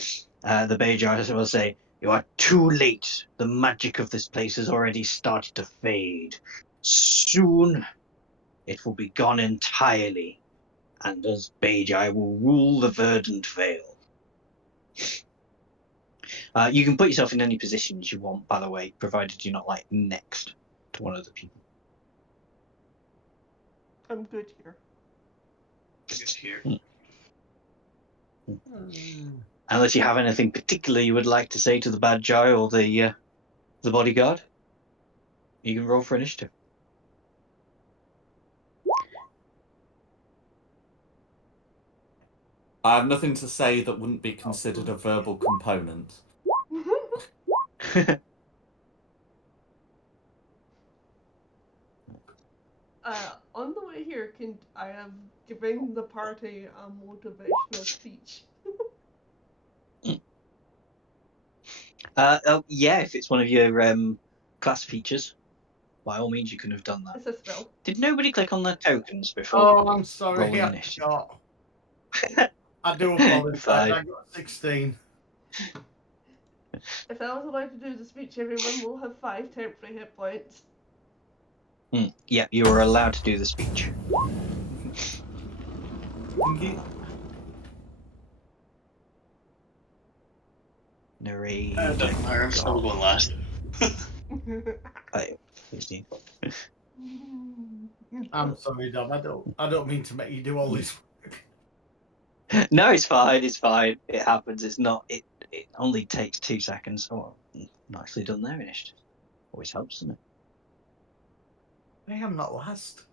the Beijai will say, "You are too late. The magic of this place has already started to fade. Soon it will be gone entirely, and as Beijai will rule the Verdant Vale." You can put yourself in any positions you want, by the way, provided you're not like next to one of the people. I'm good here. Good here. Unless you have anything particular you would like to say to the bad guy or the bodyguard, you can roll for initiative. I have nothing to say that wouldn't be considered a verbal component. On the way here, I am giving the party a motivational speech. Yeah, if it's one of your class features, by all means you can have done that. It's a spell. Did nobody click on their tokens before Oh, I'm sorry. rolling I initiative? forgot. I do apologise. Fine. I got 16. If I was allowed to do the speech, everyone will have 5 temporary hit points. Yeah, you are allowed to do the speech. Narrate. Doesn't matter, I'm still going last. 15. I'm sorry, Dom. I don't mean to make you do all this. No, it's fine. It's fine. It happens. It's not. It only takes 2 seconds. Oh, nicely done there, initiative. Always helps, doesn't it? I am not last.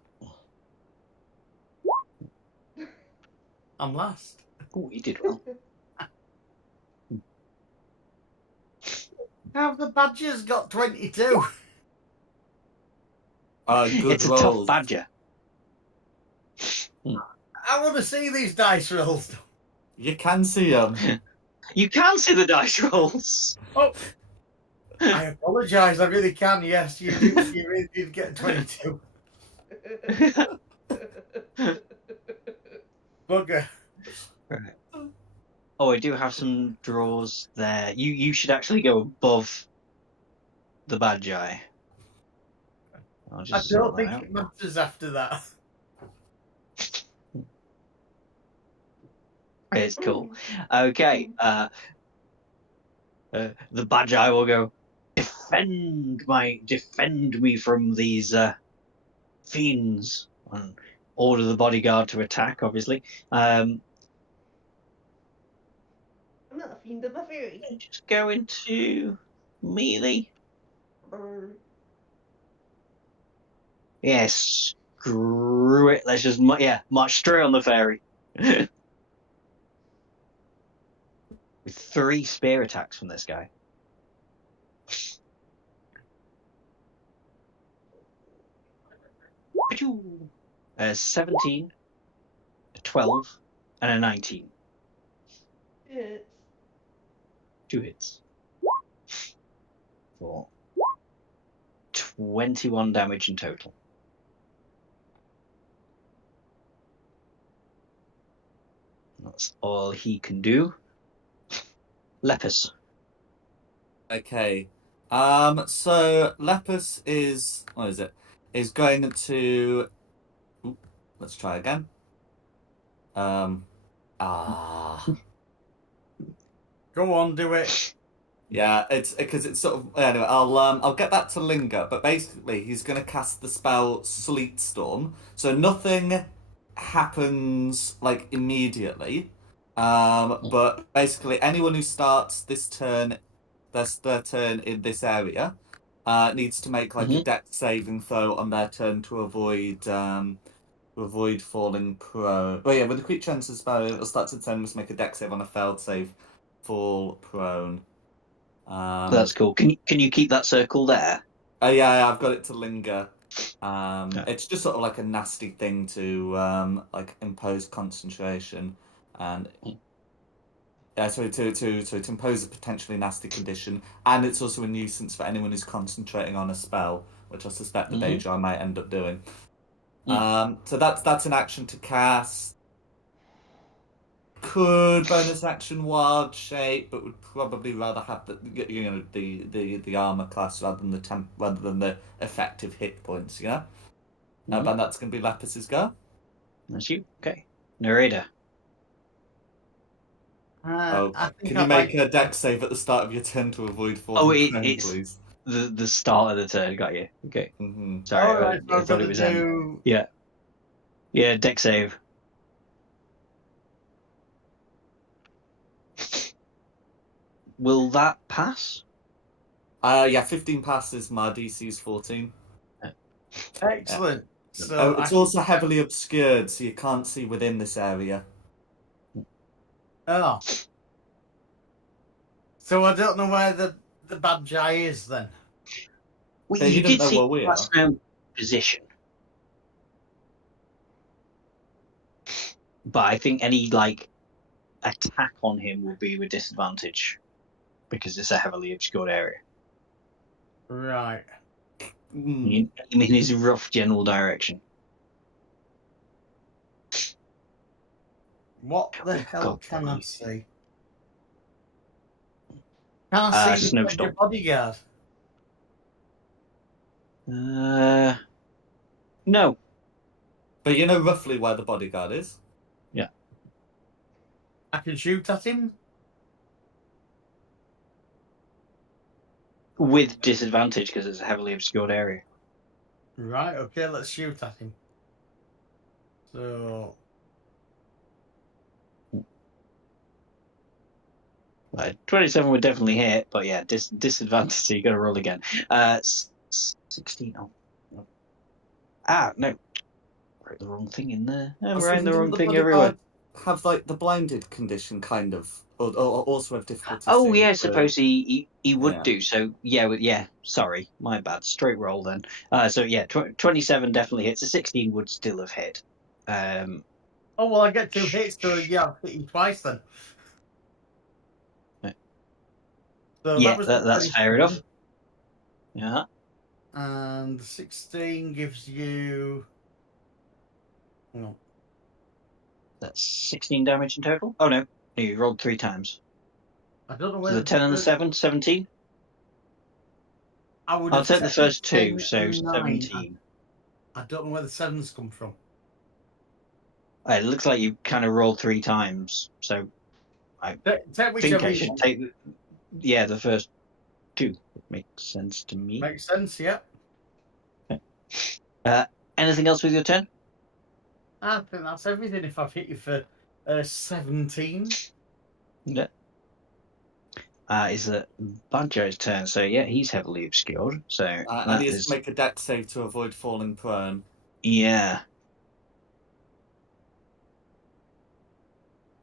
I'm last. Oh, you did well. How have the badgers got 22? Good It's a rolls. tough badger. I want to see these dice rolls. You can see them. You can see the dice rolls. Oh, I apologise. I really can. Yes, you really did get 22. Bugger. Right. Oh, I do have some draws there. You should actually go above the bad guy. I'll I just don't sort that think out. it matters after that. It's cool. Okay. The bad guy will go, defend me from these fiends, and order the bodyguard to attack. Obviously, I'm not a fiend, I'm a fairy. just go into melee. Yes, screw it. Let's just march straight on the fairy. With 3 spear attacks from this guy. Pachoo! 17, a 12, and a 19. It's 2 hits. For 21 damage in total. That's all he can do. Lepus. Okay. So Lepus is is going to. Ooh, let's try again. Go on, do it. Yeah, it's because it's sort of anyway. I'll get that to linger, but basically he's going to cast the spell Sleet Storm, so nothing happens like immediately. But basically anyone who starts this turn, their turn in this area, needs to make like a dex saving throw on their turn to avoid falling prone. Oh yeah, with the creature enters the spell, it'll start its turn, must make a dex save on a failed save, fall prone. That's cool. Can you keep that circle there? Oh yeah, I've got it to linger. It's just sort of like a nasty thing to like impose concentration, and to impose a potentially nasty condition, and it's also a nuisance for anyone who's concentrating on a spell, which I suspect the Bejar might end up doing. So that's an action to cast. Could bonus action wild shape, but would probably rather have the armor class rather than the effective hit points. Yeah, but that's gonna be Lepus's go. That's you. Okay, narrator. Can you make a dex save at the start of your turn to avoid falling prone, please? The start of the turn. Got you. Okay. Mm-hmm. Sorry, I thought it was end. Yeah, dex save. Will that pass? Yeah, 15 passes. My DC is 14. Excellent. So it's also heavily obscured, so you can't see within this area. Oh. So I don't know where the bad guy is then. Well, you did know see where we are. Position. But I think any attack on him will be with disadvantage because it's a heavily obscured area. Right. You aim in his rough general direction. What the hell can I see? Can I see the bodyguard? No. But you know roughly where the bodyguard is? Yeah. I can shoot at him? With disadvantage because it's a heavily obscured area. Right, okay, let's shoot at him. So... 27 would definitely hit, but yeah, disadvantage, so you got to roll again. 16. Oh. No. Wrote the wrong thing in there. I'm writing the wrong thing everywhere. Have like the blinded condition kind of, or also have difficulty. Oh yeah, I suppose he would do. So yeah. Sorry, my bad. Straight roll then. So yeah, 27 definitely hits. A 16 would still have hit. Oh well, I get 2 hits, so yeah, I'll hit him twice then. So yeah, that's fair enough. Yeah. And 16 gives you... No. That's 16 damage in total? Oh no, you rolled 3 times. I don't know where... So the 10 and the 7, 17? I'll take the first 2, so 17. I don't know where the 7s come from. It looks like you kind of rolled 3 times, so I think I should take the first 2. Makes sense to me. Makes sense, yeah. Anything else with your turn? I think that's everything if I've hit you for 17. Yeah. Is the Banjo's turn, so yeah, he's heavily obscured. So And that he has is to make a dex save to avoid falling prone. yeah.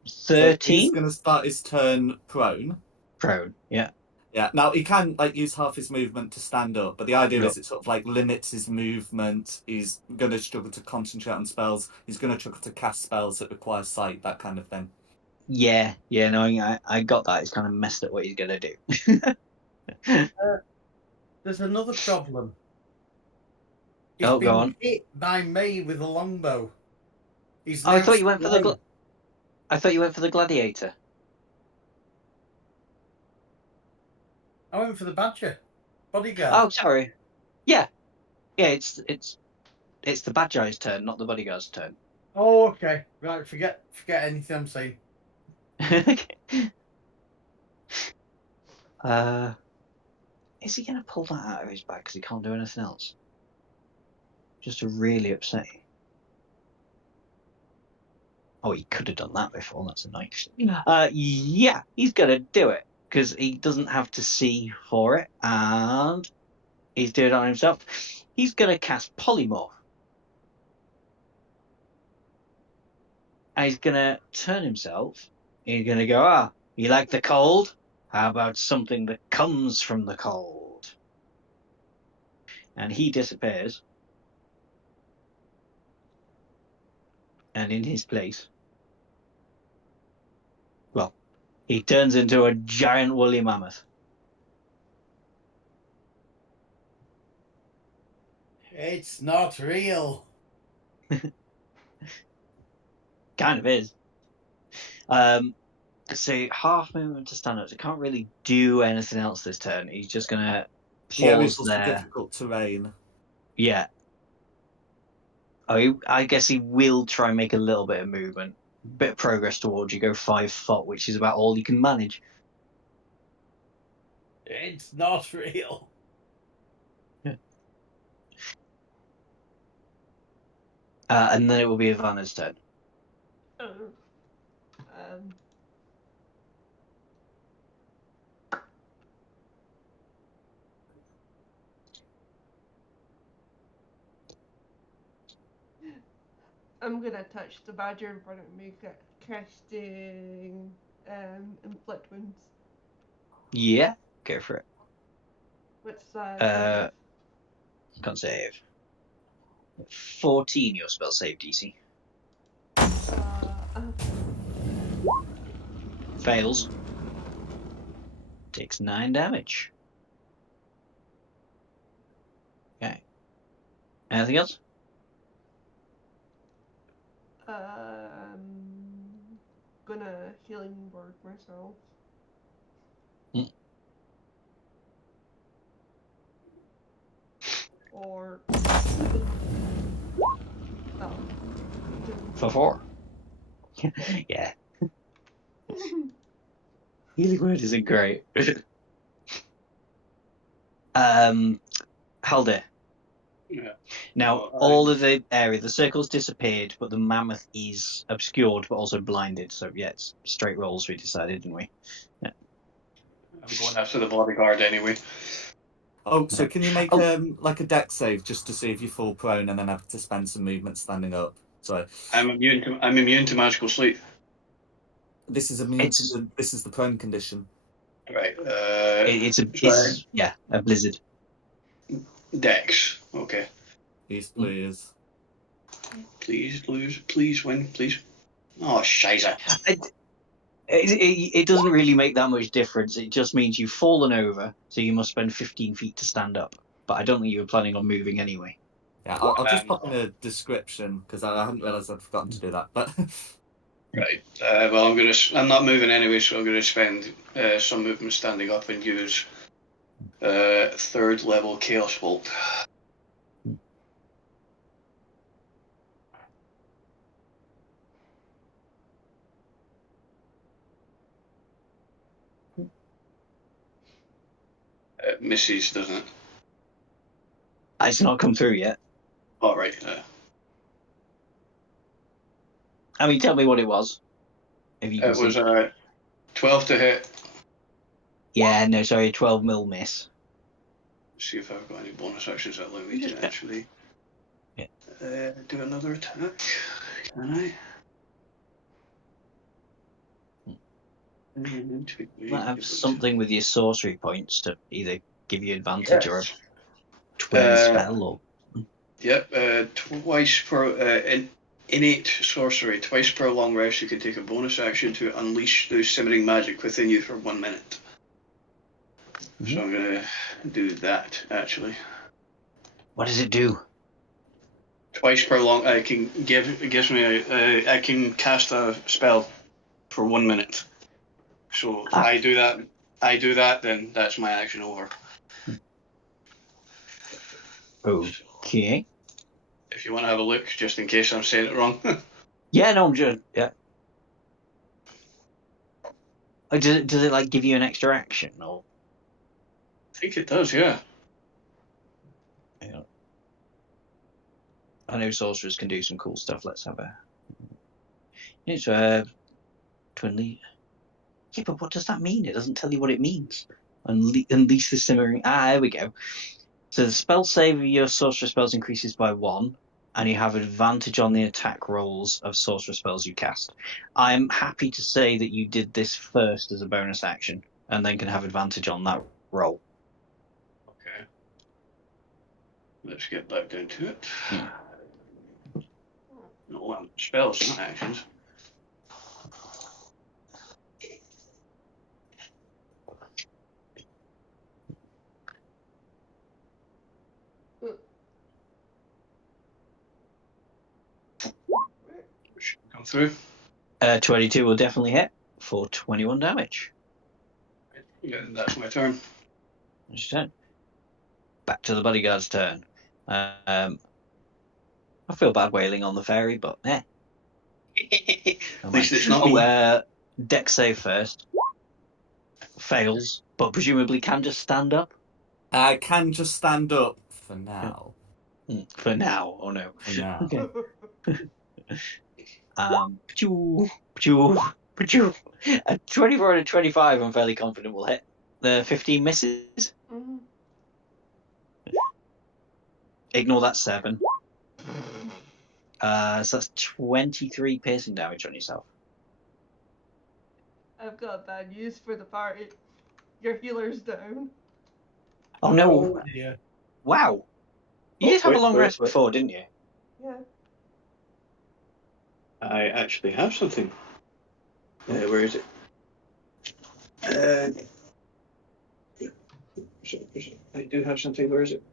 So 13 he's going to start his turn prone. prone. Yeah. Yeah. Now he can use half his movement to stand up, but the idea Yep. is it sort of limits his movement. He's going to struggle to concentrate on spells. He's going to struggle to cast spells that require sight, that kind of thing. Yeah. No, I got that. It's kind of messed up what he's gonna do. There's another problem. He's Oh, go been on. hit by me with a longbow. He's Oh, I now thought you went for the. slain. I thought you went for the gladiator. I went for the badger. Bodyguard. Oh, sorry. Yeah. It's the Badger's turn, not the bodyguard's turn. Oh, okay. Right, forget anything I'm saying. Is he going to pull that out of his bag because he can't do anything else? Just to really upset you. Oh, he could have done that before. That's annoying. Yeah, he's going to do it because he doesn't have to see for it, and he's doing it on himself. He's going to cast Polymorph. And he's going to turn himself. He's going to go, you like the cold? How about something that comes from the cold? And he disappears. And in his place, well, he turns into a giant woolly mammoth. It's not real. Kind of is. So half movement to stand up. So can't really do anything else this turn. He's just going to The area is pause also there. difficult terrain. Yeah. I guess he will try and make a little bit of movement. Bit of progress towards you. Go 5 foot, which is about all you can manage. It's not real. And then it will be Ivana's turn. I'm gonna touch the badger in front of me, casting inflict wounds. Yeah, go for it. What's that? Can't save. 14 your spell save DC. Fails. Takes 9 damage. Okay. Anything else? Gonna healing word myself. Or For 4. Yeah. Healing word isn't great. Haldir. Yeah. Now, all of the area, the circle's disappeared, but the mammoth is obscured, but also blinded. So, yeah, it's straight rolls, we decided, didn't we? Yeah. I'm going after the bodyguard anyway. Oh, so can you make a dex save just to see if you fall prone and then have to spend some movement standing up? Sorry. I'm immune to magical sleep. This is this is the prone condition. Right. It's a blizzard. Dex. Okay. Please, please. Please lose. Please win. Please. Oh, shiza. It doesn't really make that much difference. It just means you've fallen over, so you must spend 15 feet to stand up. But I don't think you were planning on moving anyway. Yeah, I'll just pop in a description because I hadn't realised I'd forgotten to do that. But right. Well, I'm not moving anyway, so I'm gonna spend some movement standing up and use 3rd level Chaos Bolt. misses, doesn't it? It's not come through yet. All right. I mean, tell me what it was. If you can It was see. 12 to hit. Yeah, no, sorry, 12 mil miss. See if I've got any bonus actions that allow me to actually do another attack. Can I? Might have something with your sorcery points to either give you advantage or a twin spell or. Yep, twice per innate sorcery. Twice per long rest, you can take a bonus action to unleash the simmering magic within you for 1 minute. Mm-hmm. So I'm gonna do that actually. What does it do? Twice per long, I can it gives me I can cast a spell for 1 minute. So if I do that, then that's my action over. Okay. If you want to have a look, just in case I'm saying it wrong. Yeah, no, I'm just Does it like give you an extra action or? I think it does, yeah. Yeah. I know sorcerers can do some cool stuff. Let's have a. It's twinly. Yeah, but what does that mean? It doesn't tell you what it means. Unleash the simmering. There we go. So the spell save of your sorcerer spells increases by 1, and you have advantage on the attack rolls of sorcerer spells you cast. I'm happy to say that you did this first as a bonus action, and then can have advantage on that roll. Okay. Let's get back down to it. No, spells, not actions. Should come through. 22 will definitely hit for 21 damage. Yeah, that's my turn. Back to the bodyguard's turn. I feel bad wailing on the fairy, but At least it's not me. me. Dex save first. Fails, but presumably can just stand up. I can just stand up for now. For now, oh no. For now. Okay. A 24 and a 25, I'm fairly confident will hit. The 15 misses. Mm-hmm. Ignore that 7. So that's 23 piercing damage on yourself. I've got bad news for the party. Your healer's down. Oh no. Oh, dear. Wow. You did have a long rest before, didn't you? Yeah. I actually have something. Where is it? I do have something. Where is it?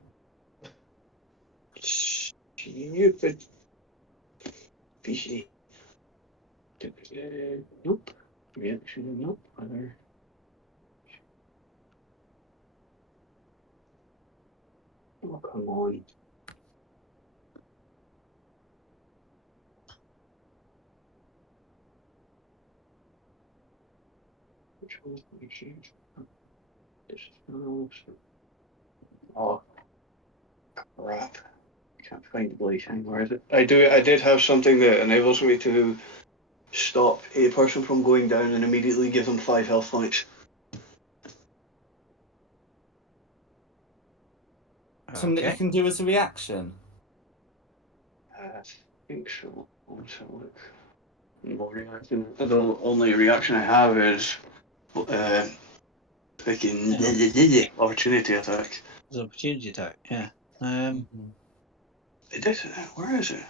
Stupid. PC. Nope. Reaction. Nope. Other. Oh, come on. Which one? Oh, crap. Can't find the bloody thing. Where is it? I did have something that enables me to stop a person from going down and immediately give them 5 health points. Something that you can do as a reaction. I think so. Let's have a look. No reaction. The only reaction I have is picking opportunity attack. There's an opportunity attack, yeah. It is. Where is it?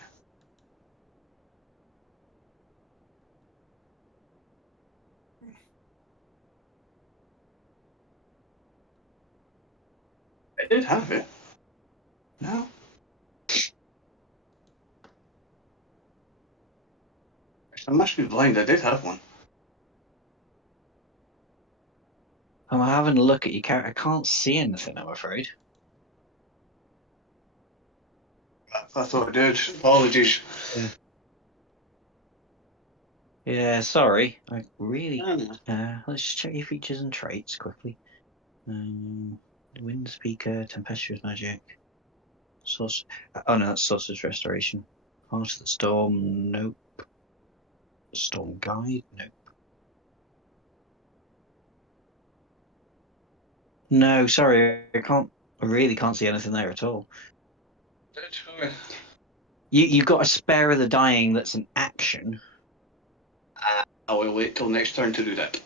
I did have it. No. I must be blind. I did have one. I'm having a look at your character. I can't see anything, I'm afraid. I thought I did. Apologies. Yeah, sorry. I really. No. Let's just check your features and traits quickly. Wind Speaker, Tempestuous Magic. Source. Oh no, that's Sorcerer's Restoration. Heart of the Storm. Nope. Storm Guide. Nope. No, sorry, I really can't see anything there at all. You've got a Spare of the Dying that's an action. I will wait till next turn to do that.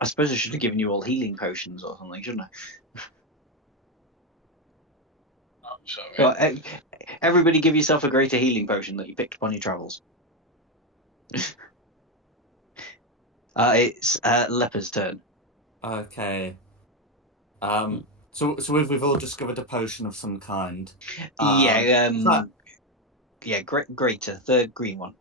I suppose I should have given you all healing potions or something, shouldn't I? Sorry. Well, everybody give yourself a greater healing potion that you picked upon your travels. It's Leper's turn. Okay. So we've all discovered a potion of some kind. Yeah, that- yeah, greater, the green one.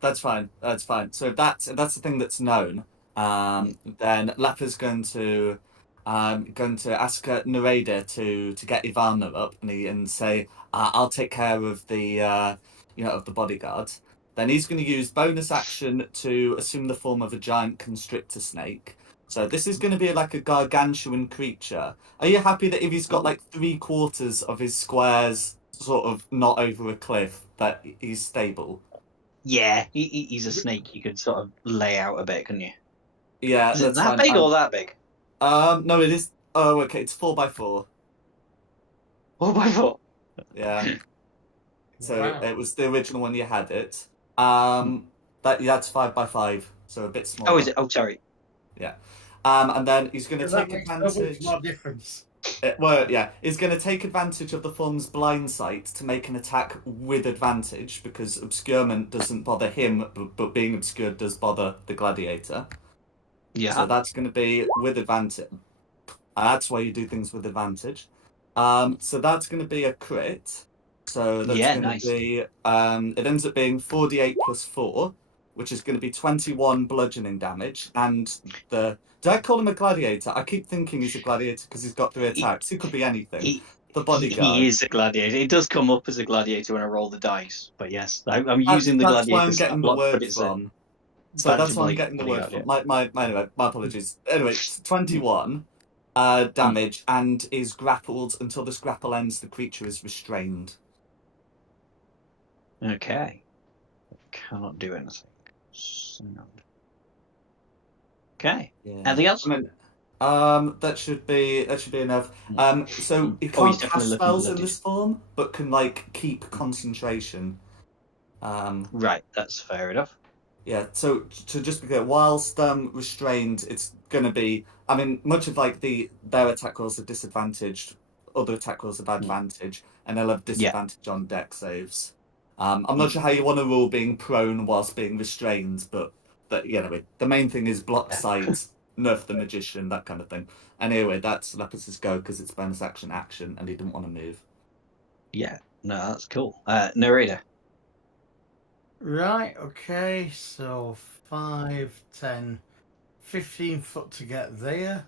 That's fine. That's fine. So if that's the thing that's known, then Leper's going to ask Nereda to get Ivana up and say, "I'll take care of the of the bodyguard." Then he's going to use bonus action to assume the form of a giant constrictor snake. So this is going to be like a gargantuan creature. Are you happy that if he's got like 3/4 of his squares sort of not over a cliff, that he's stable? Yeah, he's a snake. You could sort of lay out a bit, couldn't you? Yeah, Is it that's that fine. big or that big? No, it is. Oh, okay. It's 4x4. 4x4. Yeah. So Wow. it was the original one you had it. That's 5x5, so a bit smaller. Oh, is it? Oh, sorry. Yeah. And then he's going to That take makes so much advantage. more difference. He's going to take advantage of the form's blind sight to make an attack with advantage because obscurement doesn't bother him, but being obscured does bother the gladiator. Yeah. So that's going to be with advantage. That's why you do things with advantage. So that's going to be a crit. So that's Yeah, going nice. to be. It ends up being 4d8 plus 4, which is going to be 21 bludgeoning damage. And did I call him a gladiator? I keep thinking he's a gladiator because he's got 3 attacks. He could be anything. The bodyguard. He is a gladiator. It does come up as a gladiator when I roll the dice, but yes, I'm using the gladiator. That's where I'm getting the word from. So that's why I'm getting the word from. My apologies. Anyway, it's 21 damage and is grappled. Until this grapple ends, the creature is restrained. Okay. Cannot do anything. Okay. Yeah. Anything else? I mean, that should be enough. So he he's can't definitely cast looking spells in bloody. this form, but can like keep concentration. Right, that's fair enough. Yeah, so to just be clear, whilst restrained, it's going to be. I mean, much of like their attack rolls are disadvantaged, other attack rolls have advantage, and they'll have disadvantage on deck saves. I'm not sure how you want to rule being prone whilst being restrained, but anyway, the main thing is block sight, nerf the magician, that kind of thing. Anyway, that's Lepus's go because it's bonus action, and he didn't want to move. Yeah, no, that's cool. Narrator. Right, okay, so 5, 10, 15 foot to get there.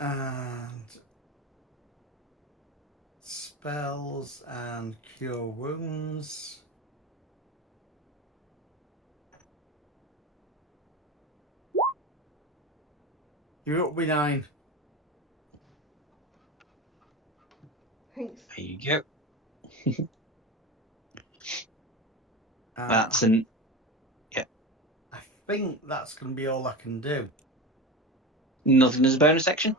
And spells and cure wounds. You're up with 9. Thanks. There you go. And That's I think that's going to be all I can do. nothing as a bonus action.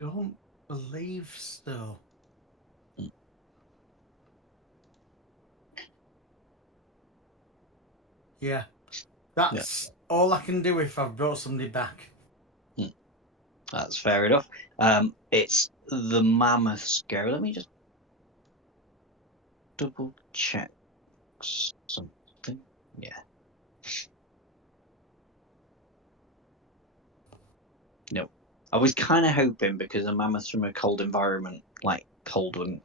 Don't believe so. Yeah, that's all I can do if I've brought somebody back. That's fair enough. It's the mammoth's go. Let me just double check something. Yeah. No. I was kind of hoping because a mammoth's from a cold environment, like cold wouldn't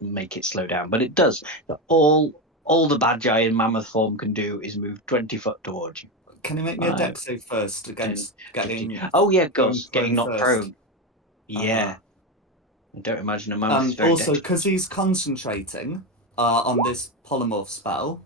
make it slow down, but it does. All the bad guy in mammoth form can do is move 20 foot towards you. Can you make me a deck save first against getting? Oh yeah, of course, prone getting knocked first? prone. Yeah. I don't imagine a mammoth is very Also, dexterous. because he's concentrating on this polymorph spell,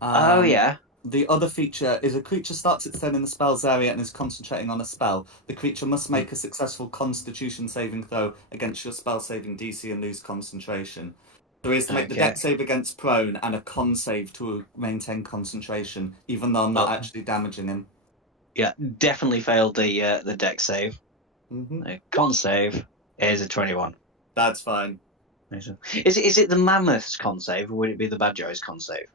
Oh yeah. The other feature is a creature starts its turn in the spell's area and is concentrating on a spell. The creature must make a successful Constitution saving throw against your spell saving DC and lose concentration. So he has to make the Okay. dex save against prone and a con save to maintain concentration, even though I'm not Oh. actually damaging him. Yeah, definitely failed the deck save. Mm-hmm. Con save is a 21. That's fine. Is it the mammoth's con save, or would it be the Badger's con save?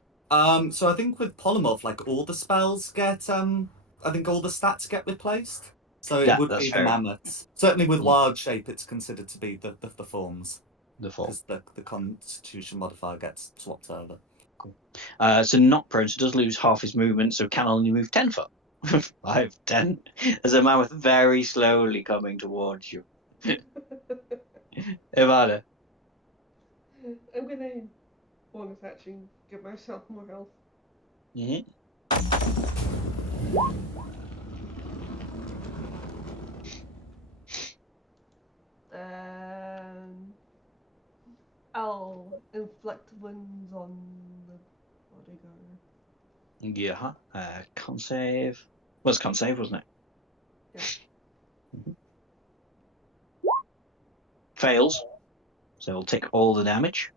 So I think with Polymorph, like all the spells get, I think all the stats get replaced. So it would That's be the fair. mammoths. Certainly with Mm. wild shape, it's considered to be the forms. The fall. Because the Constitution modifier gets swapped over. So not prone, so does lose half his movement, so can only move 10 foot. 5, 10. There's a mammoth very slowly coming towards you. Ivana. I'm gonna bonus action, give myself more health. Mm-hmm. I'll inflict wounds on the bodyguard. Yeah. Con save. Was con save, wasn't it? Yeah. Mm-hmm. Fails. So we'll take all the damage.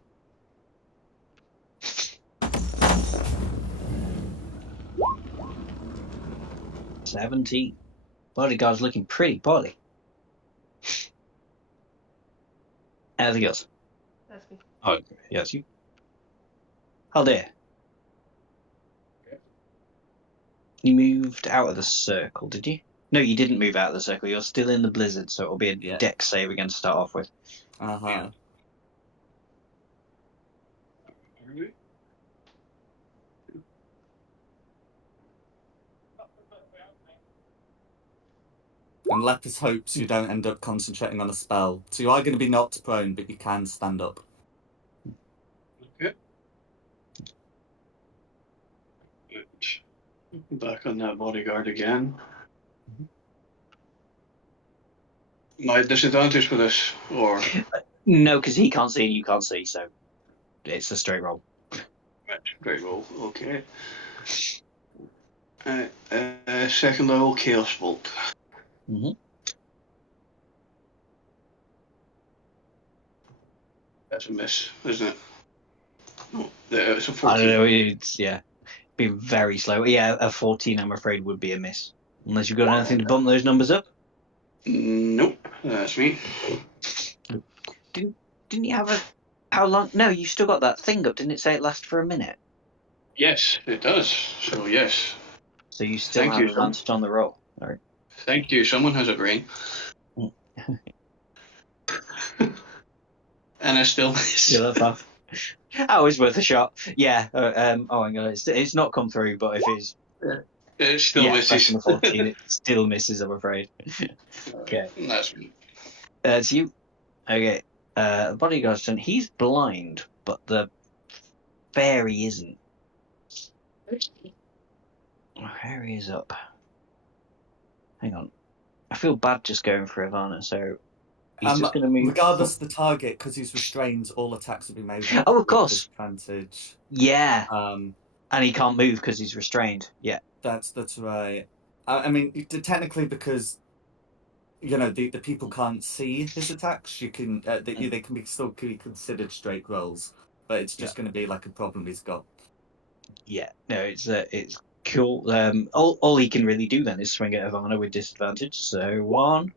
$17. Bodyguard's looking pretty poorly. Anything else? That's me. Oh, yes, you. Haldir. You moved out of the circle, did you? No, you didn't move out of the circle. You're still in the blizzard, so it'll be a dex save again to start off with. Uh-huh. And Lepus hopes you don't end up concentrating on a spell. So you are going to be knocked prone, but you can stand up. Okay. Back on that bodyguard again. My disadvantage for this, or No, because he can't see and you can't see, so it's a straight roll. great roll. Okay. Second level Chaos Bolt. Mm-hmm. That's a miss, isn't it? No, it's a I 14. don't know. It's be very slow. Yeah, a 14, I'm afraid, would be a miss, unless you've got anything to bump those numbers up. Nope, that's me. Didn't you have a? How long? No, you still got that thing up. Didn't it say it lasts for a minute? Yes, it does. So yes. So you still Thank have you, Sean. advantage on the roll. All right. Thank you. Someone has a brain. And I still miss. Yeah, that's half. Always worth a shot. Yeah. Oh, hang on. It's not come through, but if it's It still misses. less than 14, it still misses. I'm afraid. Okay. That's me. It's you. Okay. The bodyguard's turn. He's blind, but the fairy isn't. Fairy is up. Hang on. I feel bad just going for Ivana, so he's just going to move. Regardless of the target, because he's restrained, all attacks will be made. Oh, of course. Disadvantage. Yeah. And he can't move because he's restrained. Yeah. That's right. I mean, technically, because the people can't see his attacks, you can they can still be considered straight rolls, but it's just going to be like a problem he's got. Yeah. No, it's cool. All he can really do then is swing at Ivana with disadvantage. So 1,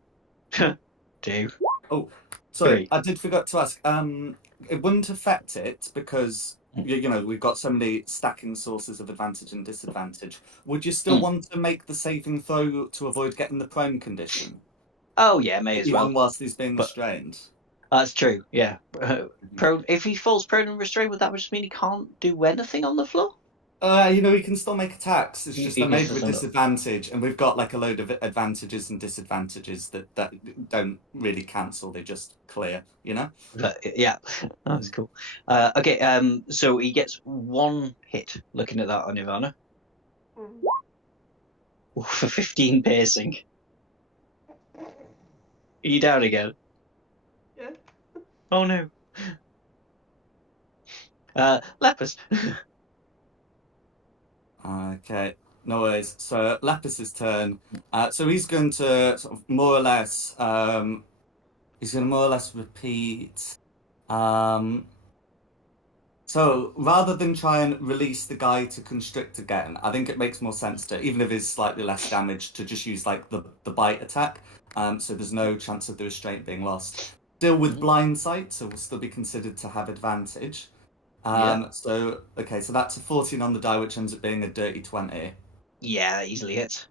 2. Oh, sorry, 3. I did forget to ask. It wouldn't affect it because we've got so many stacking sources of advantage and disadvantage. Would you still want to make the saving throw to avoid getting the prone condition? Oh yeah, may as well. Even whilst he's being restrained. That's true. Yeah. Prone. If he falls prone and restrained, would that just mean he can't do anything on the floor? He can still make attacks. It's just they're made with stand up. disadvantage, and we've got like a load of advantages and disadvantages that don't really cancel. They just clear, Yeah, that's cool. Okay, so he gets 1 hit. Looking at that on Ivana. Ooh, for 15 piercing. Are you down again? Yeah. Oh no. Lepers. Okay, no worries. So Lepus's turn. So he's going to sort of more or less repeat. So rather than try and release the guy to constrict again, I think it makes more sense to, even if it's slightly less damage, to just use like the bite attack. So there's no chance of the restraint being lost. Still with blind sight, so will still be considered to have advantage. So okay, so that's a 14 on the die, which ends up being a dirty 20. Yeah, easily hits.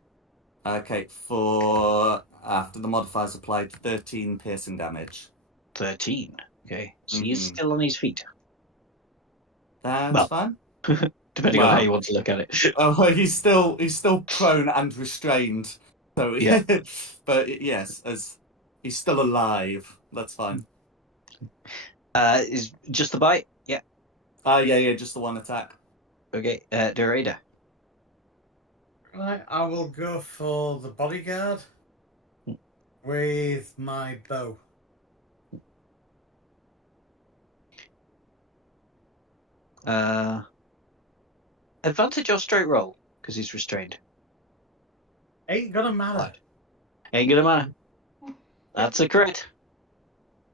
Okay, for after the modifier's applied, 13 piercing damage. 13. Okay, so he's Mhm. still on his feet. That's Well, fine. Depending on how you want to look at it. Oh, well, he's still prone and restrained. So Yeah. but yes, as he's still alive. That's fine. Is just the bite? Yeah. Yeah, just the one attack. Okay, Dorada. Right, I will go for the bodyguard with my bow. Advantage or straight roll? Because he's restrained. Ain't gonna matter. Ain't gonna matter. That's a crit.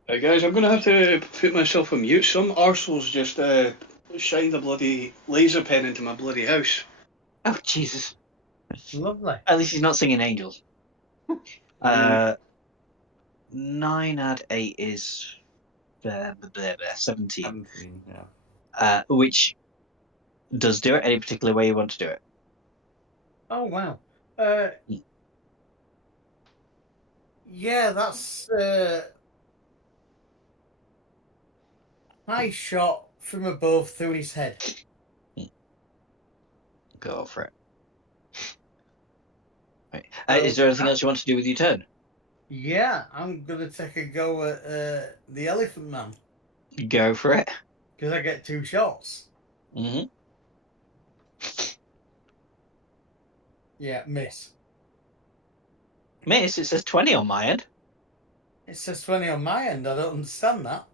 Right, guys, I'm going to have to put myself on mute. Some arseholes just shined a bloody laser pen into my bloody house. Oh, Jesus. Lovely. At least he's not singing Angels. 9 add 8 is 17. 17, yeah. Which does do it. Any particular way you want to do it? Oh wow. Yeah, that's nice shot from above through his head. Go for it. Right. Is there anything else you want to do with your turn? Yeah, I'm gonna take a go at the elephant man Go for it. because I get 2 shots. Mm-hmm. Yeah, miss. Miss, it says 20 on my end. It says 20 on my end. I don't understand that.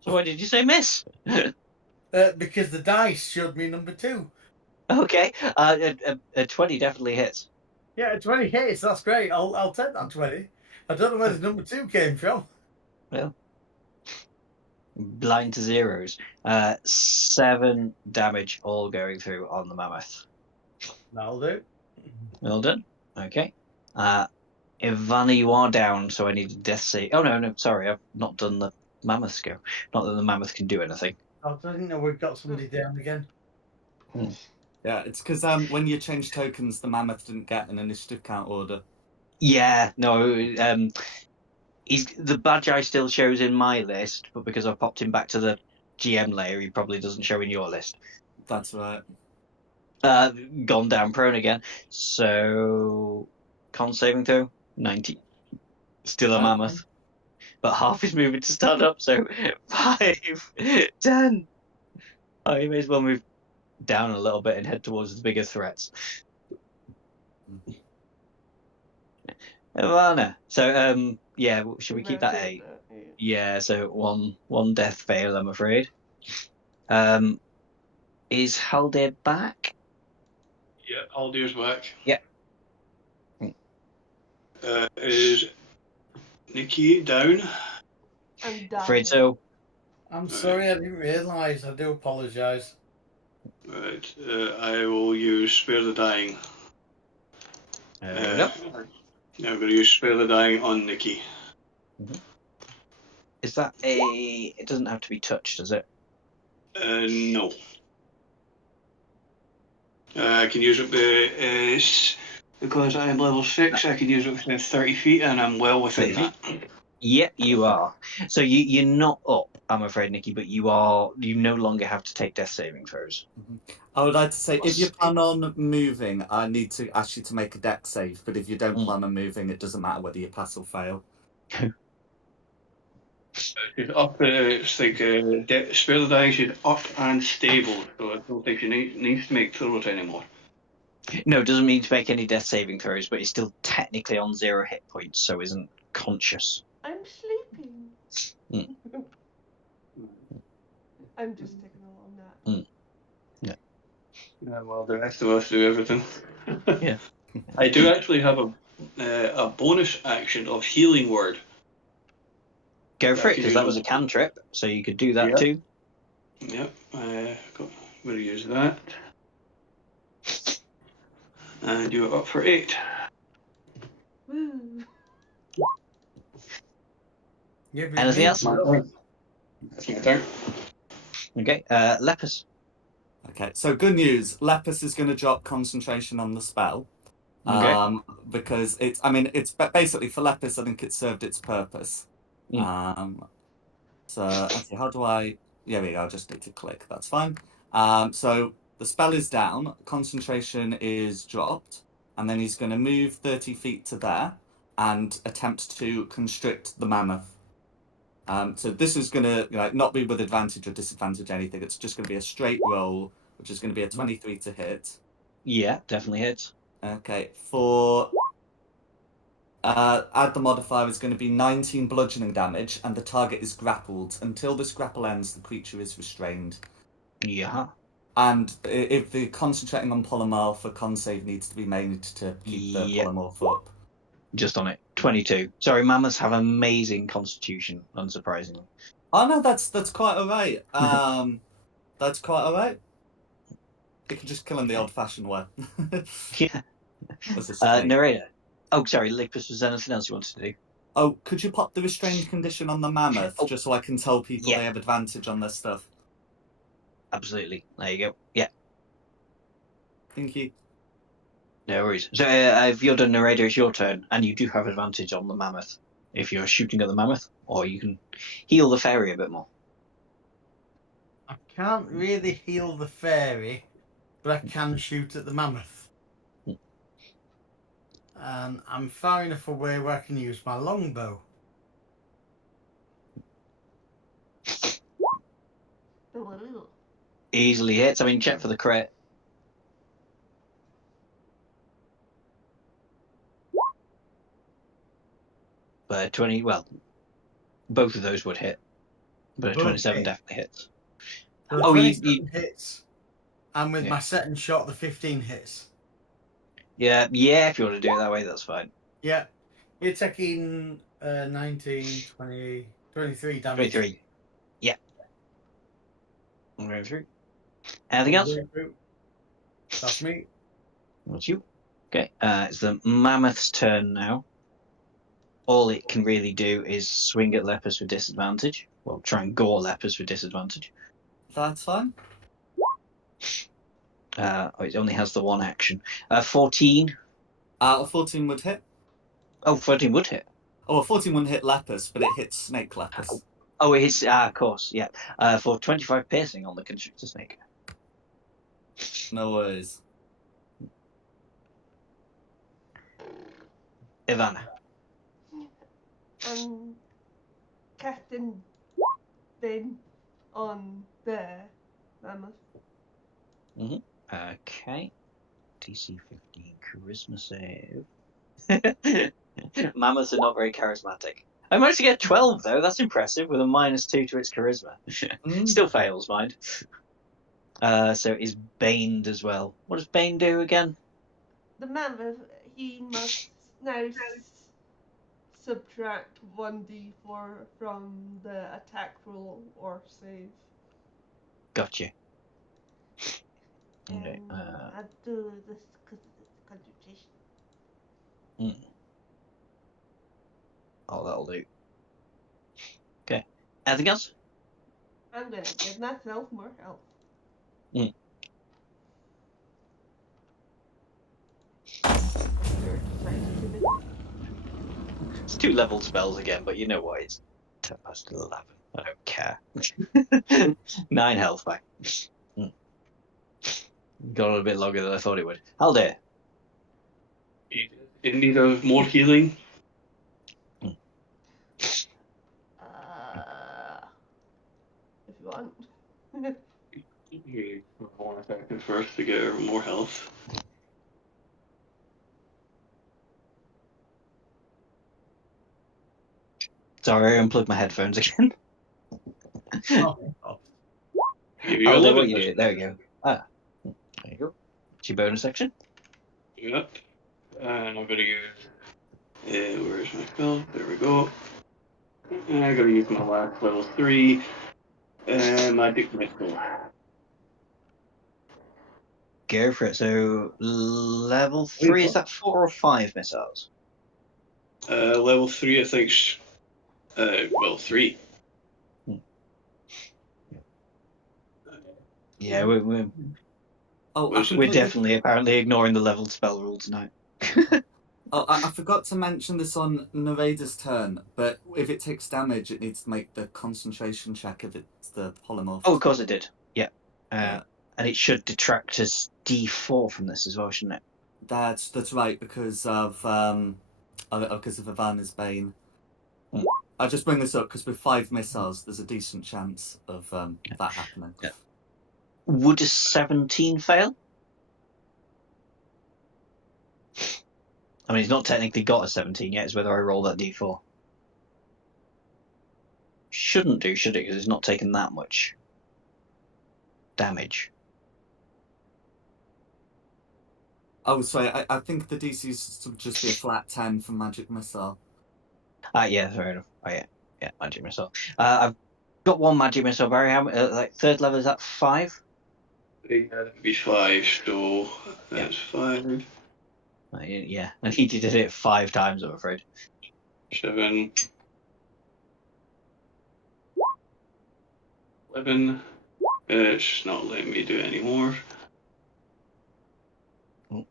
So why did you say miss? Because the dice showed me number 2. Okay, a 20 definitely hits. Yeah, 20 hits. That's great. I'll take that 20. I don't know where the number 2 came from. Well, blind to zeros. 7 damage all going through on the mammoth. That'll do. Well done. Okay. Ivana, you are down, so I need a death save. Oh, no, sorry, I've not done the mammoth go. Not that the mammoth can do anything. I didn't know we've got somebody down again. Yeah, it's because when you change tokens, the mammoth didn't get an initiative count order. Yeah, no, the bad guy still shows in my list, but because I've popped him back to the GM layer, he probably doesn't show in your list. That's right. Gone down prone again. So, con saving throw, 90. Still a mammoth. But half his movement to stand up, so 5, 10. Oh, you may as well move down a little bit and head towards the bigger threats. Ivana. So, yeah, should we keep that 8? Yeah, so one death fail, I'm afraid. Is Haldir back? Yeah, Aldir's back. Yeah. Is Nikki down? I'm Afraid so. I'm sorry, I didn't realise. I do apologise. Right, I will use Spare the Dying. Yep. I'm going to use Spare the Dying on Nikki. Is that it doesn't have to be touched, does it? No. I can use it because I'm level 6, I can use it within 30 feet, and I'm well within 30 that. Yeah, you are. So you're not up, I'm afraid, Nikki, but you no longer have to take death saving throws. I would like to say, if you plan on moving, I need to ask you to make a dex save, but if you don't plan on moving, it doesn't matter whether you pass or fail. Up, it's like Spare the Dying, she's up and stable, so I don't think she needs to make throws anymore. No, it doesn't mean to make any death saving throws, but he's still technically on 0 hit points, so isn't conscious. I'm sleeping. I'm just taking along that. Yeah. Well, the rest of us do everything. Yeah. I do actually have a bonus action of healing word. Go for I it, can because use that on- was a cantrip, so you could do that Yeah. too. Yep, I'm going to use that. And do it up for 8. Woo. Yeah, but Anything me- else? My turn. That's my turn. Okay, Lepus. Okay, so good news. Lepus is going to drop concentration on the spell. Okay. Because it's basically for Lepus, I think it served its purpose. So actually, how do I? Yeah, we go. I just need to click. That's fine. So the spell is down, concentration is dropped, and then he's going to move 30 feet to there and attempt to constrict the mammoth. So this is going to not be with advantage or disadvantage anything. It's just going to be a straight roll, which is going to be a 23 to hit. Yeah, definitely hits. Okay, for add the modifier is going to be 19 bludgeoning damage, and the target is grappled. Until this grapple ends, the creature is restrained. Yeah. And if the concentrating on polymorph, a con save needs to be made to keep the Yep. polymorph up. Just on it. 22. Sorry, mammoths have amazing constitution, unsurprisingly. Oh no, that's quite alright. That's quite alright. You can just kill him the old-fashioned way. Yeah. As a snake. Narrator. Oh, sorry, Lepus, was there anything else you wanted to do? Oh, could you pop the restrained condition on the mammoth, Oh, just so I can tell people yeah. they have advantage on their stuff? Absolutely. There you go. Yeah. Thank you. No worries. So if you're done, narrator, it's your turn, and you do have advantage on the mammoth if you're shooting at the mammoth, or you can heal the fairy a bit more. I can't really heal the fairy, but I can shoot at the mammoth. And I'm far enough away where I can use my longbow. Easily hits. I mean, check for the crit. But 20, well, both of those would hit. But a Both 27 hit. definitely hits. So the Oh, 27 hits, and with Yeah. my second shot, the 15 hits. Yeah, if you want to do it that way, that's fine. Yeah. You're taking 19, 20, 23 damage. 23. Yeah. I'm going through. Anything else? That's me. That's you. Okay, it's the mammoth's turn now. All it can really do is swing at lepers with disadvantage. Well, try and gore lepers with disadvantage. That's fine. It only has the one action. 14. 14 would hit. Oh, 14 would hit. Oh, a 14 wouldn't hit lepers, but it hits snake lepers. Oh, it hits. Of course, yeah. For 25 piercing on the constrictor snake. No worries. Ivana. Casting Ben on the mammoth. Okay. DC 15 charisma save. Mammoths are not very charismatic. I managed to get 12 though. That's impressive with a -2 to its charisma. Still fails, mind. So it is baned as well. What does Bane do again? The mammoth, he must now subtract 1d4 from the attack roll or save. Gotcha. Okay. I do this because it's concentration. Oh, that'll do. Okay. Anything else? I'm gonna give myself more health. It's 2 level spells again, but you know what? It's 10 past 11. I don't care. 9 health back. Got on a bit longer than I thought it would. Haldir. In need of more healing? If you want. You 1 second first to get her more health. Sorry, I unplugged my headphones again. Oh, You Oh, love what it. you do? There we go. There you go. It's your bonus action. Yep. And I'm going to use. Where's my spell? There we go. And I'm going to use my last level 3 magic missile. Go for it. So level 3, is that 4 or 5 missiles? Level 3, I think. 3. Yeah, we're We're definitely apparently ignoring the leveled spell rule tonight. I forgot to mention this on Nereida's turn, but if it takes damage, it needs to make the concentration check if it's the polymorph. Oh, of course it did. Yeah. And it should detract as D4 from this as well, shouldn't it? That's right, because of Ivana's Bane. Mm. I just bring this up because with 5 missiles, there's a decent chance of that happening. Yeah. Would a 17 fail? I mean, he's not technically got a 17 yet. It's whether I roll that D4. Shouldn't do, should it? Because it's not taken that much damage. Oh, sorry, I think the DC should just be a flat 10 for Magic Missile. Yeah, fair enough. Oh, yeah, Magic Missile. I've got 1 Magic Missile, Barry. How third level, is that 5? That'd be 5, so that's 5. Yeah, I need you to hit it 5 times, I'm afraid. 7. 11. It's not letting me do it anymore. Oh.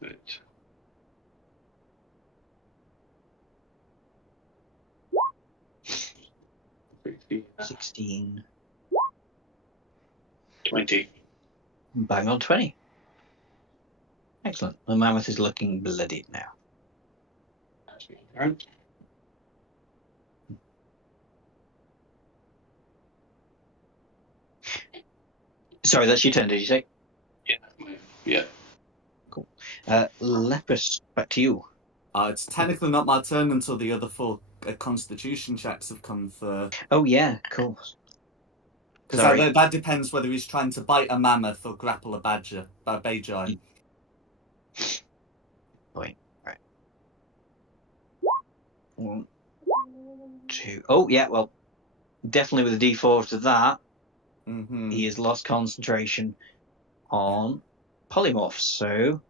But 16. 20. Bang on 20. Excellent. The mammoth is looking bloodied now. That's my turn. Sorry, that's your turn, did you say? Yeah. Cool. Lepus, back to you. It's technically not my turn until the other 4 Constitution checks have come through. Oh, yeah, cool. Because that depends whether he's trying to bite a mammoth or grapple a badger, a Bagi. Point. Right. 1, 2. Oh, yeah, well, definitely with a D4 to that, he has lost concentration on polymorphs, so...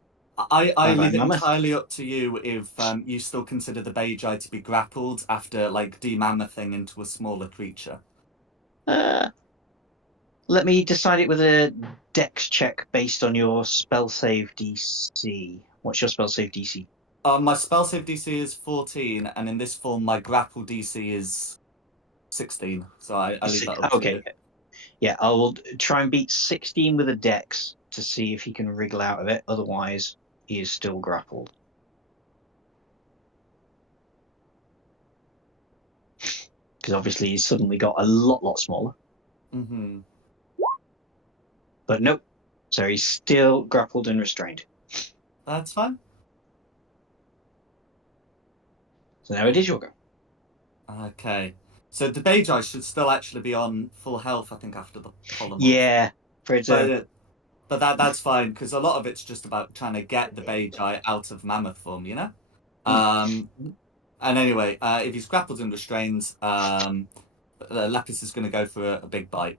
I leave it mammoth. entirely up to you if you still consider the Bagi to be grappled after, like, de-mammothing into a smaller creature. Let me decide it with a dex check based on your spell save DC. What's your spell save DC? My spell save DC is 14, and in this form, my grapple DC is 16. So I leave that up to you. Yeah, I will try and beat 16 with a dex to see if he can wriggle out of it. Otherwise, he is still grappled. Because obviously he's suddenly got a lot smaller. Mm-hmm. But nope. So he's still grappled and restrained. That's fine. So now it is your go. Okay. So the Bagi should still actually be on full health, I think, after the polymorph. Yeah. But that's fine, because a lot of it's just about trying to get the Bagi out of mammoth form, you know? And anyway, if he's grappled and restrained, Lepus is going to go for a big bite.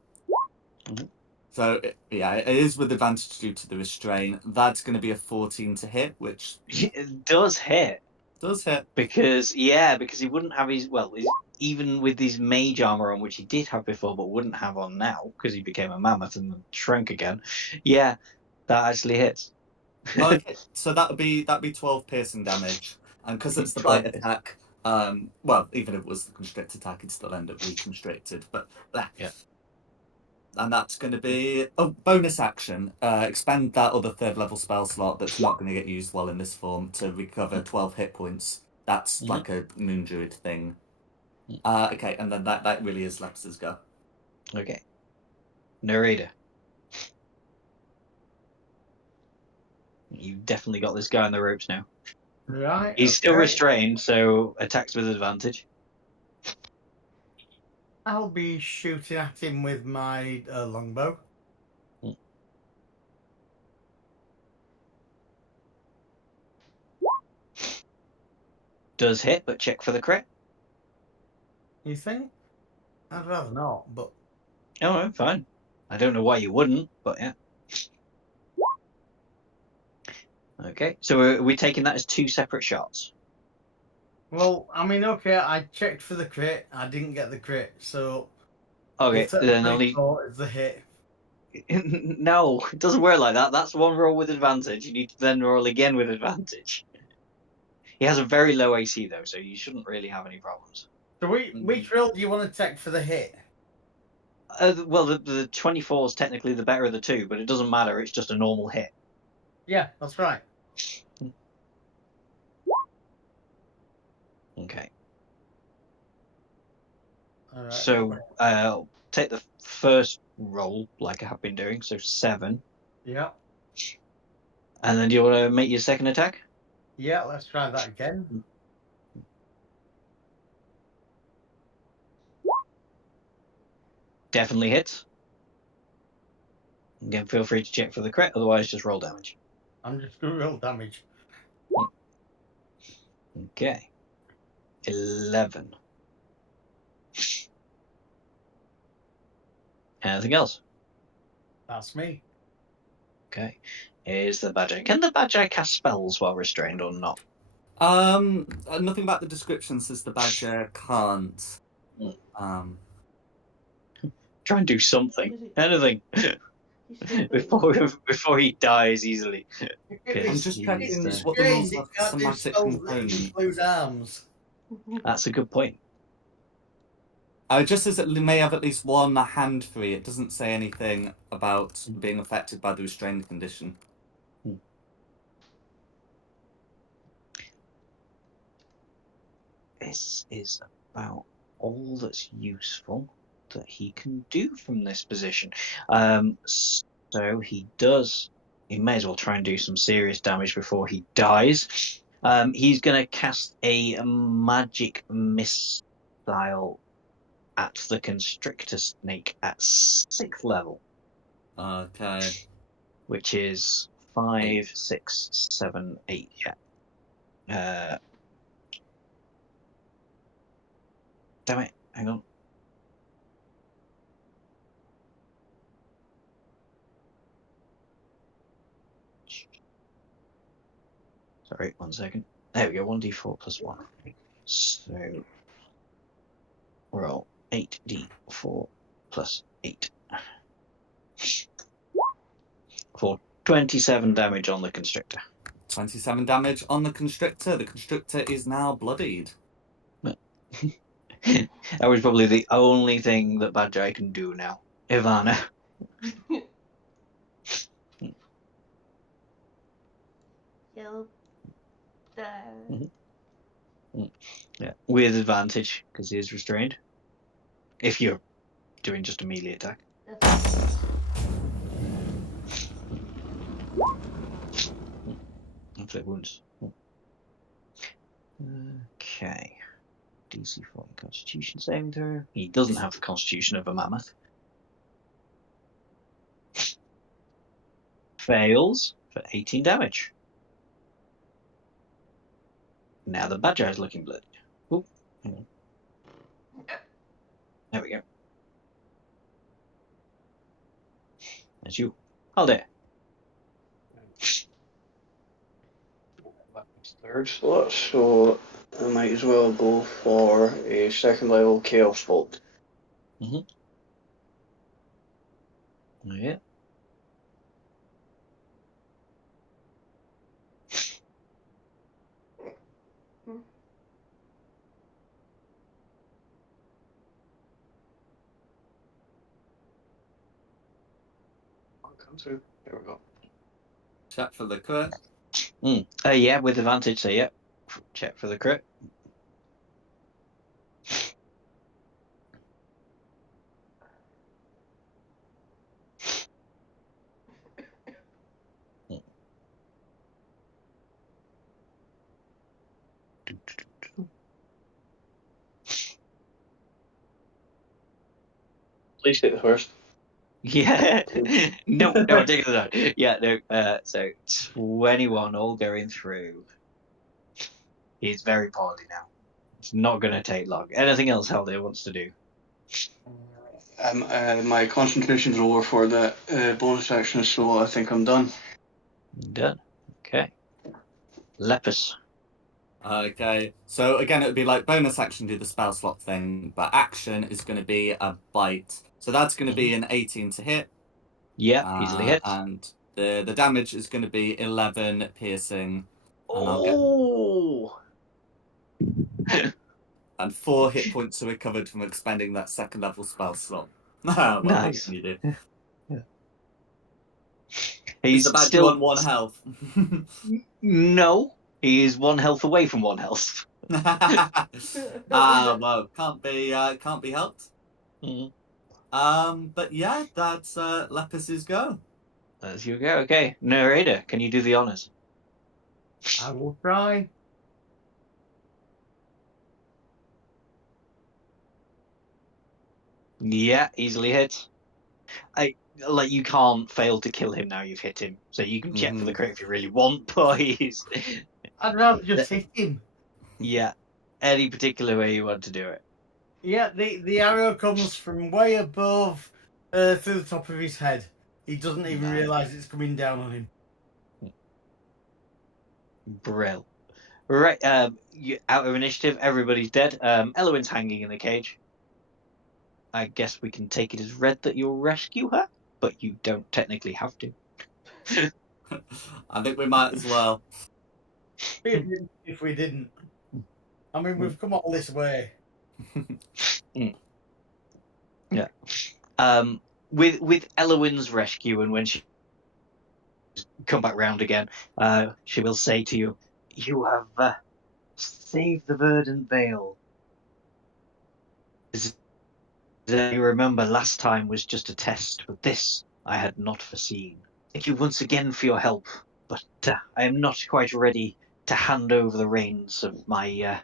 Mm-hmm. So, yeah, it is with advantage due to the restrain. That's going to be a 14 to hit, which... It does hit. Does hit. Because he wouldn't have even with his mage armor on, which he did have before but wouldn't have on now, because he became a mammoth and then shrunk again. Yeah, that actually hits. Okay, so that'd be 12 piercing damage. And because it's the bite attack, well, even if it was the constrict attack, it'd still end up reconstricted. But yeah. And that's going to be bonus action. Expend that other 3rd level spell slot that's not going to get used well in this form to recover 12 hit points. That's like a moon druid thing. Okay, and then that really is Lepus's go. Okay. Narrator. You've definitely got this guy on the ropes now. Right. He's still restrained, so attacks with advantage. I'll be shooting at him with my longbow. does hit, but check for the crit. You think? I'd rather not, but Oh, no, fine. I don't know why you wouldn't, but yeah. Okay, so are we taking that as 2 separate shots? well, I mean, okay, I checked for the crit. I didn't get the crit, so Okay, we'll then take only 24 as the hit. no, it doesn't work like that. That's one roll with advantage. You need to then roll again with advantage. He has a very low AC though, so you shouldn't really have any problems. So which roll do you want to take for the hit? Well, the 24 is technically the better of the two, but it doesn't matter. It's just a normal hit. Yeah, that's right. Okay. All right. So take the first roll like I have been doing, so 7. Yeah. And then do you want to make your second attack? Yeah, let's try that again. Definitely hits. Again, feel free to check for the crit, otherwise just roll damage. I'm just going to roll damage. Okay. 11. Anything else? That's me. Okay. Is the Badger. Can the Badger cast spells while restrained or not? Nothing about the description says the Badger can't. Try and do something. Anything. before he dies easily. I'm just checking what the rules have for somatic component. Include arms. That's a good point. Just as it may have at least one hand free, it doesn't say anything about being affected by the restrained condition. This is about all that's useful that he can do from this position. So he may as well try and do some serious damage before he dies. He's going to cast a magic missile at the constrictor snake at 6th level. Okay. Which is 5, 6, 7, 8, yeah. Damn it, hang on. Sorry, 1 second. There we go, 1d4 plus 1. So, roll 8d4 plus 8. For 27 damage on the constrictor. 27 damage on the constrictor. The constrictor is now bloodied. That was probably the only thing that Badger can do now. Ivana. Yep. Yeah, with advantage because he is restrained. If you're doing just a melee attack. Inflict wounds. Okay. DC 40 Constitution saving throw. He doesn't have the Constitution of a mammoth. Fails for 18 damage. Now the Badger is looking bloody. Oop, hang on. There we go. That's you. Hold it. Third slot, so I might as well go for a 2nd level Chaos Bolt. Yeah. Come through. There we go. Check for the crit. Yeah, with advantage, so yeah. Check for the crit. Please take the first. Yeah. No, take it out. Yeah, no. So 21 all going through. He's very poorly now. It's not going to take long. Anything else Haldir wants to do? My concentration's over for that bonus action, so I think I'm done. Done. Okay. Lepus. Okay, so again, it would be like bonus action, do the spell slot thing, but action is going to be a bite. So that's going to be an 18 to hit. Yeah, easily hit. And the damage is going to be 11 piercing. And Oh! And 4 hit points are recovered from expending that second level spell slot. Well, Nice. What can you do? He's the bad still you want 1 health. No, he is 1 health away from 1 health. Well, can't be helped. Mm. But yeah, that's Lepus's go. As you go. Okay, narrator, can you do the honors? I will try. Yeah, easily hit. You can't fail to kill him now you've hit him. So you can check for the crit if you really want, but he's... I'd rather just hit him. Yeah, any particular way you want to do it. Yeah, the arrow comes from way above through the top of his head. He doesn't even Nice. realise it's coming down on him. Brill. Right, you out of initiative, everybody's dead. Elowin's hanging in the cage. I guess we can take it as read that you'll rescue her, but you don't technically have to. I think we might as well. If we didn't. I mean, we've come all this way. Yeah. With Elowin's rescue, and when she come back round again, she will say to you, "You have saved the Verdant Vale. As you remember, last time was just a test, but this I had not foreseen. Thank you once again for your help, but I am not quite ready to hand over the reins of my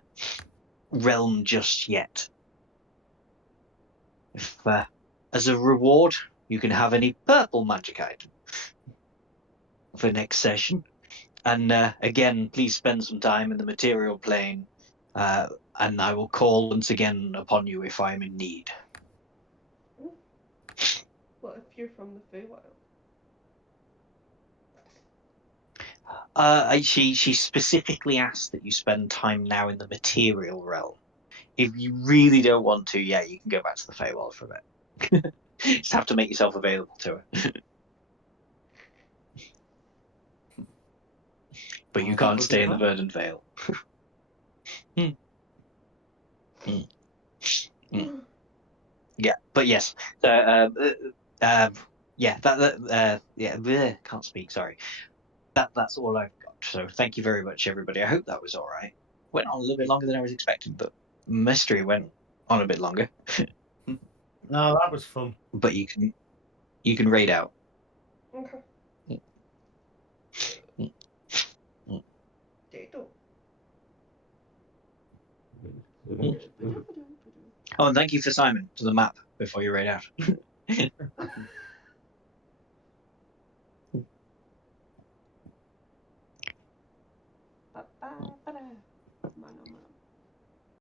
realm just yet. If, as a reward, you can have any purple magic item for next session. And again, please spend some time in the material plane, and I will call once again upon you if I am in need." What if you're from the Feywild? She specifically asked that you spend time now in the material realm. If you really don't want to, yeah, you can go back to the Feywild for a bit. Just have to make yourself available to her. But you can't stay in the Verdant Vale. Yeah, but yes. Yeah, can't speak. Sorry. That's all I've got. So thank you very much, everybody. I hope that was all right. Went on a little bit longer than I was expecting, but mystery went on a bit longer. No, that was fun. But you can raid out. Okay. Dado. Oh, and thank you for Simon to the map before you raid out.